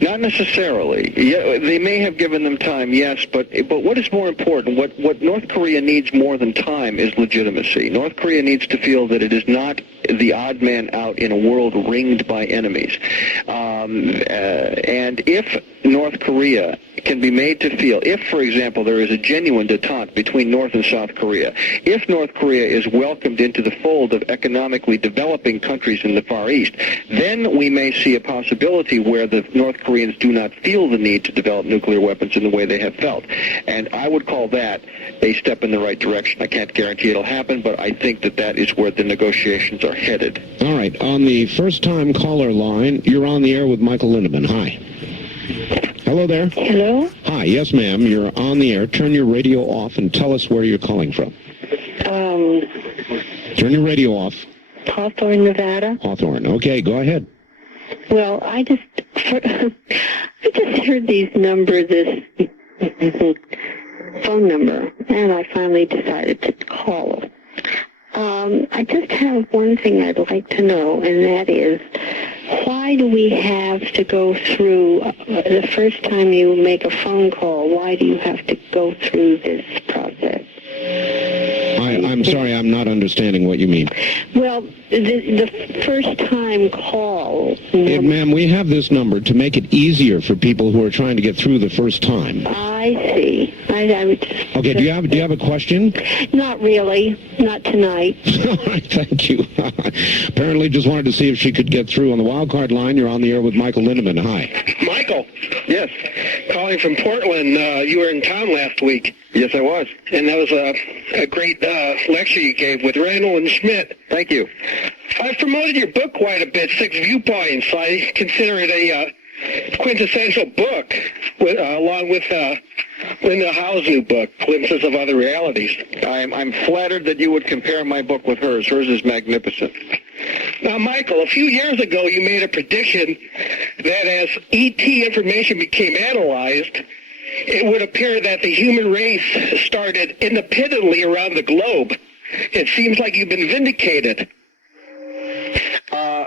Not necessarily. Yeah, they may have given them time, yes, but what is more important, what North Korea needs more than time, is legitimacy. North Korea needs to feel that it is not the odd man out in a world ringed by enemies. And if North Korea can be made to feel, if, for example, there is a genuine detente between North and South Korea, if North Korea is welcomed into the fold of economically developing countries in the Far East, then we may see a possibility where the North Koreans do not feel the need to develop nuclear weapons in the way they have felt. And I would call that a step in the right direction. I can't guarantee it'll happen, but I think that that is where the negotiations are headed. All right. On the first-time caller line, you're on the air with Michael Lindemann. Hi. Hello there. Hello? Hi. Yes, ma'am. You're on the air. Turn your radio off and tell us where you're calling from. Turn your radio off. Hawthorne, Nevada. Hawthorne. Okay, go ahead. Well, I just heard these numbers, this phone number, and I finally decided to call. I just have one thing I'd like to know, and that is, why do we have to go through, the first time you make a phone call, why do you have to go through this process? I'm sorry, I'm not understanding what you mean. Well, the first time call... Ma'am, we have this number to make it easier for people who are trying to get through the first time. I see. I would just... Okay, do you have a question? Not really. Not tonight. All right, thank you. Apparently just wanted to see if she could get through. On the wild card line, you're on the air with Michael Lindemann. Hi. Michael. Yes. Calling from Portland. You were in town last week. Yes, I was. And that was a great lecture you gave with Randall and Schmidt. Thank you. I've promoted your book quite a bit, 6 Viewpoints. I consider it a quintessential book, along with Linda Howe's new book, Glimpses of Other Realities. I'm flattered that you would compare my book with hers. Hers is magnificent. Now, Michael, a few years ago you made a prediction that as ET information became analyzed, it would appear that the human race started independently around the globe. It seems like you've been vindicated.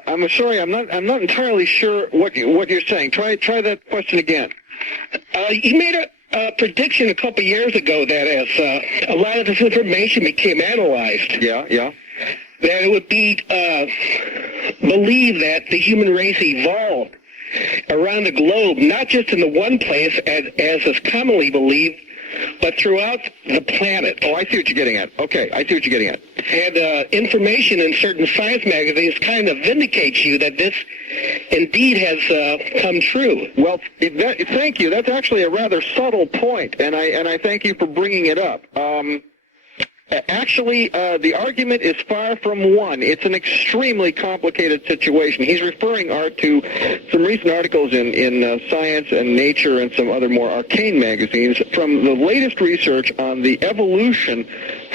I'm sorry, I'm not entirely sure what you're saying. Try that question again. You made a prediction a couple years ago that as a lot of this information became analyzed, that it would be believed that the human race evolved around the globe, not just in the one place as is commonly believed, but throughout the planet. Oh, I see what you're getting at. Okay, I see what you're getting at. And information in certain science magazines kind of vindicates you that this indeed has come true. Well, thank you. That's actually a rather subtle point, and I thank you for bringing it up. Actually, the argument is far from one. It's an extremely complicated situation. He's referring, Art, to some recent articles in Science and Nature and some other more arcane magazines from the latest research on the evolution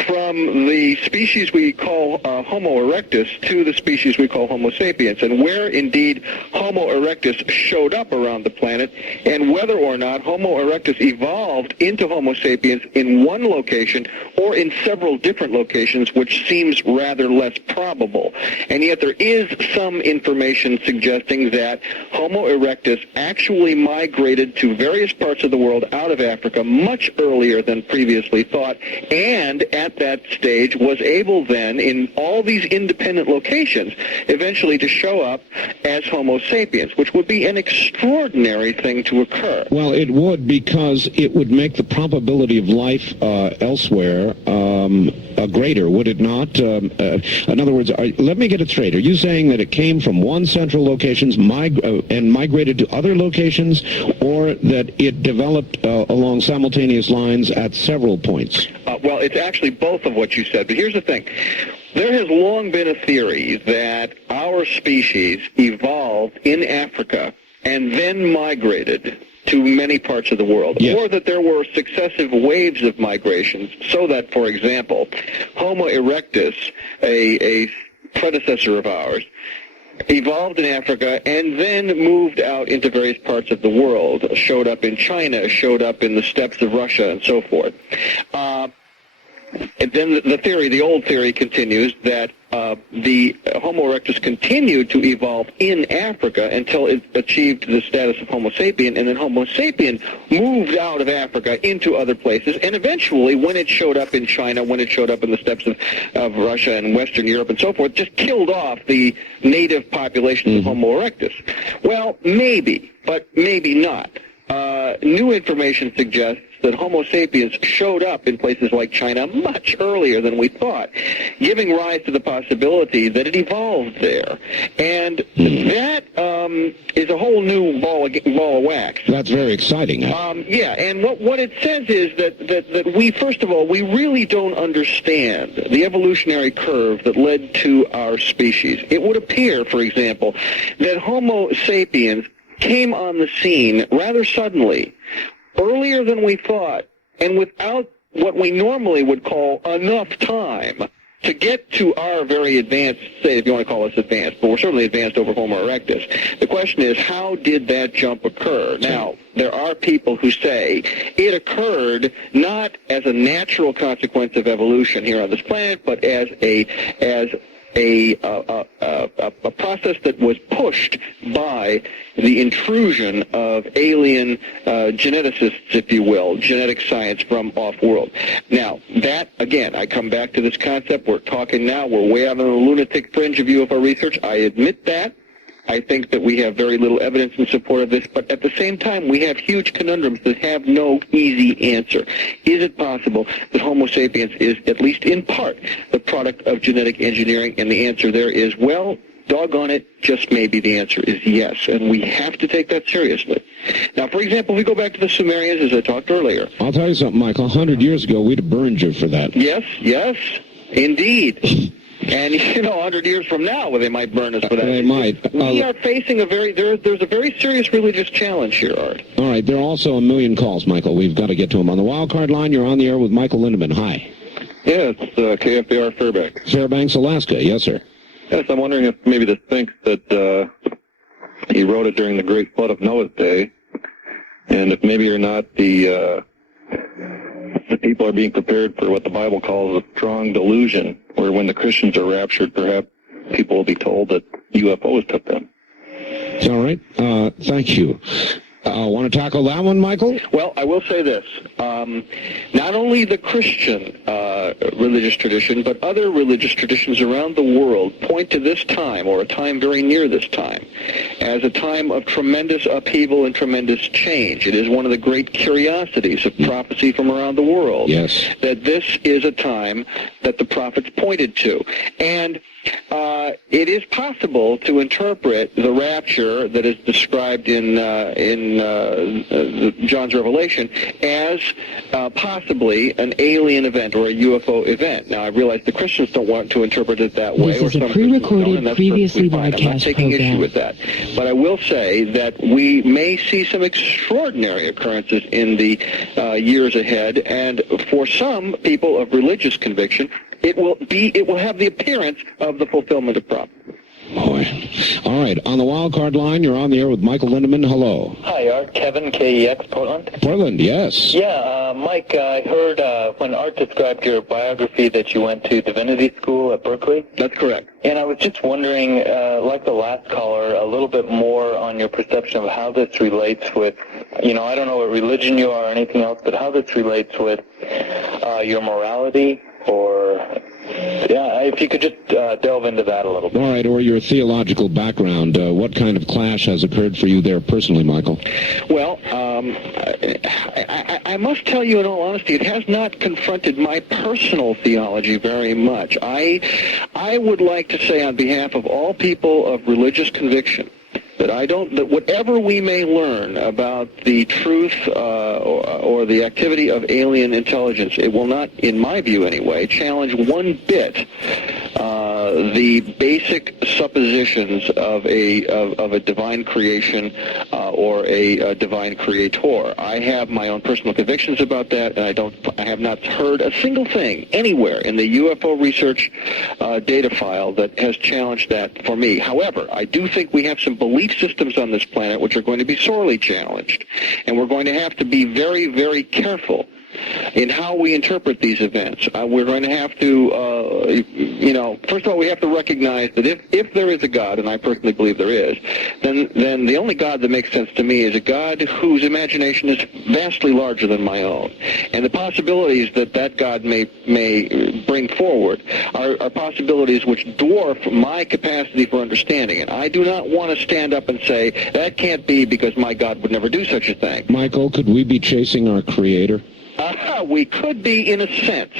from the species we call Homo erectus to the species we call Homo sapiens, and where indeed Homo erectus showed up around the planet, and whether or not Homo erectus evolved into Homo sapiens in one location or in several different locations, which seems rather less probable. And yet there is some information suggesting that Homo erectus actually migrated to various parts of the world out of Africa much earlier than previously thought, and at that stage was able then, in all these independent locations, eventually to show up as Homo sapiens, which would be an extraordinary thing to occur. Well, it would, because it would make the probability of life elsewhere greater, would it not? In other words, let me get it straight. Are you saying that it came from one central location and migrated to other locations, or that it developed along simultaneous lines at several points? Well, it's actually both of what you said, but here's the thing. There has long been a theory that our species evolved in Africa and then migrated to many parts of the world, or that there were successive waves of migrations, so that, for example, Homo erectus, a predecessor of ours, evolved in Africa and then moved out into various parts of the world, showed up in China, showed up in the steppes of Russia, and so forth. And then the old theory continues that the Homo erectus continued to evolve in Africa until it achieved the status of Homo sapien, and then Homo sapien moved out of Africa into other places, and eventually, when it showed up in China, when it showed up in the steppes of Russia and Western Europe and so forth, just killed off the native populations of Homo erectus. Well, maybe, but maybe not. New information suggests that Homo sapiens showed up in places like China much earlier than we thought, giving rise to the possibility that it evolved there. And that is a whole new ball of wax. That's very exciting. Yeah, and what it says is that we, first of all, we really don't understand the evolutionary curve that led to our species. It would appear, for example, that Homo sapiens came on the scene rather suddenly, earlier than we thought, and without what we normally would call enough time to get to our very advanced, say, if you want to call us advanced, but we're certainly advanced over Homo erectus. The question is, how did that jump occur? Now, there are people who say it occurred not as a natural consequence of evolution here on this planet, but as a process that was pushed by the intrusion of alien geneticists, if you will, genetic science from off-world. Now, that, again, I come back to this concept. We're talking now, we're way out on the lunatic fringe of UFO research. I admit that. I think that we have very little evidence in support of this, but at the same time, we have huge conundrums that have no easy answer. Is it possible that Homo sapiens is, at least in part, the product of genetic engineering? And the answer there is, well, doggone it, just maybe the answer is yes, and we have to take that seriously. Now, for example, we go back to the Sumerians, as I talked earlier. I'll tell you something, Michael. 100 years ago, we'd have burned you for that. Yes, indeed. And, 100 years from now, well, they might burn us for that. They might. We are facing there's a very serious religious challenge here, Art. All right, there are also a million calls, Michael. We've got to get to them. On the wildcard line, you're on the air with Michael Lindemann. Hi. Yeah, it's KFAR Fairbanks. Fairbanks, Alaska. Yes, sir. Yes, I'm wondering if maybe this thinks that he wrote it during the Great Flood of Noah's day, and if maybe or not the people are being prepared for what the Bible calls a strong delusion, where when the Christians are raptured, perhaps people will be told that UFOs took them. All right. Thank you. Want to tackle that one, Michael? Well, I will say this. Not only the Christian religious tradition, but other religious traditions around the world point to this time, or a time very near this time, as a time of tremendous upheaval and tremendous change. It is one of the great curiosities of prophecy from around the world. Yes. That this is a time that the prophets pointed to. And it is possible to interpret the rapture that is described in John's Revelation as possibly an alien event or a UFO event. Now, I realize the Christians don't want to interpret it that way, or some pre-recorded, previously broadcast I'm not taking issue with that. But I will say that we may see some extraordinary occurrences in the years ahead, and for some people of religious conviction, it will have the appearance of the fulfillment of prophecy. Boy. All right. On the wild card line, you're on the air with Michael Lindemann. Hello. Hi, Art. Kevin, KEX, Portland. Portland, yes. Yeah, Mike, I heard when Art described your biography that you went to divinity school at Berkeley. That's correct. And I was just wondering, like the last caller, a little bit more on your perception of how this relates with, I don't know what religion you are or anything else, but how this relates with your morality, or, if you could just delve into that a little bit. All right, or your theological background. What kind of clash has occurred for you there personally, Michael? Well, I must tell you in all honesty, it has not confronted my personal theology very much. I would like to say on behalf of all people of religious conviction that whatever we may learn about the truth or the activity of alien intelligence, it will not, in my view anyway, challenge one bit the basic suppositions of a divine creation or a divine creator. I have my own personal convictions about that, and I have not heard a single thing anywhere in the UFO research data file that has challenged that for me. However, I do think we have some belief systems on this planet which are going to be sorely challenged, and we're going to have to be very, very careful in how we interpret these events. We're going to have to, first of all, we have to recognize that if there is a God, and I personally believe there is, then the only God that makes sense to me is a God whose imagination is vastly larger than my own. And the possibilities that God may bring forward are possibilities which dwarf my capacity for understanding it. I do not want to stand up and say, that can't be because my God would never do such a thing. Michael, could we be chasing our Creator? We could be in a sense,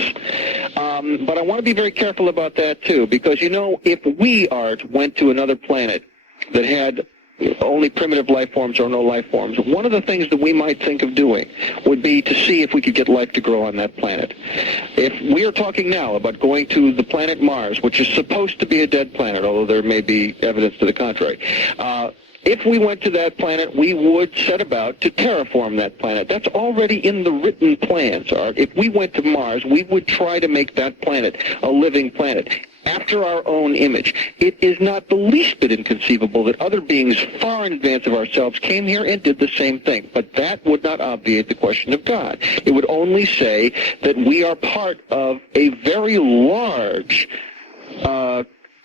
but I want to be very careful about that too, because if we, Art, went to another planet that had only primitive life forms or no life forms, one of the things that we might think of doing would be to see if we could get life to grow on that planet. If we are talking now about going to the planet Mars, which is supposed to be a dead planet, although there may be evidence to the contrary, if we went to that planet, we would set about to terraform that planet. That's already in the written plans, Art. If we went to Mars, we would try to make that planet a living planet after our own image. It is not the least bit inconceivable that other beings far in advance of ourselves came here and did the same thing. But that would not obviate the question of God. It would only say that we are part of a very large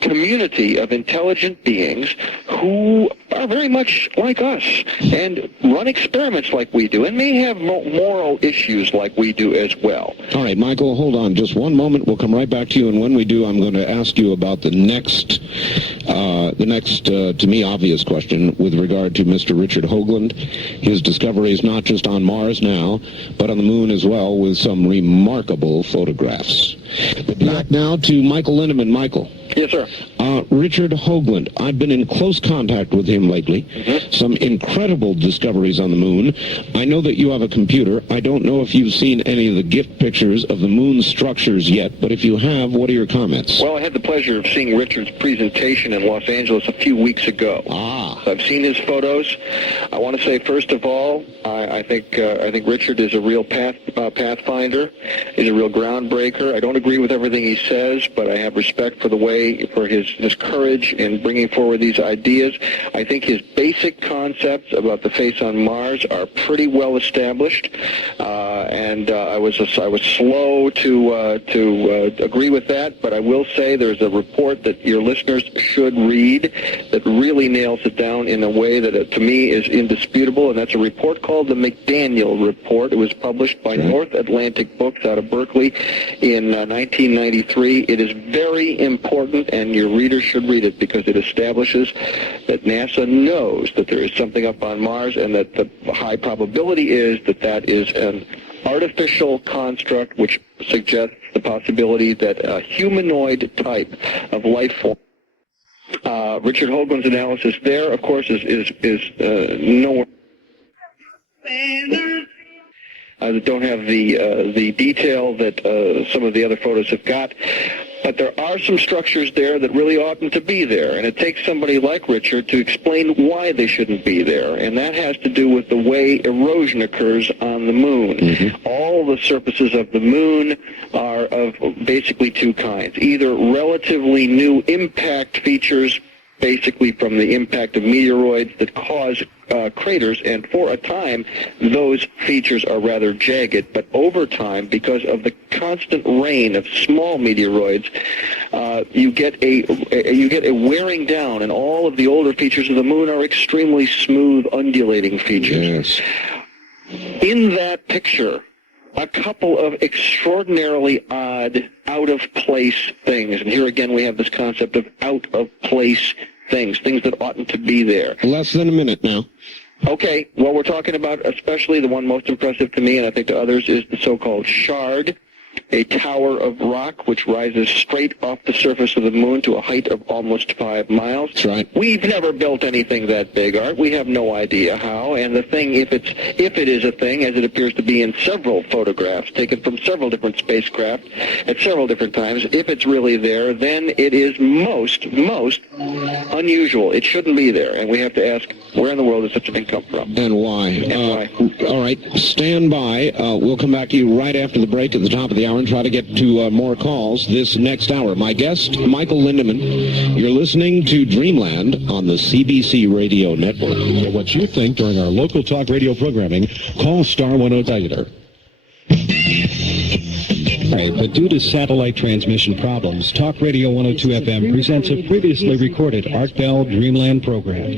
community of intelligent beings who are very much like us and run experiments like we do and may have moral issues like we do as well. All right, Michael, hold on just one moment. We'll come right back to you, and when we do, I'm going to ask you about the next, to me, obvious question with regard to Mr. Richard Hoagland. His discovery is not just on Mars now, but on the moon as well, with some remarkable photographs. But back now to Michael Lindeman. Michael. Yes, sir. Richard Hoagland, I've been in close contact with him lately. Some incredible discoveries on the moon. I know that you have a computer. I don't know if you've seen any of the gift pictures of the moon structures yet, but if you have, what are your comments? Well, I had the pleasure of seeing Richard's presentation in Los Angeles a few weeks ago. So I've seen his photos. I want to say, first of all, I think Richard is a real pathfinder. He's a real groundbreaker. I don't agree with everything he says, but I have respect for his courage in bringing forward these ideas. I think his basic concepts about the face on Mars are pretty well established, and I was slow to agree with that. But I will say there's a report that your listeners should read that really nails it down in a way that to me is indisputable, and that's a report called the McDaniel Report. It was published by North Atlantic Books out of Berkeley in 1993. It is very important, and your readers should read it because it establishes that NASA knows that there is something up on Mars, and that the high probability is that is an artificial construct which suggests the possibility that a humanoid type of life form. Richard Hoagland's analysis there, of course, is nowhere. Don't have the detail that some of the other photos have got. But there are some structures there that really oughtn't to be there, and it takes somebody like Richard to explain why they shouldn't be there, and that has to do with the way erosion occurs on the moon. All the surfaces of the moon are of basically two kinds, either relatively new impact features, basically from the impact of meteoroids that cause craters, and for a time those features are rather jagged, but over time, because of the constant rain of small meteoroids, you get a wearing down, and all of the older features of the moon are extremely smooth, undulating features. In that picture, a couple of extraordinarily odd, out-of-place things, and here again we have this concept of out-of-place things that oughtn't to be there. Less than a minute now. Okay, well, we're talking about especially the one most impressive to me, and I think to others, is the so-called shard. a tower of rock which rises straight off the surface of the moon to a height of almost 5 miles. That's right. We've never built anything that big, Art. We have no idea how. And the thing, if it is a thing, as it appears to be in several photographs taken from several different spacecraft at several different times, if it's really there, then it is most unusual. It shouldn't be there. And we have to ask, where in the world does such a thing come from? And why? All right, stand by. We'll come back to you right after the break at the top of the hour and try to get to more calls this next hour. My guest, Michael Lindeman. You're listening to Dreamland on the CBC Radio Network. For what you think during our local talk radio programming, call Star 102. Right, but due to satellite transmission problems, Talk Radio 102 FM presents a previously recorded Art Bell Dreamland program.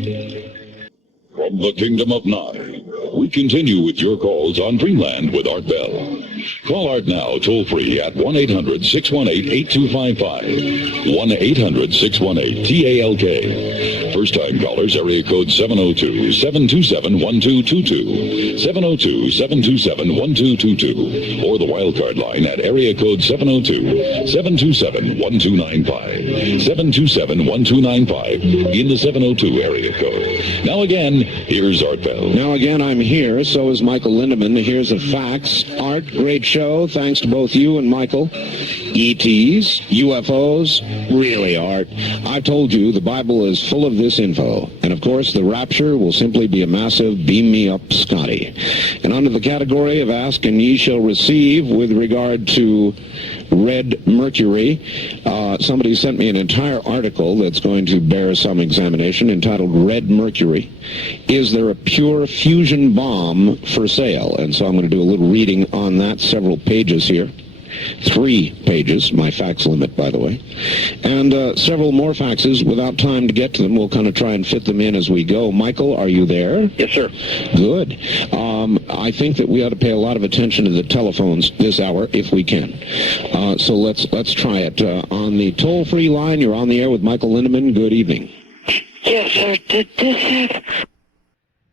From the Kingdom of Nye, we continue with your calls on Dreamland with Art Bell. Call Art now, toll-free at 1-800-618-8255. 1-800-618-TALK. First-time callers, area code 702-727-1222. 702-727-1222. Or the wildcard line at area code 702-727-1295. 727-1295 in the 702 area code. Now again, here's Art Bell. Now again, I'm here. So is Michael Lindeman. Here's the facts. Art, great show. Thanks to both you and Michael. ETs, UFOs, really, Art. I told you the Bible is full of this info. And of course, the rapture will simply be a massive beam me up Scotty. And under the category of ask and ye shall receive with regard to red mercury, somebody sent me an entire article that's going to bear some examination entitled Red Mercury. Is there a pure fusion bomb for sale? And so I'm going to do a little reading on that, several pages here. 3 pages, my fax limit, by the way. And several more faxes. Without time to get to them, we'll kind of try and fit them in as we go. Michael, are you there? Yes, sir. Good. I think that we ought to pay a lot of attention to the telephones this hour, if we can. So let's try it. On the toll-free line, you're on the air with Michael Lindeman. Good evening. Yes, sir. Did this have...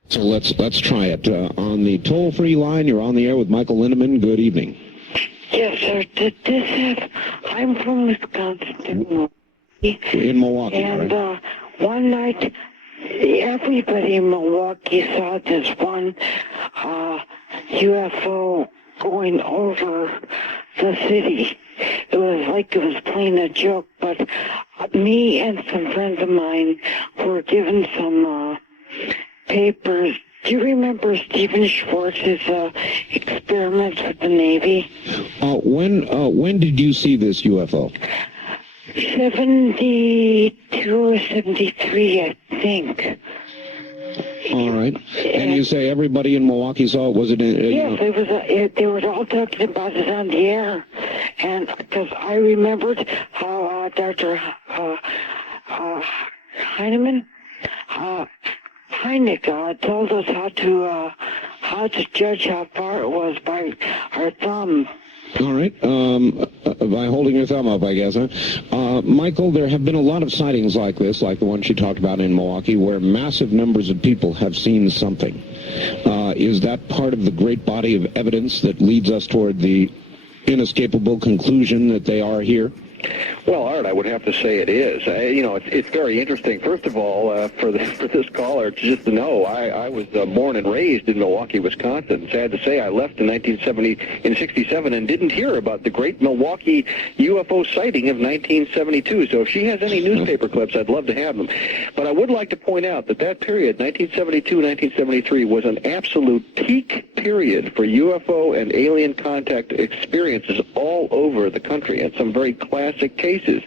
So let's try it. On the toll-free line, you're on the air with Michael Lindeman. Good evening. Yes, sir. Did this have... I'm from Wisconsin. In Milwaukee, and right? One night, everybody in Milwaukee saw this one UFO going over the city. It was like it was playing a joke, but me and some friends of mine were given some papers. Do you remember Stephen Schwartz's experiments with the Navy? When did you see this UFO? 72 or 73, I think. All right. And you say everybody in Milwaukee saw it? Was it in... Yes, it was. They were all talking about it on the air. And because I remembered how Dr. Heinemann... Heineck told us how to judge how far it was by our thumb. All right. By holding your thumb up, I guess, huh? Michael, there have been a lot of sightings like this, like the one she talked about in Milwaukee, where massive numbers of people have seen something. Is that part of the great body of evidence that leads us toward the inescapable conclusion that they are here? Well, Art, I would have to say it is. It's very interesting. First of all, for this caller, just to know, I was born and raised in Milwaukee, Wisconsin. Sad to say, I left in 1967 and didn't hear about the great Milwaukee UFO sighting of 1972. So if she has any newspaper clips, I'd love to have them. But I would like to point out that period, 1972, 1973, was an absolute peak period for UFO and alien contact experiences all over the country, and some very classic cases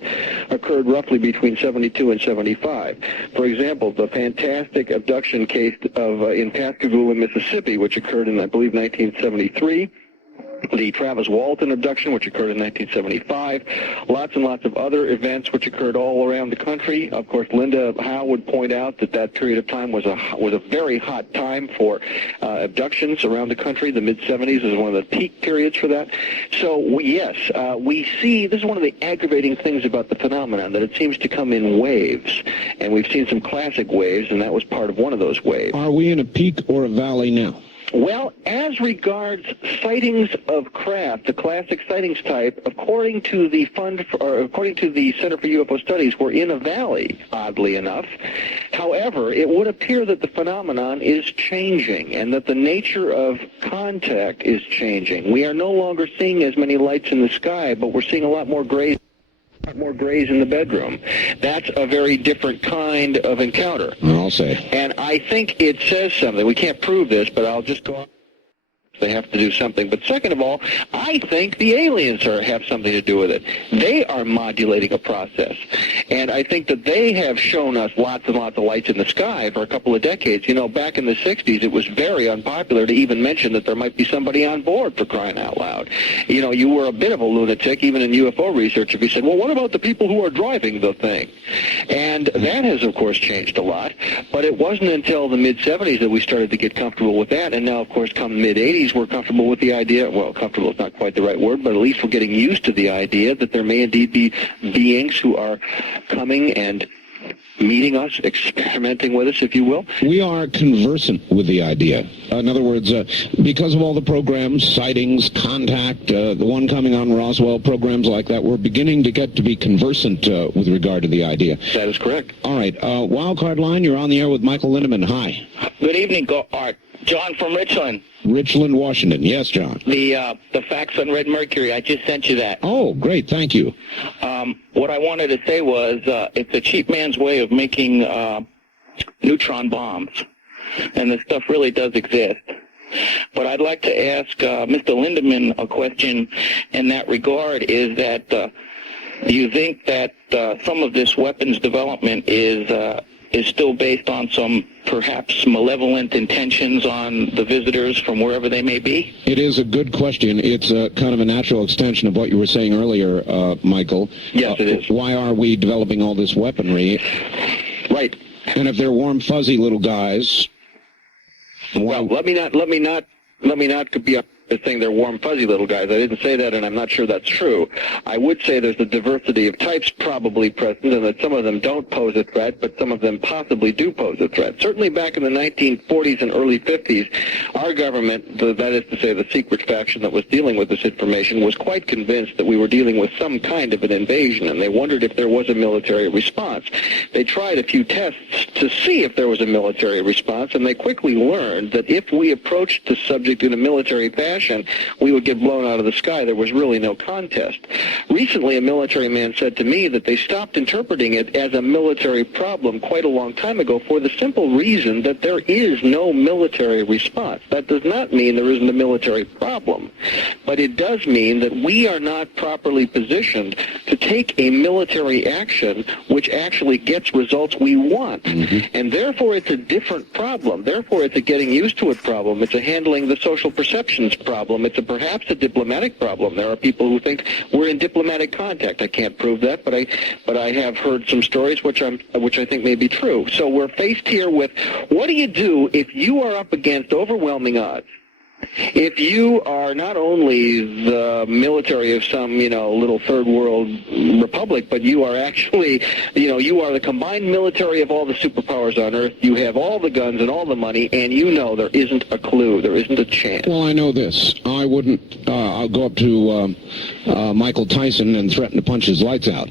occurred roughly between 72 and 75. For example, the fantastic abduction case in Pascagoula, Mississippi, which occurred in, I believe, 1973. The Travis Walton abduction, which occurred in 1975. Lots and lots of other events which occurred all around the country. Of course, Linda Howe would point out that period of time was a very hot time for abductions around the country. The mid-70s is one of the peak periods for that. So, we see, this is one of the aggravating things about the phenomenon, that it seems to come in waves. And we've seen some classic waves, and that was part of one of those waves. Are we in a peak or a valley now? Well, as regards sightings of craft, the classic sightings type, according to the Center for UFO Studies, we're in a valley, oddly enough. However, it would appear that the phenomenon is changing and that the nature of contact is changing. We are no longer seeing as many lights in the sky, but we're seeing a lot more grays in the bedroom. That's a very different kind of encounter. I'll say. And I think it says something. We can't prove this, but I'll just go on. They have to do something. But second of all, I think the aliens have something to do with it. They are modulating a process. And I think that they have shown us lots and lots of lights in the sky for a couple of decades. You know, back in the 60s, it was very unpopular to even mention that there might be somebody on board, for crying out loud. You know, you were a bit of a lunatic, even in UFO research, if you said, well, what about the people who are driving the thing? And that has, of course, changed a lot. But it wasn't until the mid-70s that we started to get comfortable with that. And now, of course, come the mid-80s, we're comfortable with the idea, well, comfortable is not quite the right word, but at least we're getting used to the idea that there may indeed be beings who are coming and meeting us, experimenting with us, if you will. We are conversant with the idea. In other words, because of all the programs, sightings, contact, the one coming on Roswell, programs like that, we're beginning to get to be conversant with regard to the idea. That is correct. All right. Wildcard line, you're on the air with Michael Lindemann. Hi. Good evening, Art. John from Richland. Richland, Washington. Yes, John. The facts on Red Mercury, I just sent you that. Oh, great. Thank you. What I wanted to say was it's a cheap man's way of making neutron bombs, and the stuff really does exist. But I'd like to ask Mr. Lindeman a question in that regard, is that do you think that some of this weapons development is still based on some perhaps malevolent intentions on the visitors from wherever they may be? It is a good question. It's kind of a natural extension of what you were saying earlier, Michael. Yes, it is. Why are we developing all this weaponry? Right. And if they're warm, fuzzy little guys... Well, let me not be saying they're warm, fuzzy little guys. I didn't say that, and I'm not sure that's true. I would say there's a diversity of types probably present, and that some of them don't pose a threat, but some of them possibly do pose a threat. Certainly back in the 1940s and early 50s, our government, that is to say the secret faction that was dealing with this information, was quite convinced that we were dealing with some kind of an invasion, and they wondered if there was a military response. They tried a few tests to see if there was a military response, and they quickly learned that if we approached the subject in a military fashion, we would get blown out of the sky. There was really no contest. Recently, a military man said to me that they stopped interpreting it as a military problem quite a long time ago for the simple reason that there is no military response. That does not mean there isn't a military problem, but it does mean that we are not properly positioned to take a military action which actually gets results we want. And therefore, it's a different problem. Therefore, it's a getting used to it problem. It's a handling the social perceptions problem. It's perhaps a diplomatic problem. There are people who think we're in diplomatic contact. I can't prove that, but I have heard some stories which I think may be true. So we're faced here with, what do you do if you are up against overwhelming odds? If you are not only the military of some, little third world republic, but you are actually, you are the combined military of all the superpowers on Earth. You have all the guns and all the money, and there isn't a clue. There isn't a chance. Well, I know this. I wouldn't I'll go up to Michael Tyson and threaten to punch his lights out.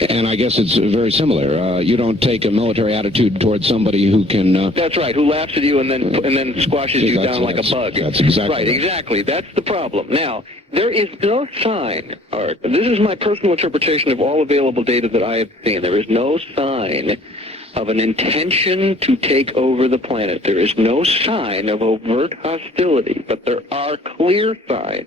And I guess it's very similar. You don't take a military attitude towards somebody who can... That's right, who laughs at you and then squashes you down like a bug. That's exactly right. Exactly. That's the problem. Now, there is no sign, Art, this is my personal interpretation of all available data that I have seen, there is no sign of an intention to take over the planet. There is no sign of overt hostility, but there are clear signs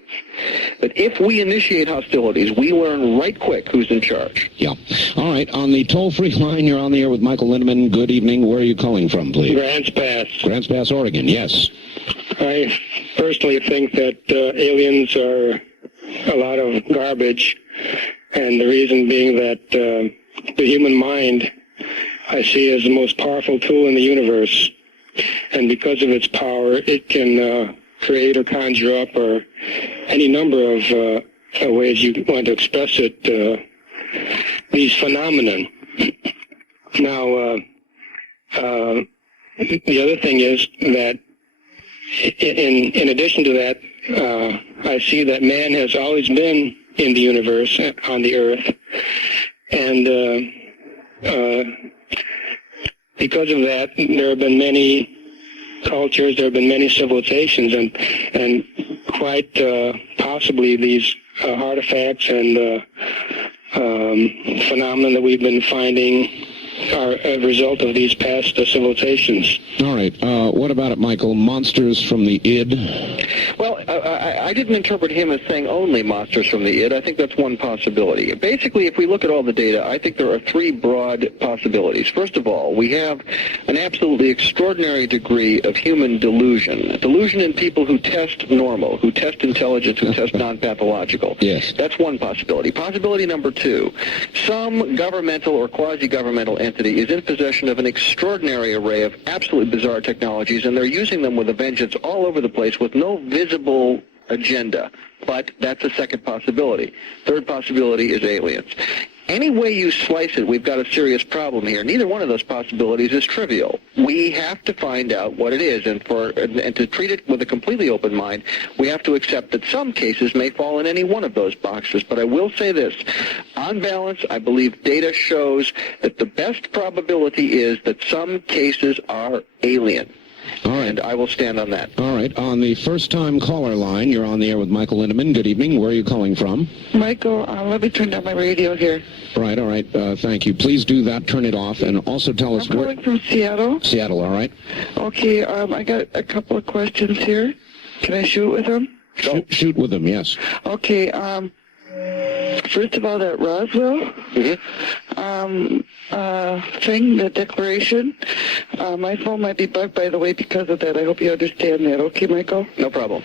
that if we initiate hostilities, we learn right quick who's in charge. Yeah. All right. On the toll-free line, you're on the air with Michael Lindemann. Good evening. Where are you calling from, please? Grants Pass. Grants Pass, Oregon. Yes. I personally think that aliens are a lot of garbage, and the reason being that the human mind I see as the most powerful tool in the universe, and because of its power, it can create or conjure up or any number of ways you want to express it, these phenomenon. Now, the other thing is that in addition to that, I see that man has always been in the universe, on the earth, and because of that, there have been many cultures, there have been many civilizations, and quite possibly these artifacts and phenomena that we've been finding are a result of these past civilizations. All right. What about it, Michael? Monsters from the id? Well, I didn't interpret him as saying only monsters from the id. I think that's one possibility. Basically, if we look at all the data, I think there are three broad possibilities. First of all, we have an absolutely extraordinary degree of human delusion. Delusion in people who test normal, who test intelligence, who test non-pathological. Yes. That's one possibility. Possibility number two, some governmental or quasi-governmental entity is in possession of an extraordinary array of absolutely bizarre technologies, and they're using them with a vengeance all over the place with no visible agenda. But that's a second possibility. Third possibility is aliens. Any way you slice it, we've got a serious problem here. Neither one of those possibilities is trivial. We have to find out what it is, and to treat it with a completely open mind, we have to accept that some cases may fall in any one of those boxes. But I will say this. On balance, I believe data shows that the best probability is that some cases are alien. All right. And I will stand on that. All right. On the first-time caller line, you're on the air with Michael Lindemann. Good evening. Where are you calling from? Michael, let me turn down my radio here. Right. All right. Thank you. Please do that. Turn it off. And also tell us I'm calling from Seattle. Seattle. All right. Okay. I got a couple of questions here. Can I shoot with them? Shoot with them, yes. Okay. First of all, that Roswell thing, the declaration, my phone might be bugged, by the way, because of that. I hope you understand that. Okay, Michael? No problem.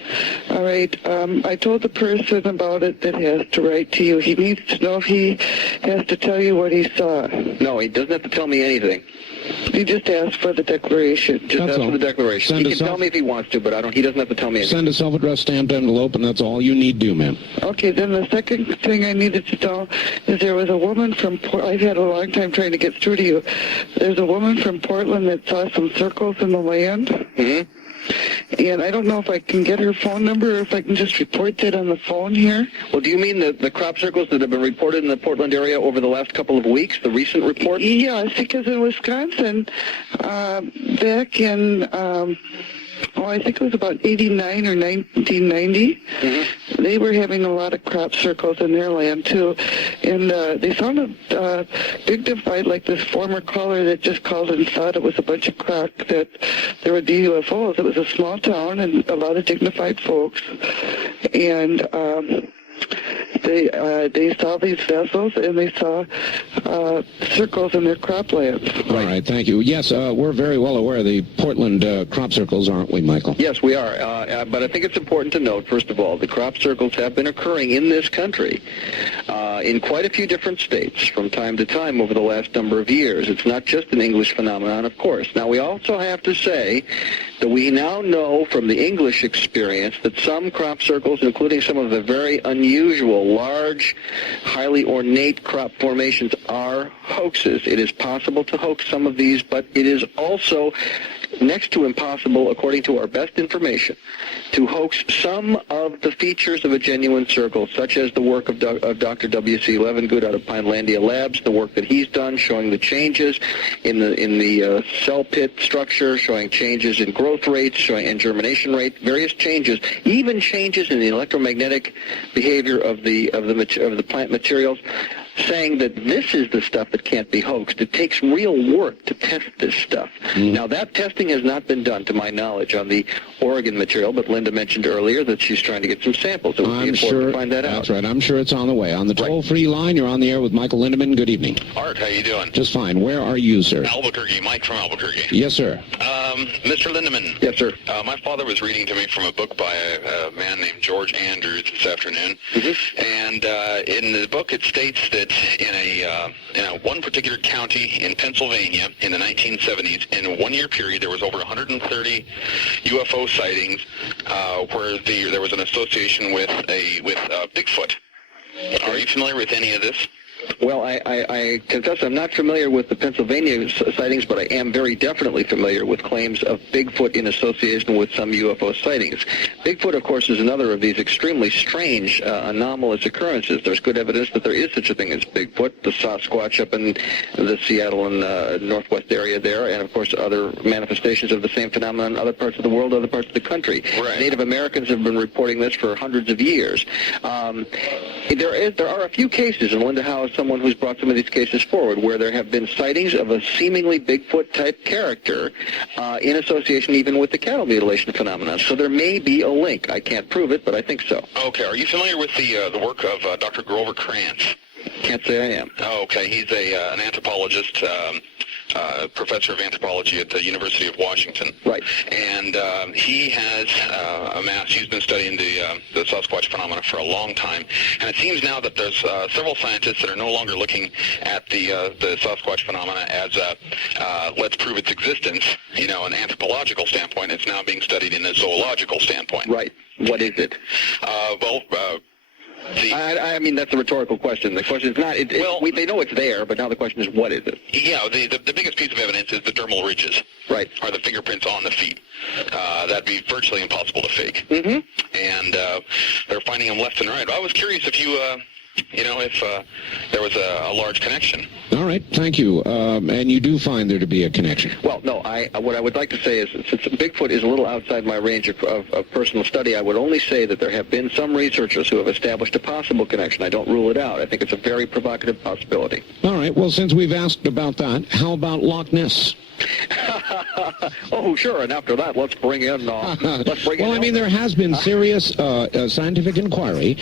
All right. I told the person about it that has to write to you. He needs to know if he has to tell you what he saw. No, he doesn't have to tell me anything. He just asked for the declaration. Just ask for the declaration. He can tell me if he wants to, but he doesn't have to tell me anything. Send a self-addressed stamped envelope, and that's all you need do, ma'am. Okay, then the second thing I needed to know is there was a woman from I've had a long time trying to get through to you. There's a woman from Portland that saw some circles in the land. Mm-hmm. And I don't know if I can get her phone number or if I can just report that on the phone here. Well, do you mean the crop circles that have been reported in the Portland area over the last couple of weeks, the recent report? Yes, because in Wisconsin, back in, I think it was about 89 or 1990, they were having a lot of crop circles in their land, too. And they found a dignified, like this former caller that just called and thought it was a bunch of crock, that there were UFOs. It was a small town and a lot of dignified folks. And they saw these vessels and they saw circles in their croplands. All right, thank you. Yes, we're very well aware of the Portland crop circles, aren't we, Michael? Yes, we are. But I think it's important to note, first of all, the crop circles have been occurring in this country in quite a few different states from time to time over the last number of years. It's not just an English phenomenon, of course. Now, we also have to say that we now know from the English experience that some crop circles, including some of the very unusual, large, highly ornate crop formations, are hoaxes. It is possible to hoax some of these, but it is also next to impossible, according to our best information, to hoax some of the features of a genuine circle, such as the work of Dr. W.C. Levengood out of Pinelandia Labs, the work that he's done showing the changes in the cell pit structure, showing changes in growth rates, showing in germination rate, various changes, even changes in the electromagnetic behavior of the plant materials, saying that this is the stuff that can't be hoaxed. It takes real work to test this stuff. Now, that testing has not been done, to my knowledge, on the Oregon material, but Linda mentioned earlier that she's trying to get some samples. It would be important to find that out. That's right. I'm sure it's on the way. On the toll-free line, you're on the air with Michael Lindemann. Good evening. Art, how you doing? Just fine. Where are you, sir? Albuquerque. Mike from Albuquerque. Yes, sir. Mr. Lindeman. Yes, sir. My father was reading to me from a book by a man named George Andrews this afternoon. And in the book it states that in one particular county in Pennsylvania in the 1970s, in a one-year period, there was over 130 UFO sightings where there was an association with Bigfoot. Are you familiar with any of this? Well, I confess I'm not familiar with the Pennsylvania sightings, but I am very definitely familiar with claims of Bigfoot in association with some UFO sightings. Bigfoot, of course, is another of these extremely strange, anomalous occurrences. There's good evidence that there is such a thing as Bigfoot, the Sasquatch up in the Seattle and northwest area there, and, of course, other manifestations of the same phenomenon in other parts of the world, other parts of the country. Right. Native Americans have been reporting this for hundreds of years. There are a few cases, and Linda Howe is someone who's brought some of these cases forward, where there have been sightings of a seemingly Bigfoot-type character in association even with the cattle mutilation phenomenon. So there may be a link. I can't prove it, but I think so. Okay. Are you familiar with the work of Dr. Grover Krantz? Can't say I am. Oh, okay. He's an anthropologist, professor of anthropology at the University of Washington. Right. And he has amassed, he's been studying the Sasquatch phenomena for a long time. And it seems now that there's several scientists that are no longer looking at the Sasquatch phenomena as let's prove its existence, an anthropological standpoint. It's now being studied in a zoological standpoint. Right. What is it? I mean, that's a rhetorical question. The question is not, they know it's there, but now the question is, what is it? Yeah, the biggest piece of evidence is the dermal ridges. Right. Are the fingerprints on the feet. That'd be virtually impossible to fake. Mm-hmm. And they're finding them left and right. I was curious if you, if there was a large connection. All right, thank you. And you do find there to be a connection. Well, no, what I would like to say is, since Bigfoot is a little outside my range of personal study, I would only say that there have been some researchers who have established a possible connection. I don't rule it out. I think it's a very provocative possibility. All right, well, since we've asked about that, how about Loch Ness? Oh, sure, and after that, let's bring in... Well, I mean, there has been serious scientific inquiry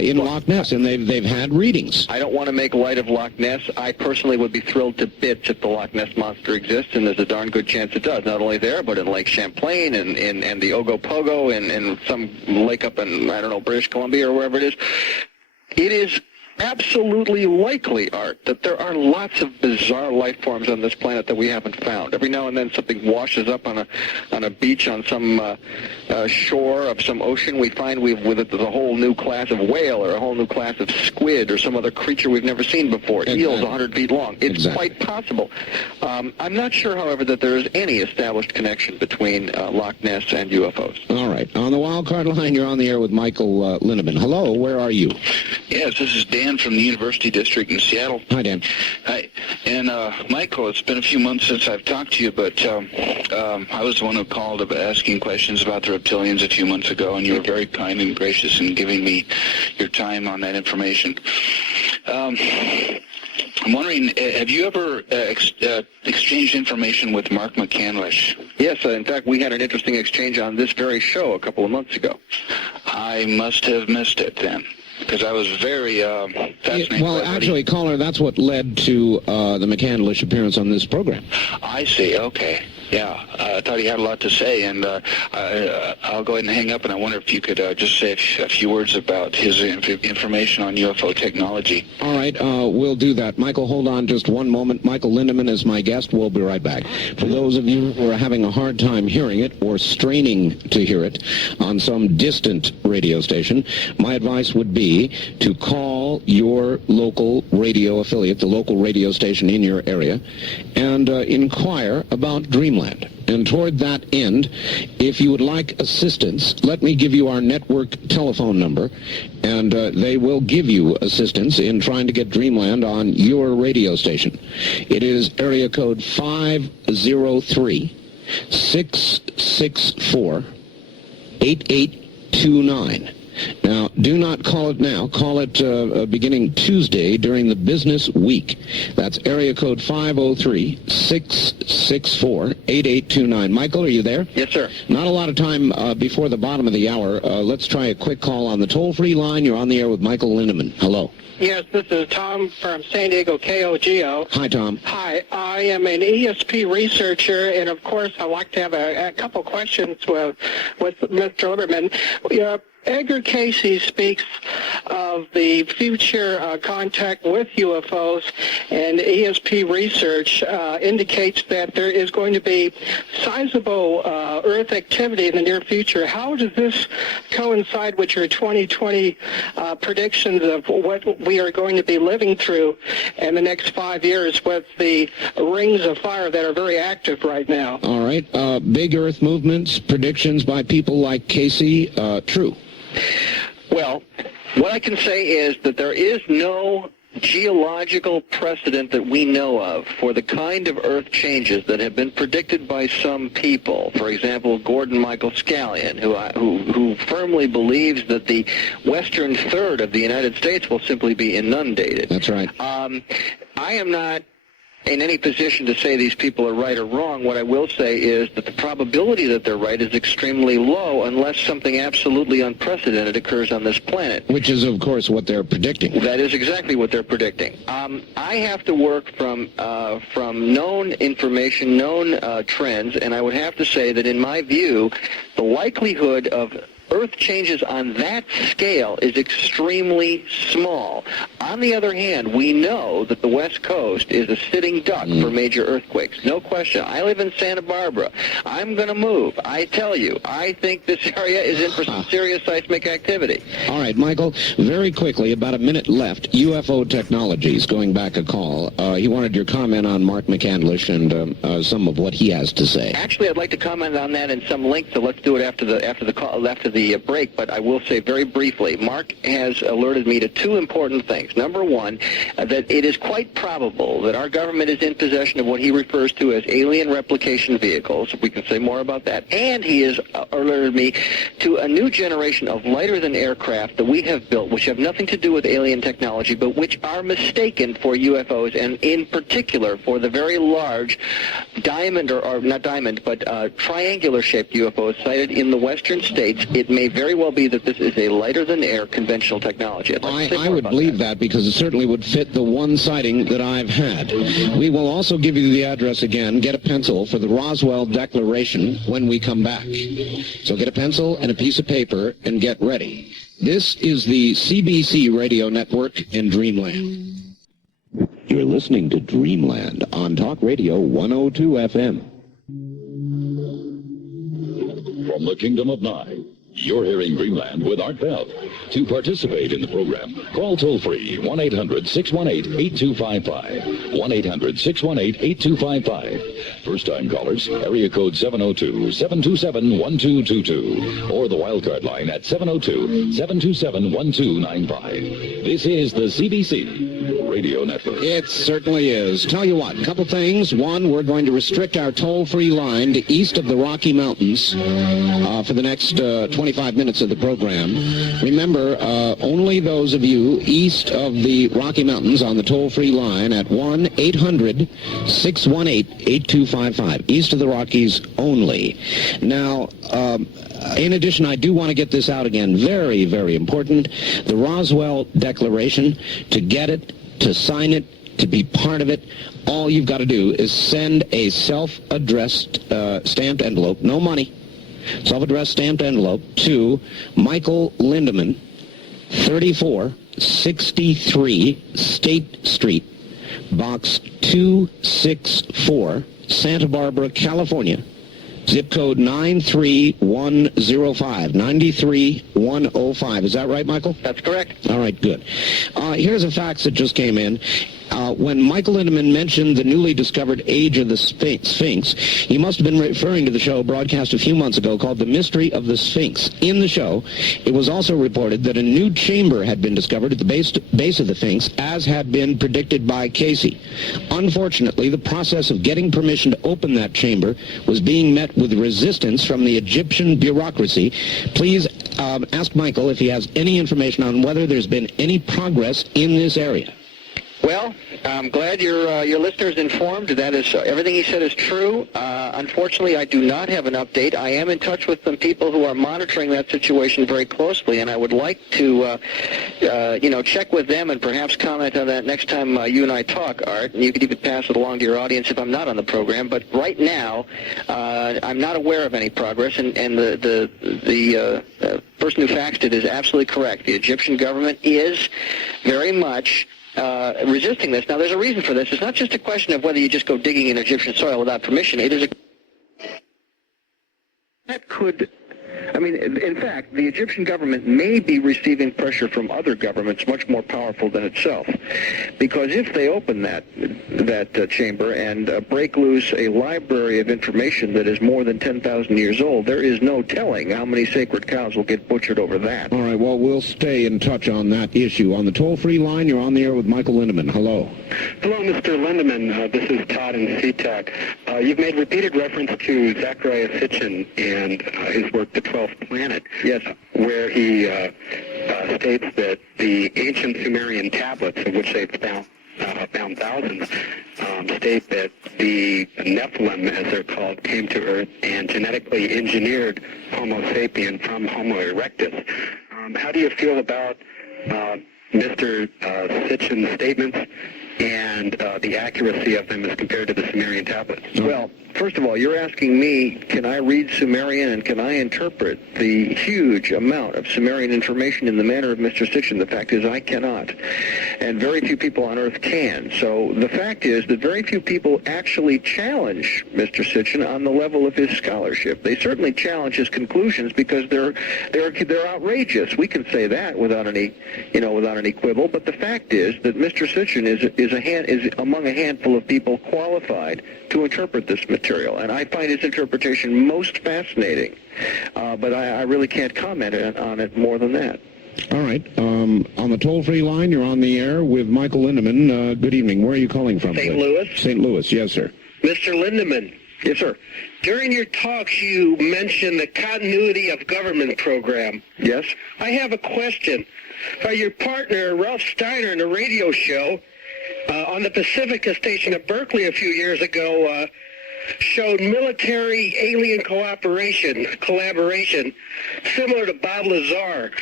in Loch Ness, and they've had readings. I don't want to make light of Loch Ness. I personally would be thrilled to bits if the Loch Ness Monster exists, and there's a darn good chance it does, not only there, but in Lake Champlain and the Ogopogo and some lake up in, I don't know, British Columbia or wherever it is. It is absolutely likely, Art, that there are lots of bizarre life forms on this planet that we haven't found. Every now and then something washes up on a beach on some shore of some ocean. We find with it a whole new class of whale or a whole new class of squid or some other creature we've never seen before. Exactly. Eels 100 feet long. It's quite possible. I'm not sure, however, that there is any established connection between Loch Ness and UFOs. All right. On the wild card line, you're on the air with Michael Lindemann. Hello, where are you? Yes, this is Dan from the University District in Seattle. Hi, Dan. Hi. And, Michael, it's been a few months since I've talked to you, but I was the one who called up asking questions about the reptilians a few months ago, and you were very kind and gracious in giving me your time on that information. I'm wondering, have you ever exchanged information with Mark McCandlish? Yes, in fact, we had an interesting exchange on this very show a couple of months ago. I must have missed it then, because I was very fascinated. Well, actually, caller, that's what led to the McCandlish appearance on this program. I see. Okay. Yeah, I thought he had a lot to say, and I'll go ahead and hang up, and I wonder if you could just say a few words about his information on UFO technology. All right, we'll do that. Michael, hold on just one moment. Michael Lindemann is my guest. We'll be right back. For those of you who are having a hard time hearing it or straining to hear it on some distant radio station, my advice would be to call your local radio affiliate, the local radio station in your area, and inquire about Dreamland. And toward that end, if you would like assistance, let me give you our network telephone number, and they will give you assistance in trying to get Dreamland on your radio station. It is area code 503-664-8829. Now, do not call it now. Call it beginning Tuesday during the business week. That's area code 503-664-8829. Michael, are you there? Yes, sir. Not a lot of time before the bottom of the hour. Let's try a quick call on the toll-free line. You're on the air with Michael Lindemann. Hello. Yes, this is Tom from San Diego KOGO. Hi, Tom. Hi, I am an ESP researcher, and of course, I'd like to have a couple questions with Mr. Lindemann. Edgar Casey speaks of the future contact with UFOs, and ESP research indicates that there is going to be sizable Earth activity in the near future. How does this coincide with your 2020 predictions of what we are going to be living through in the next 5 years with the rings of fire that are very active right now? All right. Big Earth movements, predictions by people like Casey, true. Well, what I can say is that there is no geological precedent that we know of for the kind of Earth changes that have been predicted by some people. For example, Gordon Michael Scallion, who firmly believes that the western third of the United States will simply be inundated. That's right. I am not in any position to say these people are right or wrong. What I will say is that the probability that they're right is extremely low unless something absolutely unprecedented occurs on this planet. Which is, of course, what they're predicting. That is exactly what they're predicting. I have to work from known information, known trends, and I would have to say that in my view, the likelihood of Earth changes on that scale is extremely small. On the other hand, we know that the West Coast is a sitting duck for major earthquakes. No question. I live in Santa Barbara. I'm going to move. I tell you, I think this area is in for some serious seismic activity. All right, Michael, very quickly, about a minute left. UFO Technologies, going back a call. He wanted your comment on Mark McCandlish and some of what he has to say. Actually, I'd like to comment on that in some length, so let's do it after the break, but I will say very briefly, Mark has alerted me to two important things. Number one, that it is quite probable that our government is in possession of what he refers to as alien replication vehicles, if we can say more about that, and he has alerted me to a new generation of lighter-than-air craft that we have built, which have nothing to do with alien technology, but which are mistaken for UFOs, and in particular for the very large diamond, or not diamond, but triangular-shaped UFOs sighted in the western states. It may very well be that this is a lighter-than-air conventional technology. I would believe that because it certainly would fit the one sighting that I've had. We will also give you the address again. Get a pencil for the Roswell Declaration when we come back. So get a pencil and a piece of paper and get ready. This is the CBC radio network in Dreamland. You're listening to Dreamland on Talk Radio 102 FM. From the Kingdom of Nye, you're hearing Dreamland with Art Bell. To participate in the program, call toll-free 1-800-618-8255. 1-800-618-8255. First-time callers, area code 702-727-1222. Or the wildcard line at 702-727-1295. This is the CBC Radio Network. It certainly is. Tell you what, a couple things. One, we're going to restrict our toll-free line to east of the Rocky Mountains for the next 25 minutes of the program. Remember, only those of you east of the Rocky Mountains on the toll-free line at 1-800-618-8255. East of the Rockies only. Now, in addition, I do want to get this out again. Very, very important. The Roswell Declaration, to get it, to sign it, to be part of it, all you've got to do is send a self-addressed stamped envelope, no money, self-addressed stamped envelope to Michael Lindemann, 3463 State Street, Box 264, Santa Barbara, California. Zip code 93105. 93105. Is that right, Michael? That's correct. All right, good. Here's a fax that just came in. When Michael Lindeman mentioned the newly discovered age of the Sphinx, he must have been referring to the show broadcast a few months ago called The Mystery of the Sphinx. In the show, it was also reported that a new chamber had been discovered at the base of the Sphinx, as had been predicted by Casey. Unfortunately, the process of getting permission to open that chamber was being met with resistance from the Egyptian bureaucracy. Please ask Michael if he has any information on whether there's been any progress in this area. Well, I'm glad your listeners informed. That is everything he said is true. Unfortunately, I do not have an update. I am in touch with some people who are monitoring that situation very closely, and I would like to, check with them and perhaps comment on that next time you and I talk, Art. And you could even pass it along to your audience if I'm not on the program. But right now, I'm not aware of any progress, and the person who faxed it is absolutely correct. The Egyptian government is very much resisting this. Now, there's a reason for this. It's not just a question of whether you just go digging in Egyptian soil without permission. It is that could... I mean, in fact, the Egyptian government may be receiving pressure from other governments much more powerful than itself. Because if they open that chamber and break loose a library of information that is more than 10,000 years old, there is no telling how many sacred cows will get butchered over that. All right, well, we'll stay in touch on that issue. On the toll-free line, you're on the air with Michael Lindemann. Hello. Hello, Mr. Lindeman. This is Todd in SeaTac. You've made repeated reference to Zachariah Sitchin and his work, The 12th Planet. Yes. Where he states that the ancient Sumerian tablets, of which they've found thousands, state that the Nephilim, as they're called, came to Earth and genetically engineered Homo sapien from Homo erectus. How do you feel about Mr. Sitchin's statements and the accuracy of them as compared to the Sumerian tablets? Well, first of all, you're asking me, can I read Sumerian and can I interpret the huge amount of Sumerian information in the manner of Mr. Sitchin? The fact is I cannot, and very few people on Earth can. So the fact is that very few people actually challenge Mr. Sitchin on the level of his scholarship. They certainly challenge his conclusions because they're outrageous. We can say that without any quibble. But the fact is that Mr. Sitchin is among a handful of people qualified to interpret this material, and I find his interpretation most fascinating. But I really can't comment on it more than that. All right. On the toll-free line, you're on the air with Michael Lindemann. Good evening. Where are you calling from? St. Louis. St. Louis, yes, sir. Mr. Lindeman. Yes, sir. During your talks, you mentioned the continuity of government program. Yes. I have a question. Your partner, Ralph Steiner, in a radio show on the Pacifica station at Berkeley a few years ago, showed military alien collaboration similar to Bob Lazar.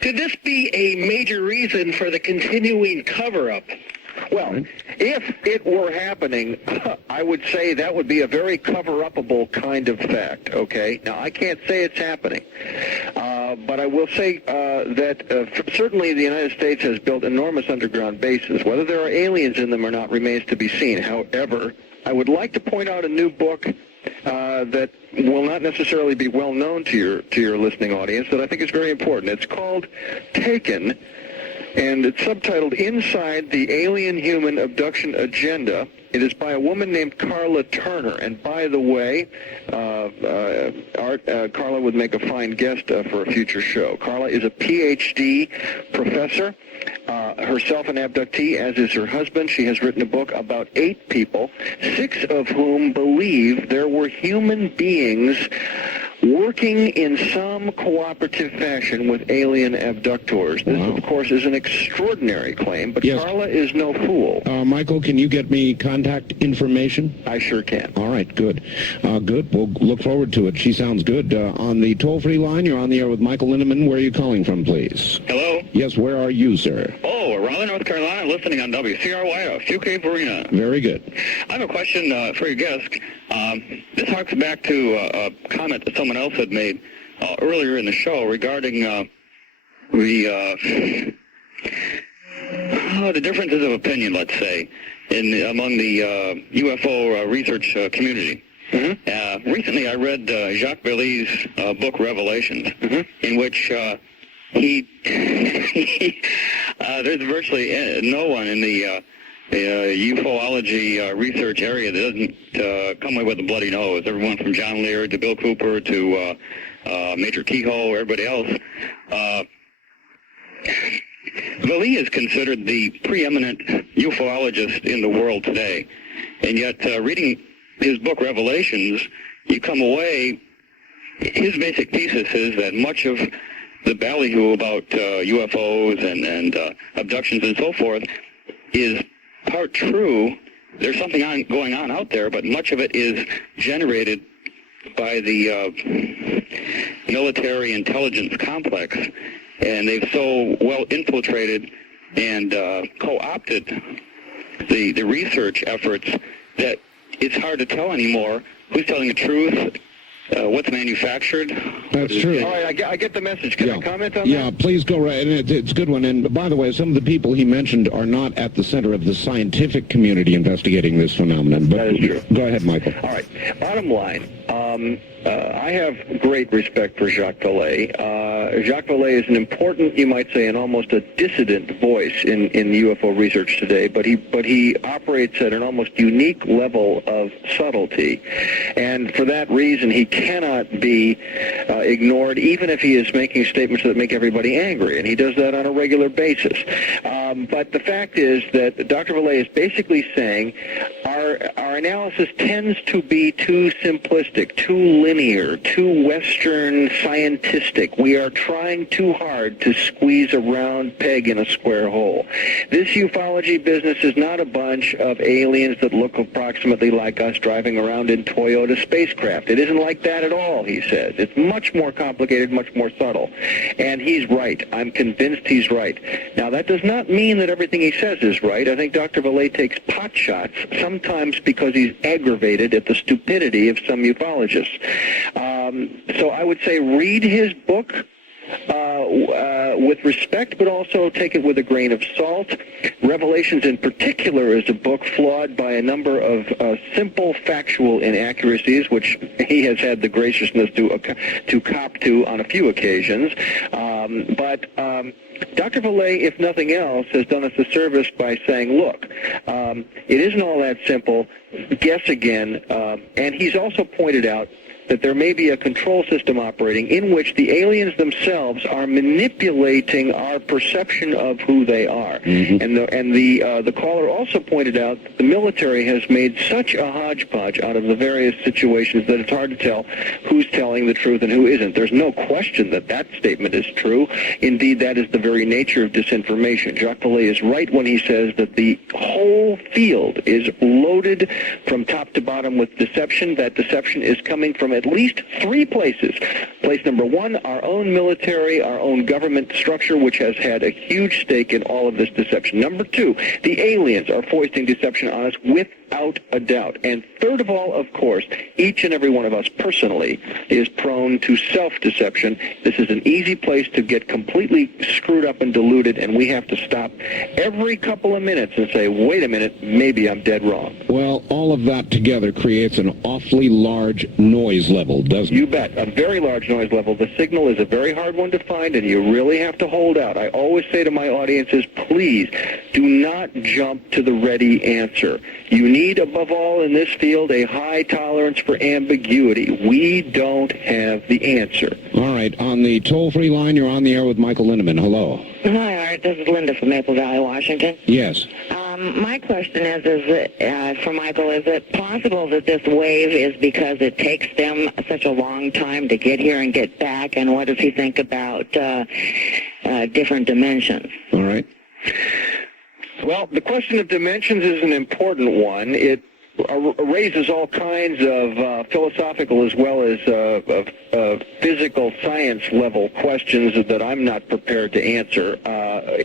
Could this be a major reason for the continuing cover-up? Well, if it were happening, I would say that would be a very cover-upable kind of fact, okay? Now, I can't say it's happening, but I will say that certainly the United States has built enormous underground bases. Whether there are aliens in them or not remains to be seen. However, I would like to point out a new book that will not necessarily be well known to your listening audience that I think is very important. It's called Taken, and it's subtitled Inside the Alien Human Abduction Agenda. It is by a woman named Carla Turner, and by the way, Carla would make a fine guest for a future show. Carla is a PhD professor, herself an abductee, as is her husband. She has written a book about 8 people, 6 of whom believe there were human beings working in some cooperative fashion with alien abductors. This, of course, is an extraordinary claim, but yes. Carla is no fool. Michael, can you get me contact information? I sure can. All right, good. Good. We'll look forward to it. She sounds good. On the toll-free line, you're on the air with Michael Lindemann. Where are you calling from, please? Hello? Yes, where are you, sir? Oh, Raleigh, North Carolina, listening on WCRY, QK Verena. Very good. I have a question for your guest. This harks back to a comment that someone else had made earlier in the show regarding the differences of opinion, let's say, among the UFO research community. Mm-hmm. Recently, I read Jacques Vallée's book Revelations, in which there's virtually no one in the UFOlogy research area that doesn't come away with a bloody nose. Everyone from John Lear to Bill Cooper to Major Keyhole, everybody else. Vallee is considered the preeminent ufologist in the world today, and yet reading his book Revelations, you come away, his basic thesis is that much of the ballyhoo about UFOs and abductions and so forth is part true. There's something going on out there, but much of it is generated by the military intelligence complex, and they've so well infiltrated and co-opted the research efforts that it's hard to tell anymore who's telling the truth, what's manufactured. That's true. All right, I get the message. Can I comment on that? Yeah, please go right. And it's a good one. And by the way, some of the people he mentioned are not at the center of the scientific community investigating this phenomenon. But that is true. Go ahead, Michael. All right. Bottom line, I have great respect for Jacques Vallée. Jacques Vallée is an important, you might say, and almost a dissident voice in UFO research today, but he operates at an almost unique level of subtlety. And for that reason, he cannot be ignored, even if he is making statements that make everybody angry, and he does that on a regular basis. But the fact is that Dr. Vallée is basically saying our analysis tends to be too simplistic, too linear, too Western scientistic. We are trying too hard to squeeze a round peg in a square hole. This ufology business is not a bunch of aliens that look approximately like us driving around in Toyota spacecraft. It isn't like that at all, he says. It's much more complicated, much more subtle. And he's right. I'm convinced he's right. Now, that does not mean that everything he says is right. I think Dr. Vallée takes pot shots, sometimes because he's aggravated at the stupidity of some ufologists. So I would say read his book with respect, but also take it with a grain of salt. Revelations in particular is a book flawed by a number of simple factual inaccuracies, which he has had the graciousness to cop to on a few occasions. But Dr. Vallée, if nothing else, has done us a service by saying, look, it isn't all that simple. Guess again. And he's also pointed out that there may be a control system operating in which the aliens themselves are manipulating our perception of who they are. Mm-hmm. And the caller also pointed out that the military has made such a hodgepodge out of the various situations that it's hard to tell who's telling the truth and who isn't. There's no question that that statement is true. Indeed, that is the very nature of disinformation. Jacques Vallée is right when he says that the whole field is loaded from top to bottom with deception. That deception is coming from at least three places. Place number one, our own military, our own government structure, which has had a huge stake in all of this deception. Number two, the aliens are foisting deception on us without a doubt. And third of all, of course, each and every one of us personally is prone to self-deception. This is an easy place to get completely screwed up and deluded, and we have to stop every couple of minutes and say, wait a minute, maybe I'm dead wrong. Well, all of that together creates an awfully large noise level, doesn't it? You bet. A very large noise level. The signal is a very hard one to find, and you really have to hold out. I always say to my audiences, please do not jump to the ready answer. You need, above all in this field, a high tolerance for ambiguity. We don't have the answer. All right. On the toll-free line, you're on the air with Michael Lindemann. Hello. Hi, Art. This is Linda from Maple Valley, Washington. Yes. My question is for Michael, is it possible that this wave is because it takes them such a long time to get here and get back? And what does he think about different dimensions? All right. Well, the question of dimensions is an important one. It raises all kinds of philosophical as well as physical science level questions that I'm not prepared to answer.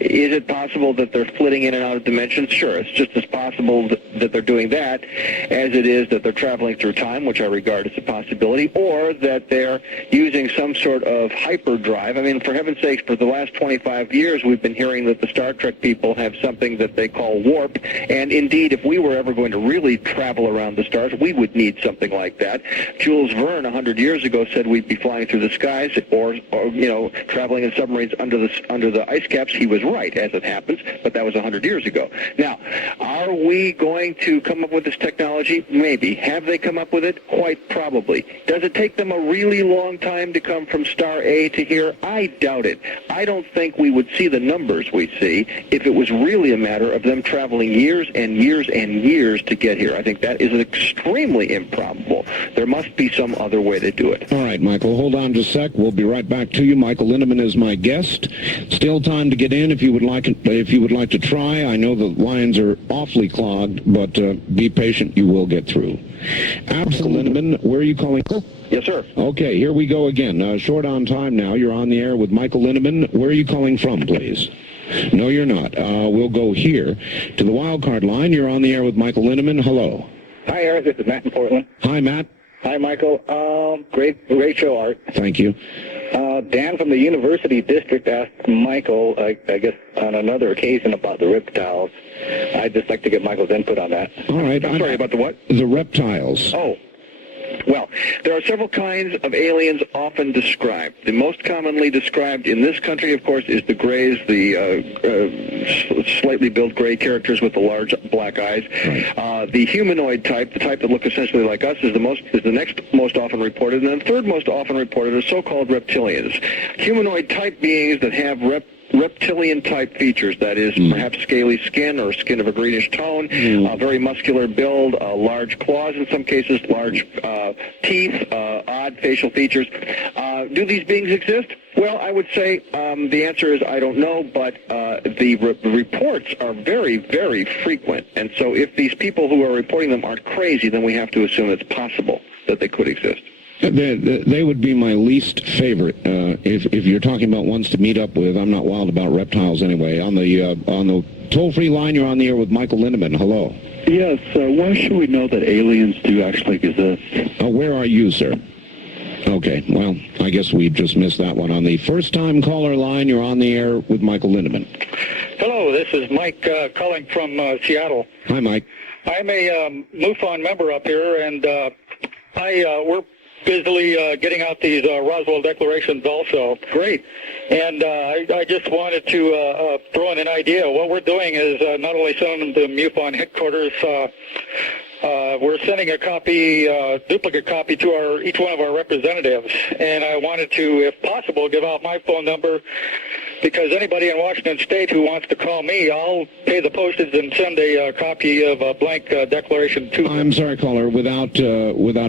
Is it possible that they're flitting in and out of dimensions? Sure, it's just as possible that they're doing that as it is that they're traveling through time, which I regard as a possibility, or that they're using some sort of hyperdrive. I mean, for heaven's sakes, for the last 25 years, we've been hearing that the Star Trek people have something that they call warp, and indeed, if we were ever going to really travel around the stars, we would need something like that. Jules Verne, 100 years ago, said we'd be flying through the skies or traveling in submarines under the ice caps. He was right, as it happens, but that was 100 years ago. Now, are we going to come up with this technology? Maybe. Have they come up with it? Quite probably. Does it take them a really long time to come from star A to here? I doubt it. I don't think we would see the numbers we see if it was really a matter of them traveling years and years and years to get here. I think think that is extremely improbable. There must be some other way to do it. All right, Michael, hold on just a sec. We'll be right back to you. Michael Lindeman is my guest. Still time to get in if you would like to try. I know the lines are awfully clogged, but be patient. You will get through. Michael Lindeman, where are you calling? Yes, sir. Okay, here we go again. Short on time now. You're on the air with Michael Lindeman. Where are you calling from, please? No, you're not. We'll go here to the wild card line. You're on the air with Michael Lindeman. Hello. Hi, Eric. This is Matt in Portland. Hi, Matt. Hi, Michael. Great show, Art. Thank you. Dan from the University District asked Michael, I guess on another occasion, about the reptiles. I'd just like to get Michael's input on that. All right. I'm sorry, about the what? The reptiles. Oh. Well, there are several kinds of aliens often described. The most commonly described in this country, of course, is the grays, the slightly built gray characters with the large black eyes. Right. The humanoid type, the type that look essentially like us, is the next most often reported, and then the third most often reported are so-called reptilians. Humanoid type beings that have reptilian-type features, that is, perhaps scaly skin or skin of a greenish tone, very muscular build, large claws in some cases, large teeth, odd facial features. Do these beings exist? Well, I would say the answer is I don't know, but the reports are very, very frequent. And so if these people who are reporting them aren't crazy, then we have to assume it's possible that they could exist. They would be my least favorite. If you're talking about ones to meet up with, I'm not wild about reptiles anyway. On the toll-free line, you're on the air with Michael Lindeman. Hello. Yes. Why should we know that aliens do actually exist? Where are you, sir? Okay. Well, I guess we just missed that one. On the first-time caller line, you're on the air with Michael Lindeman. Hello. This is Mike calling from Seattle. Hi, Mike. I'm a MUFON member up here, and we're busily getting out these Roswell declarations also. Great. And I just wanted to throw in an idea. What we're doing is not only sending them to MUFON headquarters, we're sending a copy, duplicate copy to each one of our representatives. And I wanted to, if possible, give out my phone number, because anybody in Washington State who wants to call me, I'll pay the postage and send a copy of a blank declaration to them. I'm sorry, caller. Without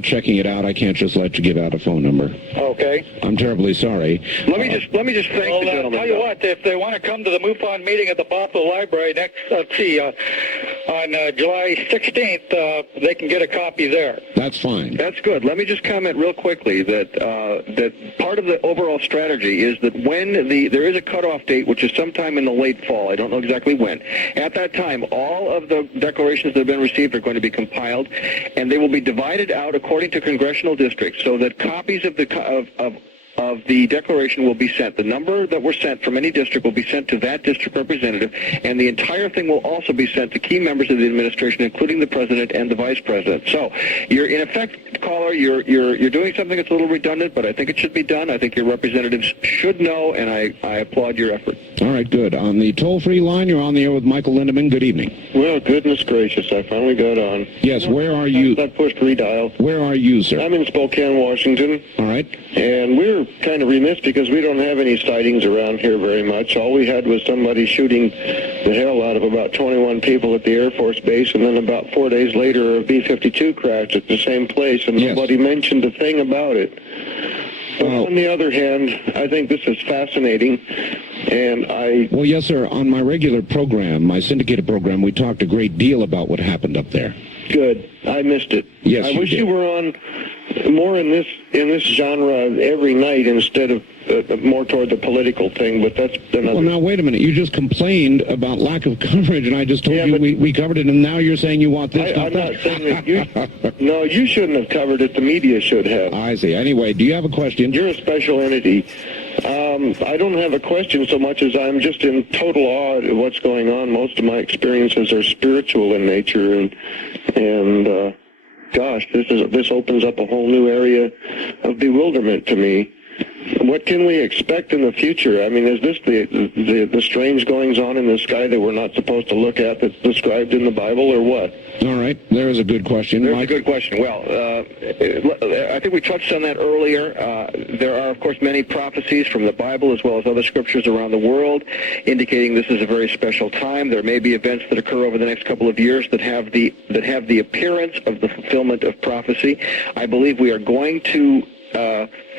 checking it out, I can't just let you give out a phone number. Okay. I'm terribly sorry. Let me just thank the gentleman. Tell you what, if they want to come to the MUFON meeting at the Bothell Library on July 16th, they can get a copy there. That's fine. That's good. Let me just comment real quickly that part of the overall strategy is that when there is a cutoff date, which is sometime in the late fall, I don't know exactly when, at that time, all of the declarations that have been received are going to be compiled, and they will be divided out according to congressional districts, so that copies of the declaration will be sent. The number that were sent from any district will be sent to that district representative, and the entire thing will also be sent to key members of the administration, including the president and the vice president. So, you're in effect, caller, you're doing something that's a little redundant, but I think it should be done. I think your representatives should know, and I applaud your effort. All right, good. On the toll-free line, you're on the air with Michael Lindeman. Good evening. Well, goodness gracious, I finally got on. Yes, where are you? I pushed redial. Where are you, sir? I'm in Spokane, Washington. All right. And we're kind of remiss because we don't have any sightings around here very much. All we had was somebody shooting the hell out of about 21 people at the Air Force Base, and then about 4 days later a B-52 crashed at the same place, and nobody mentioned a thing about it. But on the other hand, I think this is fascinating, and Well, yes, sir. On my regular program, my syndicated program, we talked a great deal about what happened up there. Good. I missed it. Yes, I wish you were on more in this genre every night instead of more toward the political thing, but that's another... Well, now, wait a minute. You just complained about lack of coverage, and I just told you we covered it, and now you're saying you want this. I'm not saying that you... No, you shouldn't have covered it. The media should have. I see. Anyway, do you have a question? You're a special entity. I don't have a question so much as I'm just in total awe at what's going on. Most of my experiences are spiritual in nature, and gosh, this opens up a whole new area of bewilderment to me. What can we expect in the future? I mean, is this the strange goings-on in the sky that we're not supposed to look at that's described in the Bible, or what? All right, there is a good question. There's Mike? a good question. Well, I think we touched on that earlier. There are, of course, many prophecies from the Bible as well as other scriptures around the world indicating this is a very special time. There may be events that occur over the next couple of years that have the appearance of the fulfillment of prophecy. I believe we are going to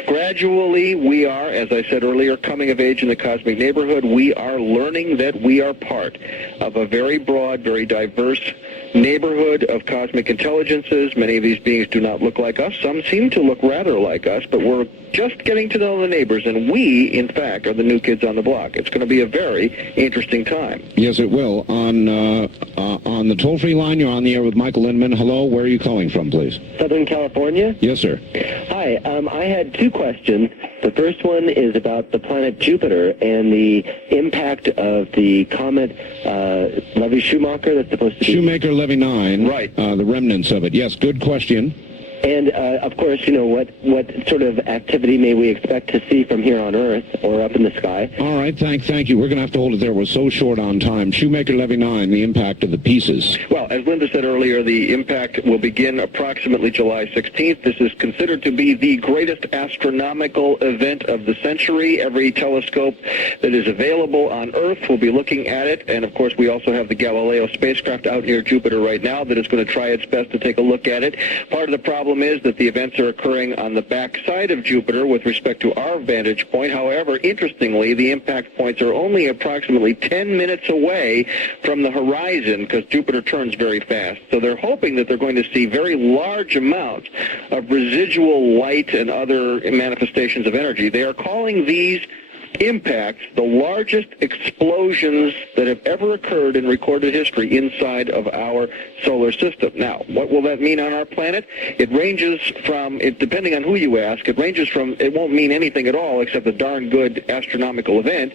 gradually, we are, as I said earlier, coming of age in the cosmic neighborhood. We are learning that we are part of a very broad, very diverse neighborhood of cosmic intelligences. Many of these beings do not look like us. Some seem to look rather like us, but we're just getting to know the neighbors, and we, in fact, are the new kids on the block. It's going to be a very interesting time. Yes, it will. On the toll-free line, you're on the air with Michael Lindemann. Hello, where are you calling from, please? Southern California? Yes, sir. Hi, I had two questions. The first one is about the planet Jupiter and the impact of the comet Levy-Schumacher that's supposed to be... Shoemaker-Levy 9. Right. The remnants of it. Yes, good question. And, of course, you know, what sort of activity may we expect to see from here on Earth or up in the sky? All right, thank you. We're going to have to hold it there. We're so short on time. Shoemaker-Levy 9, the impact of the pieces. Well, as Linda said earlier, the impact will begin approximately July 16th. This is considered to be the greatest astronomical event of the century. Every telescope that is available on Earth will be looking at it. And, of course, we also have the Galileo spacecraft out near Jupiter right now that is going to try its best to take a look at it. Part of the problem is that the events are occurring on the back side of Jupiter with respect to our vantage point. However, interestingly, the impact points are only approximately 10 minutes away from the horizon because Jupiter turns very fast. So they're hoping that they're going to see very large amounts of residual light and other manifestations of energy. They are calling these impacts the largest explosions that have ever occurred in recorded history inside of our solar system. Now, what will that mean on our planet? It ranges from, depending on who you ask, it ranges from it won't mean anything at all except a darn good astronomical event,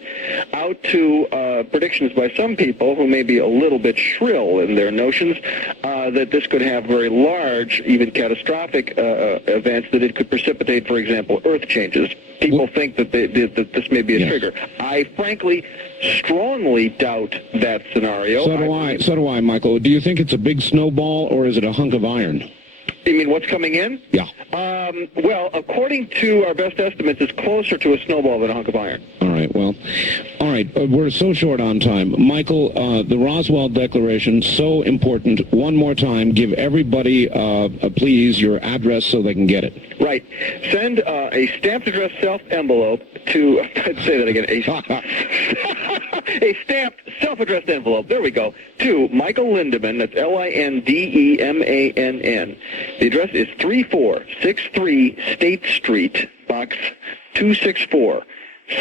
out to predictions by some people who may be a little bit shrill in their notions that this could have very large, even catastrophic events, that it could precipitate, for example, Earth changes. People think that this may be a trigger. I frankly strongly doubt that scenario. So do I, Michael. Do you think it's a big snowball or is it a hunk of iron? You mean what's coming in? Yeah. Well, according to our best estimates, it's closer to a snowball than a hunk of iron. All right, well, we're so short on time. Michael, the Roswell Declaration, so important. One more time, give everybody, please, your address so they can get it. Right. Send a stamped address self-envelope to, say that again, a stamped self-addressed envelope, there we go, to Michael Lindemann, that's Lindemann. The address is 3463 State Street, Box 264,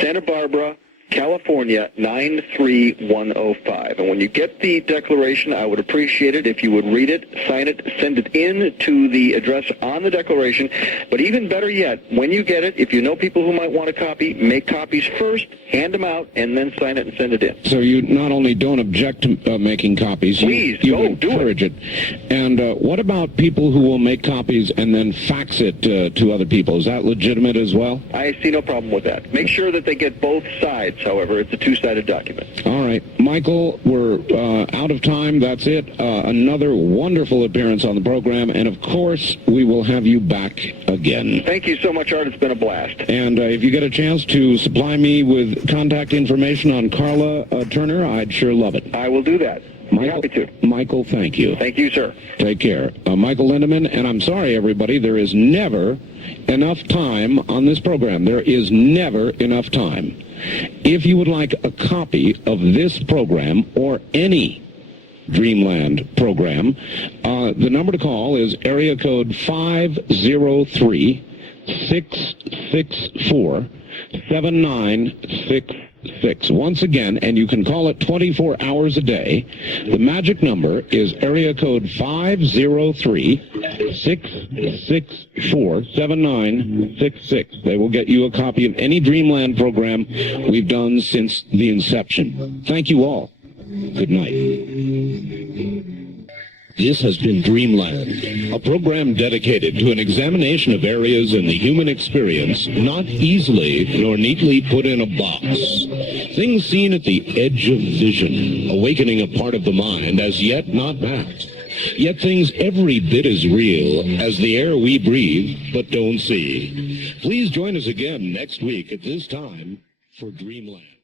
Santa Barbara, California, 93105. And when you get the declaration, I would appreciate it if you would read it, sign it, send it in to the address on the declaration. But even better yet, when you get it, if you know people who might want a copy, make copies first, hand them out, and then sign it and send it in. So you not only don't object to making copies, please, you encourage it. And what about people who will make copies and then fax it to other people? Is that legitimate as well? I see no problem with that. Make sure that they get both sides. However, it's a two-sided document. All right. Michael, we're out of time. That's it. Another wonderful appearance on the program. And, of course, we will have you back again. Thank you so much, Art. It's been a blast. And if you get a chance to supply me with contact information on Carla Turner, I'd sure love it. I will do that. Michael, happy to. Michael, thank you. Thank you, sir. Take care. Michael Lindemann, and I'm sorry, everybody, there is never enough time on this program. There is never enough time. If you would like a copy of this program or any Dreamland program, the number to call is area code 503-664-7966. Once again, and you can call it 24 hours a day. The magic number is area code 503-664-7966. They will get you a copy of any Dreamland program we've done since the inception. Thank you all. Good night. This has been Dreamland, a program dedicated to an examination of areas in the human experience not easily nor neatly put in a box. Things seen at the edge of vision, awakening a part of the mind as yet not mapped. Yet things every bit as real as the air we breathe but don't see. Please join us again next week at this time for Dreamland.